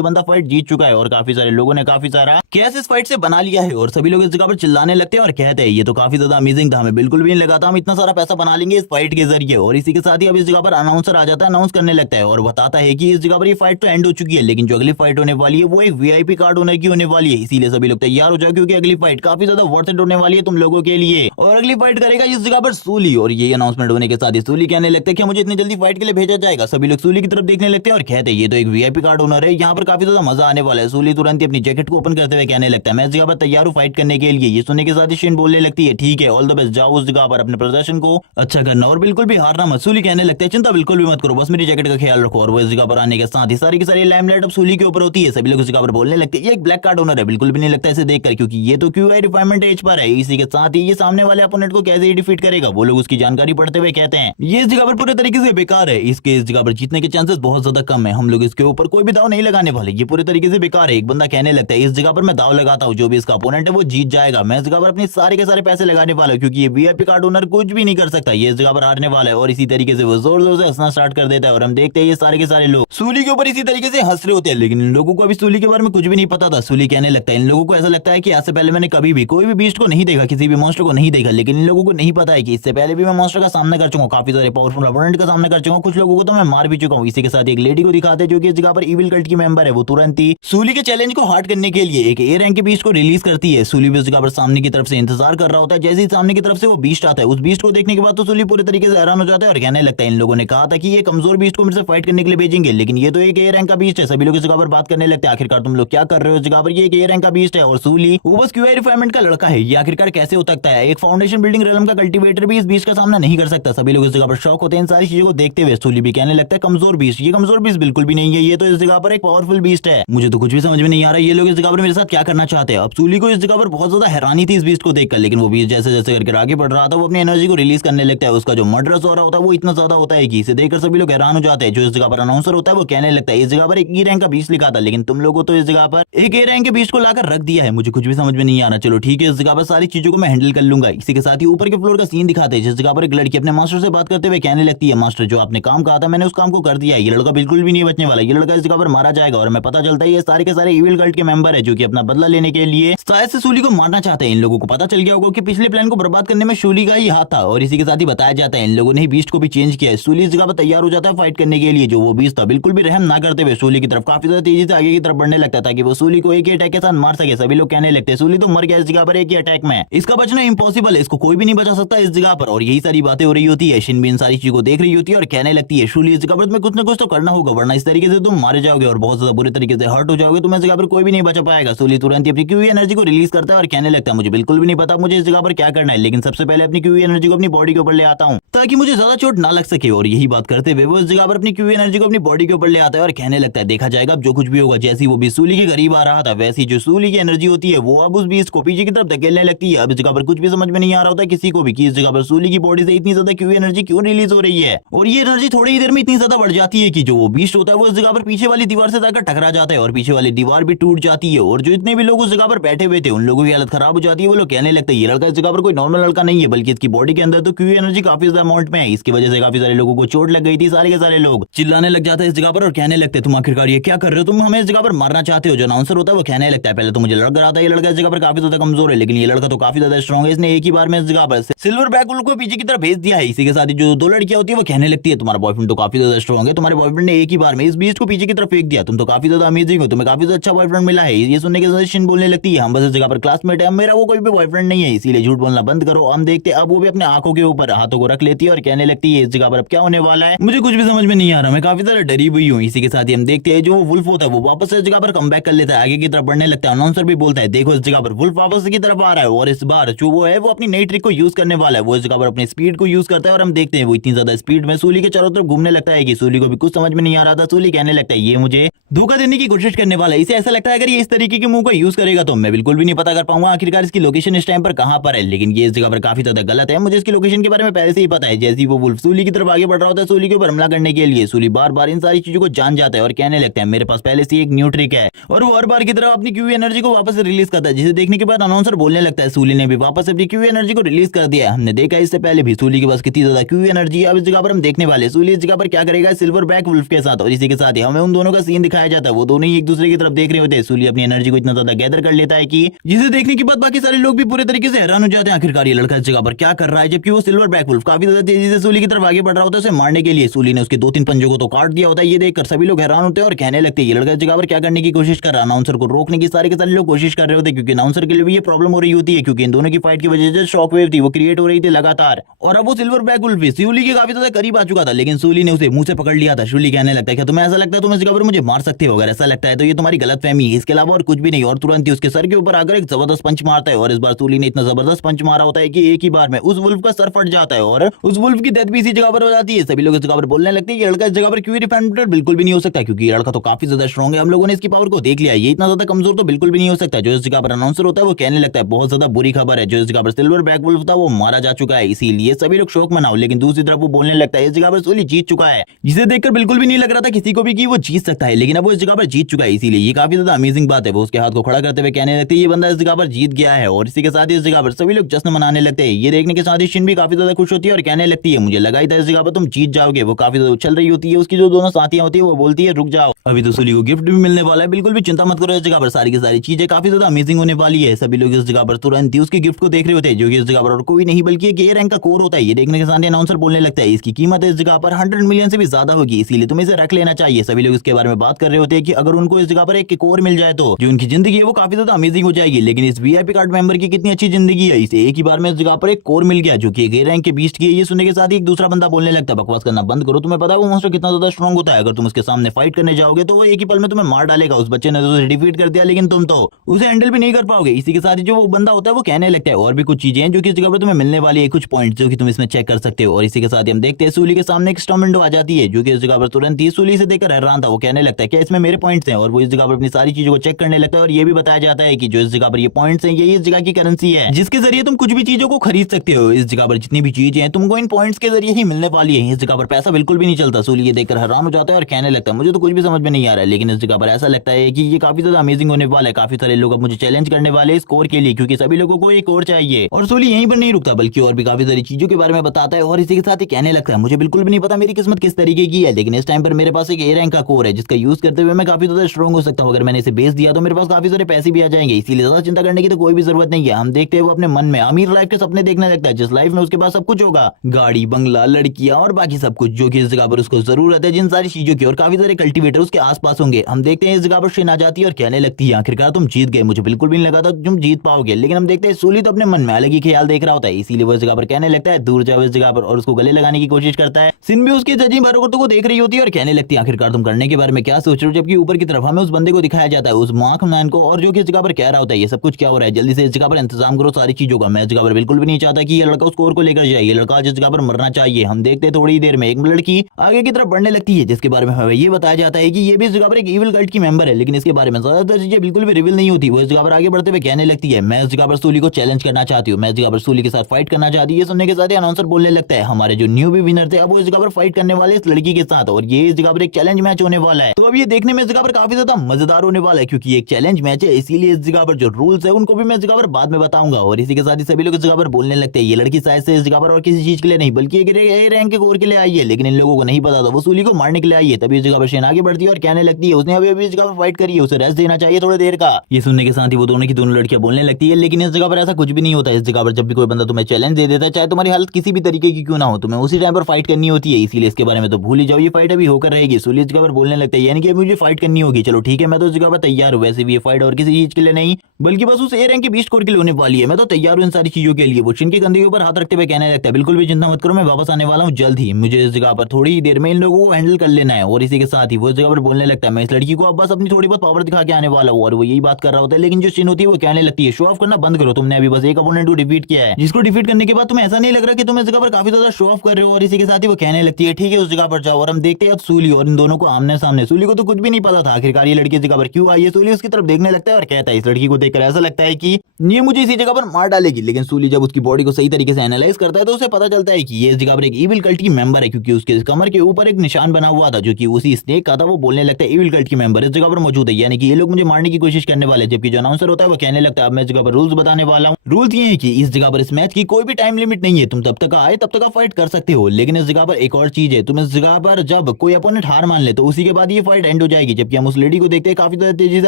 बंदा फाइट जीत चुका है और काफी सारे लोगों ने काफी सारा कैश इस फाइट से बना लिया है। और सभी लोग इस जगह पर चिल्लाने लगते हैं और कहते हैं ये तो काफी ज्यादा अमेजिंग था, हमें बिल्कुल भी नहीं लगा था हम इतना सारा पैसा बना लेंगे इस फाइट के जरिए। और इसी के साथ ही अब इस जगह पर अनाउंसर आ जाता है, अनाउंस करने लगता है और बताता है कि इस जगह पर ये फाइट तो एंड हो चुकी है, लेकिन जो अगली फाइट होने वाली है वो एक वीआईपी कार्ड ओनर की होने वाली है, इसीलिए सभी लोग तैयार हो जाओ क्योंकि अगली फाइट काफी ज्यादा वर्थ इट होने वाली है तुम लोगों के लिए। और अगली फाइट करेगा इस जगह पर सूली और ये अनाउंसमेंट होने के साथ ही सूली कहने लगता है कि मुझे इतनी जल्दी फाइट के लिए भेजा जाएगा। सभी लोग सूली की तरफ देखने लगते हैं और कहते हैं ये तो एक वीआईपी कार्ड ओनर है, यहाँ पर काफी ज्यादा मजा आने वाला है। सूली तुरंत ही अपनी जैकेट को ओपन करते हुए कहने लगता है मैं इस जगह पर तैयार हूँ फाइट करने के लिए। ये सुनने के साथ ही शिन बोलने लगती है ठीक है ऑल द बेस्ट, जाओ उस जगह पर अपने प्रदर्शन को अच्छा करना और बिल्कुल भी हारना मत। सूली कहने लगते हैं चिंता बिल्कुल भी मत करो, बस मेरी जैकेट का ख्याल रखो। और वो इस जगह पर आने के साथ ही सारी की सारी लाइमलाइट अब सूली के ऊपर होती है। सभी लोग इस जगह पर बोलने लगते हैं ये एक ब्लैक कार्ड ओनर है, बिल्कुल भी नहीं लगता इसे देखकर क्योंकि ये तो क्यूआई रिफाइनमेंट एज पर है। इसी के साथ ही ये सामने वाले अपोनेंट को कैसे डिफीट करेगा वो लोग उसकी जानकारी पढ़ते हुए कहते हैं ये इस जगह पर पूरे तरीके से बेकार है, इसके इस जगह पर जीतने के चांसेस बहुत ज्यादा कम है, हम लोग इसके ऊपर कोई भी दाव नहीं लगाने वाले, ये पूरे तरीके से बेकार है। एक बंदा कहने लगता है इस जगह पर मैं दाव लगाता हूँ जो भी इसका अपोनेंट है वो जीत जाएगा, मैं इस जगह पर अपने सारे के सारे पैसे लगाने वाला हूँ क्योंकि ये वीआईपी कार्ड ओनर कुछ भी नहीं कर सकता, ये इस जगह पर हारने वाला है। और इसी तरीके से वो जोर जोर से हंसना स्टार्ट कर देता है और हम देखते हैं ये सारे के सारे लोग सूली के ऊपर इसी तरीके से हंस रहे होते हैं, लेकिन इन लोगों को अभी सूली के बारे में कुछ भी नहीं पता था। सूली कहने लगता है इन लोगों को ऐसा लगता है कि आज से पहले मैंने कभी भी कोई भी बीस्ट को नहीं देखा, किसी भी मॉन्स्टर को नहीं देखा, लेकिन इन लोगों को नहीं पता है कि इससे पहले भी मैं मॉन्स्टर का सामना कर चुका हूं, काफी सारे पावरफुल अपोनेंट का सामना कर चुका हूं, कुछ लोगों को तो मैं मार भी चुका हूं। इसी के साथ एक लेडी को दिखाते हैं जो कि इस जगह पर इविल कल्ट की मेंबर है, वो तुरंत ही सूली के चैलेंज को हार्ड करने के लिए एक ए रैंक के बीस्ट को रिलीज करती है। सूली भी इस जगह पर सामने की तरफ से इंतजार कर रहा होता है, जैसे ही सामने की तरफ से वो बीस्ट आता है उस बीस्ट को देखने के बाद तो सूली पूरे तरीके से हैरान हो जाता है और कहने लगता है इन लोगों ने कहा था कि ये कमजोर बीस्ट को मेरे से फाइट करने के लिए भेजेंगे, लेकिन ये तो एक ए रैंक का बीस्ट है। सभी लोग इस जगह पर बात करने लगते हैं आखिरकार तुम लोग क्या कर रहे हो इस जगह पर, ये एक ए रैंक का बीस्ट है और सूली वो बस क्यूआई रिफाइनमेंट का लड़का है, ये आखिरकार कैसे हो सकता है, एक फाउंडेशन बिल्डिंग रेलम का कल्टीवेटर भी इस बीस्ट का सामना नहीं कर सकता। सभी लोग इस जगह पर शॉक होते हैं इन सारी चीजों को देखते हुए। सूली भी कहने लगता है कमजोर बीस्ट, ये कमजोर बीस्ट बिल्कुल भी नहीं है, ये तो इस जगह पर एक पावरफुल बीस्ट है, मुझे तो कुछ भी समझ में नहीं आ रहा ये लोग इस जगह पर मेरे साथ क्या करना चाहते हैं। अब सूली को इस जगह पर बहुत ज्यादा हैरानी थी इस बीस्ट को देखकर, लेकिन वो बीस्ट जैसे जैसे करके आगे बढ़ रहा था वो अपनी एनर्जी को रिलीज करने लगता है, उसका जो मर्डरस हो रहा होता है वो इतना ज्यादा होता है कि इसे देखकर सभी लोग हैरान हो जाते हैं। जो इस जगह पर अनाउंसर होता है वो कहने लगता है इस जगह पर एक ई रैंक का बीस्ट लिखा था, लेकिन तुम लोगों तो इस जगह पर एक ए रैंक के बीस्ट को लाकर रख दिया है, मुझे कुछ भी समझ में नहीं आ रहा। चलो ठीक है इस जगह पर सारी चीजों को मैं हैंडल कर लूंगा। इसी के साथ ही ऊपर के फ्लोर का सीन दिखाते हैं जिस जगह पर एक लड़की अपने मास्टर से बात करते हुए कहने लगती है मास्टर जो आपने काम कहा था मैंने उस काम को कर दिया है, ये लड़का बिल्कुल भी नहीं बचने वाला, ये लड़का इस जगह पर मारा जाएगा। और हमें पता चलता है ये सारे के सारे इविल कल्ट के मेंबर है जो कि अपना बदला लेने के लिए शायद से सूली को मारना चाहते हैं। इन लोगों को पता चल गया होगा कि पिछले प्लान को बर्बाद करने में सूली का ही हाथ था और इसी के साथ ही बताया जाता है इन लोगों ने बीस्ट को भी चेंज किया है। सूली इस जगह पर तैयार हो जाता है फाइट करने के लिए, जो वो बीस्ट था बिल्कुल भी रहम ना करते हुए सूली की तरफ काफी ज्यादा तेजी से आगे की तरफ बढ़ने लगता था कि वो सूली को एक ही अटैक के साथ मार सके। सभी लोग कहने लगते हैं सूली तो मर गया इस जगह पर एक ही अटैक में, इसका बचना इम्पॉसिबल है, इसको कोई भी नहीं बचा सकता इस जगह पर। और यही सारी बातें हो रही होती है, शिन भी इन सारी चीजों को देख रही होती है और कहने लगती है सूली इस जगह पर तुम्हें कुछ ना कुछ तो करना होगा वरना इस तरीके से तुम मारे जाओगे और बहुत ज्यादा बुरे तरीके से हर्ट हो जाओगे, तुम्हें इस जगह पर कोई भी नहीं बचा पाएगा। सूली तुरंत अपनी क्यूई एनर्जी को रिलीज करता है और कहने लगता है मुझे बिल्कुल भी नहीं पता मुझे इस जगह पर क्या करना है, लेकिन सबसे पहले अपनी क्यूई एनर्जी को अपनी बॉडी के ऊपर ले आता हूँ ताकि मुझे ज्यादा चोट ना लग सके। और यही बात करते हुए वो इस जगह पर अपनी क्यूई एनर्जी को अपनी बॉडी के ऊपर ले आता है और कहने लगता है देखा जाएगा अब जो कुछ भी होगा। जैसी वो भी सूली के करीब आ रहा था वैसी जो सूली की एनर्जी होती है वो अब उस बीस्ट को पीछे की तरफ धकेलने लगती है। अब इस जगह पर कुछ भी समझ में नहीं आ रहा होता किसी को भी कि इस जगह पर सूली की बॉडी से इतनी ज्यादा क्यूई एनर्जी क्यों रिलीज हो रही है, और ये एनर्जी थोड़ी ही देर में इतनी ज्यादा बढ़ जाती है कि जो वो बीस्ट होता है वो इस जगह पर पीछे वाली दीवार से जाकर टकरा जाता है और पीछे वाली दीवार भी टूट जाती है और जो इतने भी लोग उस जगह पर बैठे हुए थे उन लोगों की हालत खराब हो जाती है। वो लोग कहने लगते हैं ये लड़का इस जगह पर कोई नॉर्मल लड़का नहीं है, बल्कि इसकी बॉडी के अंदर तो क्यू एनर्जी काफी ज्यादा अमाउंट में है। इसकी वजह से काफी सारे लोगों को चोट लग गई थी। सारे के सारे लोग चिल्लाने लग जाते हैं इस जगह पर और कहने लगते तुम आखिरकार ये क्या कर रहे हो, तुम हमें इस जगह पर मारना चाहते हो। जो अनाउंसर होता है वो कहने लगता है पहले तो मुझे लग रहा था ये लड़का इस जगह पर काफी ज्यादा कमजोर है, लेकिन ये लड़का तो काफी ज्यादा स्ट्रॉन्ग है। इसने एक ही बार में इस जगह पर सिल्वर बैक वुल्फ को पीछे की तरफ भेज दिया है। इसी के साथ ही जो दो लड़कियां होती है वो कहने लगती है तुम्हारा बॉयफ्रेंड तो काफी ज्यादा स्ट्रॉन्ग है, तुम्हारे बॉयफ्रेंड ने एक ही बार में इस बीस्ट को पीछे की तरफ फेंक दिया, तुम तो काफी ज्यादा अमेजिंग हो, तुम्हें काफी ज्यादा अच्छा बॉयफ्रेंड मिला है। ये सुनने के साथ शिन बोलने लगती है हम बस इस जगह पर क्लासमेट है, मेरा वो कोई भी बॉयफ्रेंड नहीं है, इसीलिए झूठ बोलना बंद करो। हम देखते अब वो भी अपने आंखों के ऊपर हाथों को रख लेती है और कहने लगती है इस जगह पर अब क्या होने वाला है मुझे कुछ भी समझ में नहीं आ रहा, मैं काफी ज्यादा डरी हुई हूँ। इसी के साथ ही हम देखते हैं जो वुल्फ होता है वो वापस इस जगह पर कम बैक कर लेता है, आगे की तरफ बढ़ने लगता है। अनाउंसर भी बोलता है देखो इस जगह पर वुल्फ वापस की तरफ आ रहा है और इस बार जो वो है वो अपनी नई ट्रिक को यूज करने वाला है। वो इस जगह पर अपनी स्पीड को यूज करता है और हम देखते हैं वो इतनी ज्यादा स्पीड में सूली के चारों तरफ घूमने लगता है कि सूली को भी कुछ समझ में नहीं आ रहा था। सूली कहने लगता है ये मुझे धोखा देने की कोशिश करने वाला है, इसे ऐसा लगता है अगर ये इस तरीके के मूव का यूज करेगा तो मैं बिल्कुल भी नहीं पता कर पाऊंगा आखिरकार इसकी लोकेशन इस टाइम पर कहां पर है। लेकिन ये इस जगह पर काफी ज्यादा गलत है, मुझे इसकी लोकेशन के बारे में पहले से ही पता है। जैसे ही वो वुल्फ सूली की तरफ आगे बढ़ रहा होता है सूली के ऊपर हमला करने के लिए, सूली बार बार इन सारी चीजों को जान जाता है और कहने लगता है मेरे पास पहले से एक न्यू ट्रिक है और वो हर बार की तरह अपनी क्यू एनर्जी को वापस रिलीज करता है, जिसे देखने के बाद अनाउंसर बोलने लगता है सूली ने भी वापस अपनी क्यू एनर्जी को रिलीज कर दिया है। हमने देखा इससे पहले भी सूली के पास कितनी ज्यादा क्यू एनर्जी है। अब इस जगह पर हम देखने वाले सूली इस जगह पर क्या करेगा सिल्वर बैक वुल्फ के साथ, और इसी के साथ ही हमें उन दोनों का सीन दिखाया जाता है। वो दोनों ही एक दूसरे की तरफ देख रहे होते हैं। सूली अपनी एनर्जी को इतना ज्यादा गैदर कर लेता है कि जिसे देखने के बाद बाकी सारे लोग भी पूरे तरीके से हैरान हो जाते हैं आखिरकार ये लड़का इस जगह पर क्या कर रहा है, जबकि वो सिल्वर बैक वुल्फ काफी ज्यादा तेजी से सूली की तरफ आगे बढ़ रहा होता है उसे मारने के लिए। सूली ने उसके 2-3 पंजों को तो काट दिया होता है। ये देखकर सभी लोग हैरान होते हैं और कहने लगते हैं ये लड़का इस जगह पर क्या करने की कोशिश कर रहा है। अनाउंसर को रोकने की सारे के सारे लोग कोशिश कर रहे होते हैं क्योंकि अनाउंसर के लिए भी ये प्रॉब्लम हो रही होती है, क्योंकि इन दोनों की फाइट की वजह से शॉक वेव थी वो क्रिएट हो रही थी लगातार। और अब वो सिल्वर बैक वुल्फ भी सूली के काफी ज्यादा करीब आ चुका था, लेकिन सूली ने उसे मुंह से पकड़ लिया था। सूली कहने लगता है कि तुम्हें ऐसा लगता है तुम इस जगह पर मुझे मार सकते हो, अगर ऐसा लगता है तो ये तुम्हारी गलतफहमी है, इसके अलावा और कुछ भी नहीं। और तुरंत ही उसके सर के ऊपर आकर एक जबरदस्त पंच मारता है और इस बार सूली ने इतना जबरदस्त पंच मारा होता है कि एक ही बार में उस वुल्फ का सर फट जाता है और उस वुल्फ की डेथ भी इसी जगह पर हो जाती है। सभी लोग इस जगह पर बोलने लगते हैं ये लड़का इस जगह पर क्यों डिफेंडेड बिल्कुल भी नहीं हो सकता, क्योंकि ये लड़का तो काफी ज्यादा स्ट्रॉन्ग है। हम लोगों ने इसकी पावर को देख लिया, ये इतना ज्यादा कमजोर तो बिल्कुल भी नहीं हो सकता। जो इस जगह पर अनाउंसर होता है वो कहने लगता है बहुत ज्यादा बुरी खबर है, जो इस जगह पर सिल्वर बैक वुल्फ था वो मारा जा चुका है, इसीलिए सभी लोग शोक मनाओ। लेकिन दूसरी तरफ वो बोलने लगता है इस जगह पर सूली जीत चुका है, जिसे देखकर बिल्कुल भी नहीं लग रहा था किसी को भी कि वो जीत सकता है, लेकिन अब वो इस जगह पर जीत चुका है, इसीलिए ये काफी ज्यादा अमेजिंग बात है। वो उसके हाथ को खड़ा करते हुए कहने लगते हैं ये बंदा इस जगह पर जीत गया है और इसी के साथ ही इस जगह पर सभी लोग जश्न मनाने लगते हैं। ये देखने के साथ ही शिन भी काफी ज्यादा खुश होती है और कहने लगती है मुझे लगा ही था इस जगह पर तुम जीत जाओगे। वो काफी ज्यादा उछल रही होती है, उसकी जो दोनों साथियां होती है वो बोलती है रुक जाओ अभी तो सूली को गिफ्ट भी मिलने वाला है, बिल्कुल भी चिंता मत करो, इस जगह पर सारी की सारी चीजें काफी ज्यादा अमेजिंग होने वाली है। सभी लोग इस जगह पर तुरंत ही उसके गिफ्ट को देख रहे होते हैं, जो कि इस जगह पर और कोई नहीं बल्कि एक ए रैंक का कोर होता है। ये देखने के साथ अनाउंसर बोलने लगता है इसकी कीमत इस जगह पर 100 मिलियन से भी ज्यादा होगी, इसीलिए तुम्हें इसे रख लेना चाहिए। सभी लोग इसके बारे में बात कर रहे होते हैं कि अगर उनको इस जगह पर एक कोर मिल जाए तो जो उनकी जिंदगी है वो काफी ज्यादा अमेजिंग हो जाएगी। लेकिन इस वीआईपी कार्ड मेंबर की कितनी अच्छी जिंदगी है, इसे एक ही बार में इस जगह पर एक कोर मिल गया जो कि एक ए रैंक के बीस्ट की है। ये सुनने के साथ ही एक दूसरा बंदा बोलने लगता है बकवास करना बंद करो, तुम्हें पता है वो मॉन्स्टर कितना ज्यादा स्ट्रॉन्ग होता है, अगर तुम उसके सामने फाइट करने जाओगे तो वो एक ही पल में तुम्हें मार डालेगा। उस बच्चे ने तो उसे डिफीट कर दिया लेकिन तुम तो उसे हैंडल भी नहीं कर पाओगे। इसी के साथ ही जो वो बंदा होता है वो कहने लगता है और भी कुछ चीजें हैं जो कि इस जगह पर तुम्हें मिलने वाली है, कुछ पॉइंट्स जो कि तुम इसमें चेक कर सकते हो। और इसी के साथ ही हम देखते हैं सूली के सामने एक स्टॉर्म विंडो आ जाती है जो कि इस जगह पर तुरंत ही सूली से देखकर हैरान था। वो कहने लगता है क्या इसमें मेरे पॉइंट्स हैं, और वो इस जगह पर अपनी सारी चीजों को चेक करने लगता है और ये भी बताया जाता है कि जो इस जगह पर ये पॉइंट्स हैं ये इस जगह की करेंसी है जिसके जरिए तुम कुछ भी चीजों को खरीद सकते हो। इस जगह पर जितनी भी चीजें हैं तुमको इन पॉइंट्स के जरिए ही मिलने वाली है, इस जगह पर पैसा बिल्कुल भी नहीं चलता। सूली ये देखकर हैरान हो जाता है और कहने लगता है मुझे तो कुछ भी समझ में नहीं आ रहा है, लेकिन इस जगह पर ऐसा लगता है कि ये काफी ज्यादा अमेजिंग होने वाला है। काफी सारे लोग अब मुझे चैलेंज करने वाले इस कोर के लिए, क्योंकि सभी लोगों को एक कोर चाहिए। और सूली यहीं पर नहीं रुकता बल्कि और भी काफी सारी चीजों के बारे में बताता है और इसी के साथ ही कहने लगता है मुझे बिल्कुल भी नहीं पता मेरी किस्मत किस तरीके की है, लेकिन इस टाइम पर मेरे पास एक ए रैंक का कोर है जिसका यूज करते हुए मैं काफी ज्यादा स्ट्रॉन्ग हो सकता हूँ। अगर मैंने इसे बेच दिया तो मेरे पास काफी सारे पैसे भी आ जाएंगे, इसीलिए ज्यादा चिंता करने की तो कोई भी जरूरत नहीं है। हम देखते हैं वो अपने मन में अमीर लाइफ के सपने देखने लगता है, जिस लाइफ में उसके पास सब कुछ होगा, गाड़ी बंगला लड़कियां और बाकी सब कुछ जो कि इस जगह पर उसको जरूरत है जिन सारी चीजों की, और काफी सारे कल्टीवेटर उसके आसपास होंगे। हम देखते हैं इस जगह पर शिन आ जाती है और कहने लगती है आखिरकार तुम जीत गए, मुझे बिल्कुल भी नहीं लगा था तुम जीत पाओगे। लेकिन हम देखते हैं सूली तो अपने मन में अलग ही ख्याल देख रहा होता है, इसीलिए वो इस जगह पर कहने लगता है दूर जाओ इस जगह पर, और उसको गले लगाने की कोशिश करता है। सिन भी उसके जजी बारों को देख रही होती है और कहने लगती है आखिरकार तुम करने के बारे में क्या सोच रहे हो, जबकि ऊपर की तरफ हमें उस बंदे को दिखाया जाता है, उस मार्क मैन को, और जो कि इस जगह पर कह रहा होता है ये सब कुछ क्या हो रहा है, जल्दी से इस जगह पर इंतजाम करो सारी चीजों का। मैं इस जगह पर बिल्कुल भी नहीं चाहता कि ये लड़का उस कोर को लेकर जाए, ये लड़का जिस जगह पर मरना चाहिए। हम देखते हैं थोड़ी देर में एक लड़की आगे की तरफ बढ़ने लगती है जिसके बारे में हमें ये बताया जाता है कि ये भी इस जगह पर एक इविल कल्ट की मेंबर है, लेकिन इसके बारे में ज्यादातर चीजें बिल्कुल भी रिवील नहीं होती। वो इस जगह पर आगे बढ़ते हुए कहने लगती है मैं इस जगह पर सूली को चैलेंज करना चाहती हूँ, मैं इस जगह पर सूली के साथ फाइट करना चाहती है। सुनने के साथ ही अनाउंसर बोलने लगता है हमारे जो न्यू विनर थे अब वो इस जगह पर फाइट करने वाले इस लड़की के साथ, और ये इस जगह पर एक चैलेंज मैच होने वाला है। तो अब ये देखने में इस जगह पर काफी ज्यादा मजेदार होने वाला वाला है क्योंकि एक चैलेंज मैच है, इसीलिए इस जगह पर जो रूल्स है उनको भी मैं इस जगह पर बाद में बताऊंगा। और इसी के साथ ही सभी लोग इस जगह पर बोलने लगते हैं ये लड़की शायद से इस जगह पर और किसी चीज के लिए नहीं बल्कि एक ए रैंक के कोर के लिए आई है, लेकिन इन लोगों को नहीं पता था वो सूली को मारने के लिए आई है। तभी इस जगह पर शेन आगे बढ़ती है और कहने लगती है उसने अभी अभी इस जगह पर फाइट करी है, उसे रेस्ट देना चाहिए थोड़ी देर का। ये सुनने के साथ ही वो दोनों की दोनों लड़कियां बोलने लगती है, लेकिन इस जगह पर ऐसा कुछ भी नहीं होता। इस जगह पर जब भी कोई बंदा तुम्हें चैलेंज दे देता है, चाहे तुम्हारी हालत किसी भी तरीके की क्यों ना हो, तुम्हें उसी टाइम पर फाइट करनी होती है, इसीलिए इसके बारे में तो भूल ही जाओ, ये फाइट अभी होकर रहेगी। सूली इस जगह पर बोलने लगता है यानी कि मुझे फाइट करनी होगी, चलो ठीक है मैं तो इस जगह पर तैयार हूँ। वैसे भी ये फाइट और किसी चीज के लिए नहीं बल्कि बस उस ए रैंक के 20 स्कोर के लिए होने वाली है, मैं तो तैयार हूँ इन सारी चीजों के लिए। वो शिन के कंधे के ऊपर हाथ रखते हुए कहने लगता है बिल्कुल भी चिंता मत करो, मैं वापस आने वाला हूँ जल्द ही, मुझे इस जगह पर थोड़ी ही देर में इन लोगों को हैंडल कर लेना है। और इसी के साथ ही वो इस जगह पर बोलने लगता है मैं इस लड़की को अब बस अपनी थोड़ी बहुत पावर दिखा के आने वाला हूँ। और वो यही बात कर रहा होता है, लेकिन जो शिन होती है वो कहने लगती है शो ऑफ करना बंद करो, तुमने अभी बस एक अपोनेंट को डिफीट किया है, जिसको डिफीट करने के बाद तुम्हें ऐसा नहीं लग रहा कि तुम इस जगह पर काफी ज्यादा शो ऑफ कर रहे हो। और इसी के साथ ही वो कहने लगती है ठीक है उस जगह पर जाओ। और हम देखते हैं अब सूली और इन दोनों को आमने सामने। सूली को तो कुछ भी नहीं पता था आखिरकार ये लड़की इस जगह पर क्यों आई है। सूली उसकी तरफ देखने लगता है और कहता है इस लड़की को देखकर ऐसा लगता है कि ये मुझे इसी जगह पर मार डालेगी, लेकिन सूली जब उसकी बॉडी को सही तरीके से एनालाइज करता है तो उसे पता चलता है कि ये इस जगह पर एक इविल कल्ट की मेंबर है, क्योंकि उसके कमर के ऊपर एक निशान बना हुआ था जो कि उसी स्नेक का था। वो बोलने लगता है इविल कल्ट की मेंबर इस जगह पर मौजूद है, यानी कि ये लोग मुझे मारने की कोशिश करने वाले। जबकि जो अनाउंसर होता है वो कहने लगता है अब मैं इस जगह पर रूल्स बताने वाला हूँ। रूल्स ये है कि इस जगह पर इस मैच की कोई भी टाइम लिमिट नहीं है, तुम तब तक आए तब तक फाइट कर सकते हो। लेकिन इस जगह पर एक और चीज है, तुम इस जगह पर जब कोई अपोनेंट हार मान ले तो उसी के बाद ये फाइट एंड हो जाएगी। जबकि हम उस लेडी को देखते हैं काफी ज्यादा तेजी से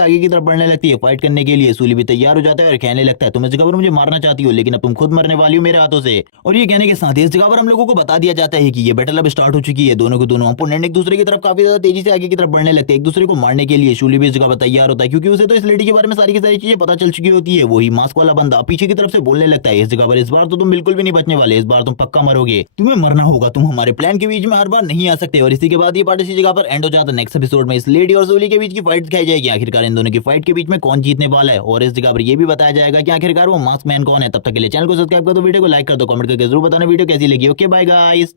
आगे की तरफ बढ़ने लगती है फाइट करने के लिए। सूली भी तैयार हो जाता है और कहने लगता है तुम इस जगह पर मुझे मारना चाहती हो, लेकिन अब तुम खुद मरने वाली हो मेरे हाथों से। और ये कहने के साथ ही इस जगह पर हम लोगों को बता दिया जाता है कि ये बैटल अब स्टार्ट हो चुकी है। दोनों के दोनों अपोनेंट एक दूसरे की तरफ काफी ज्यादा तेजी से आगे की तरफ बढ़ने लगते हैं एक दूसरे को मारने के लिए। शूली भी इस जगह पर तैयार होता है क्योंकि उसे तो इस लेडी के बारे में सारी की सारी चीजें पता चल चुकी होती है। वही मास्क वाला बंदा पीछे की तरफ से बोलने लगता है इस जगह पर इस बार तो तुम बिल्कुल भी नहीं बचने वाले, इस बार तुम पक्का मरोगे, तुम्हें मरना होगा, तुम हमारे प्लान के बीच में हर बार नहीं आ सकते। और इसी के बाद ये पार्ट इसी जगह पर एंड हो जाता है। नेक्स्ट एपिसोड में इस लेडी और सूली के बीच की फाइट दिखाई जाएगी, आखिरकार इन दोनों की फाइट के बीच में कौन जीतने वाला है। और इस जगह पर ये भी बताया जाएगा कि आखिरकार वो मास्क मैन कौन है। तब तक के लिए चैनल को सब्सक्राइब कर दो, वीडियो को लाइक कर दो, कमेंट करके जरूर बताना वीडियो कैसी लगी। Okay bye guys.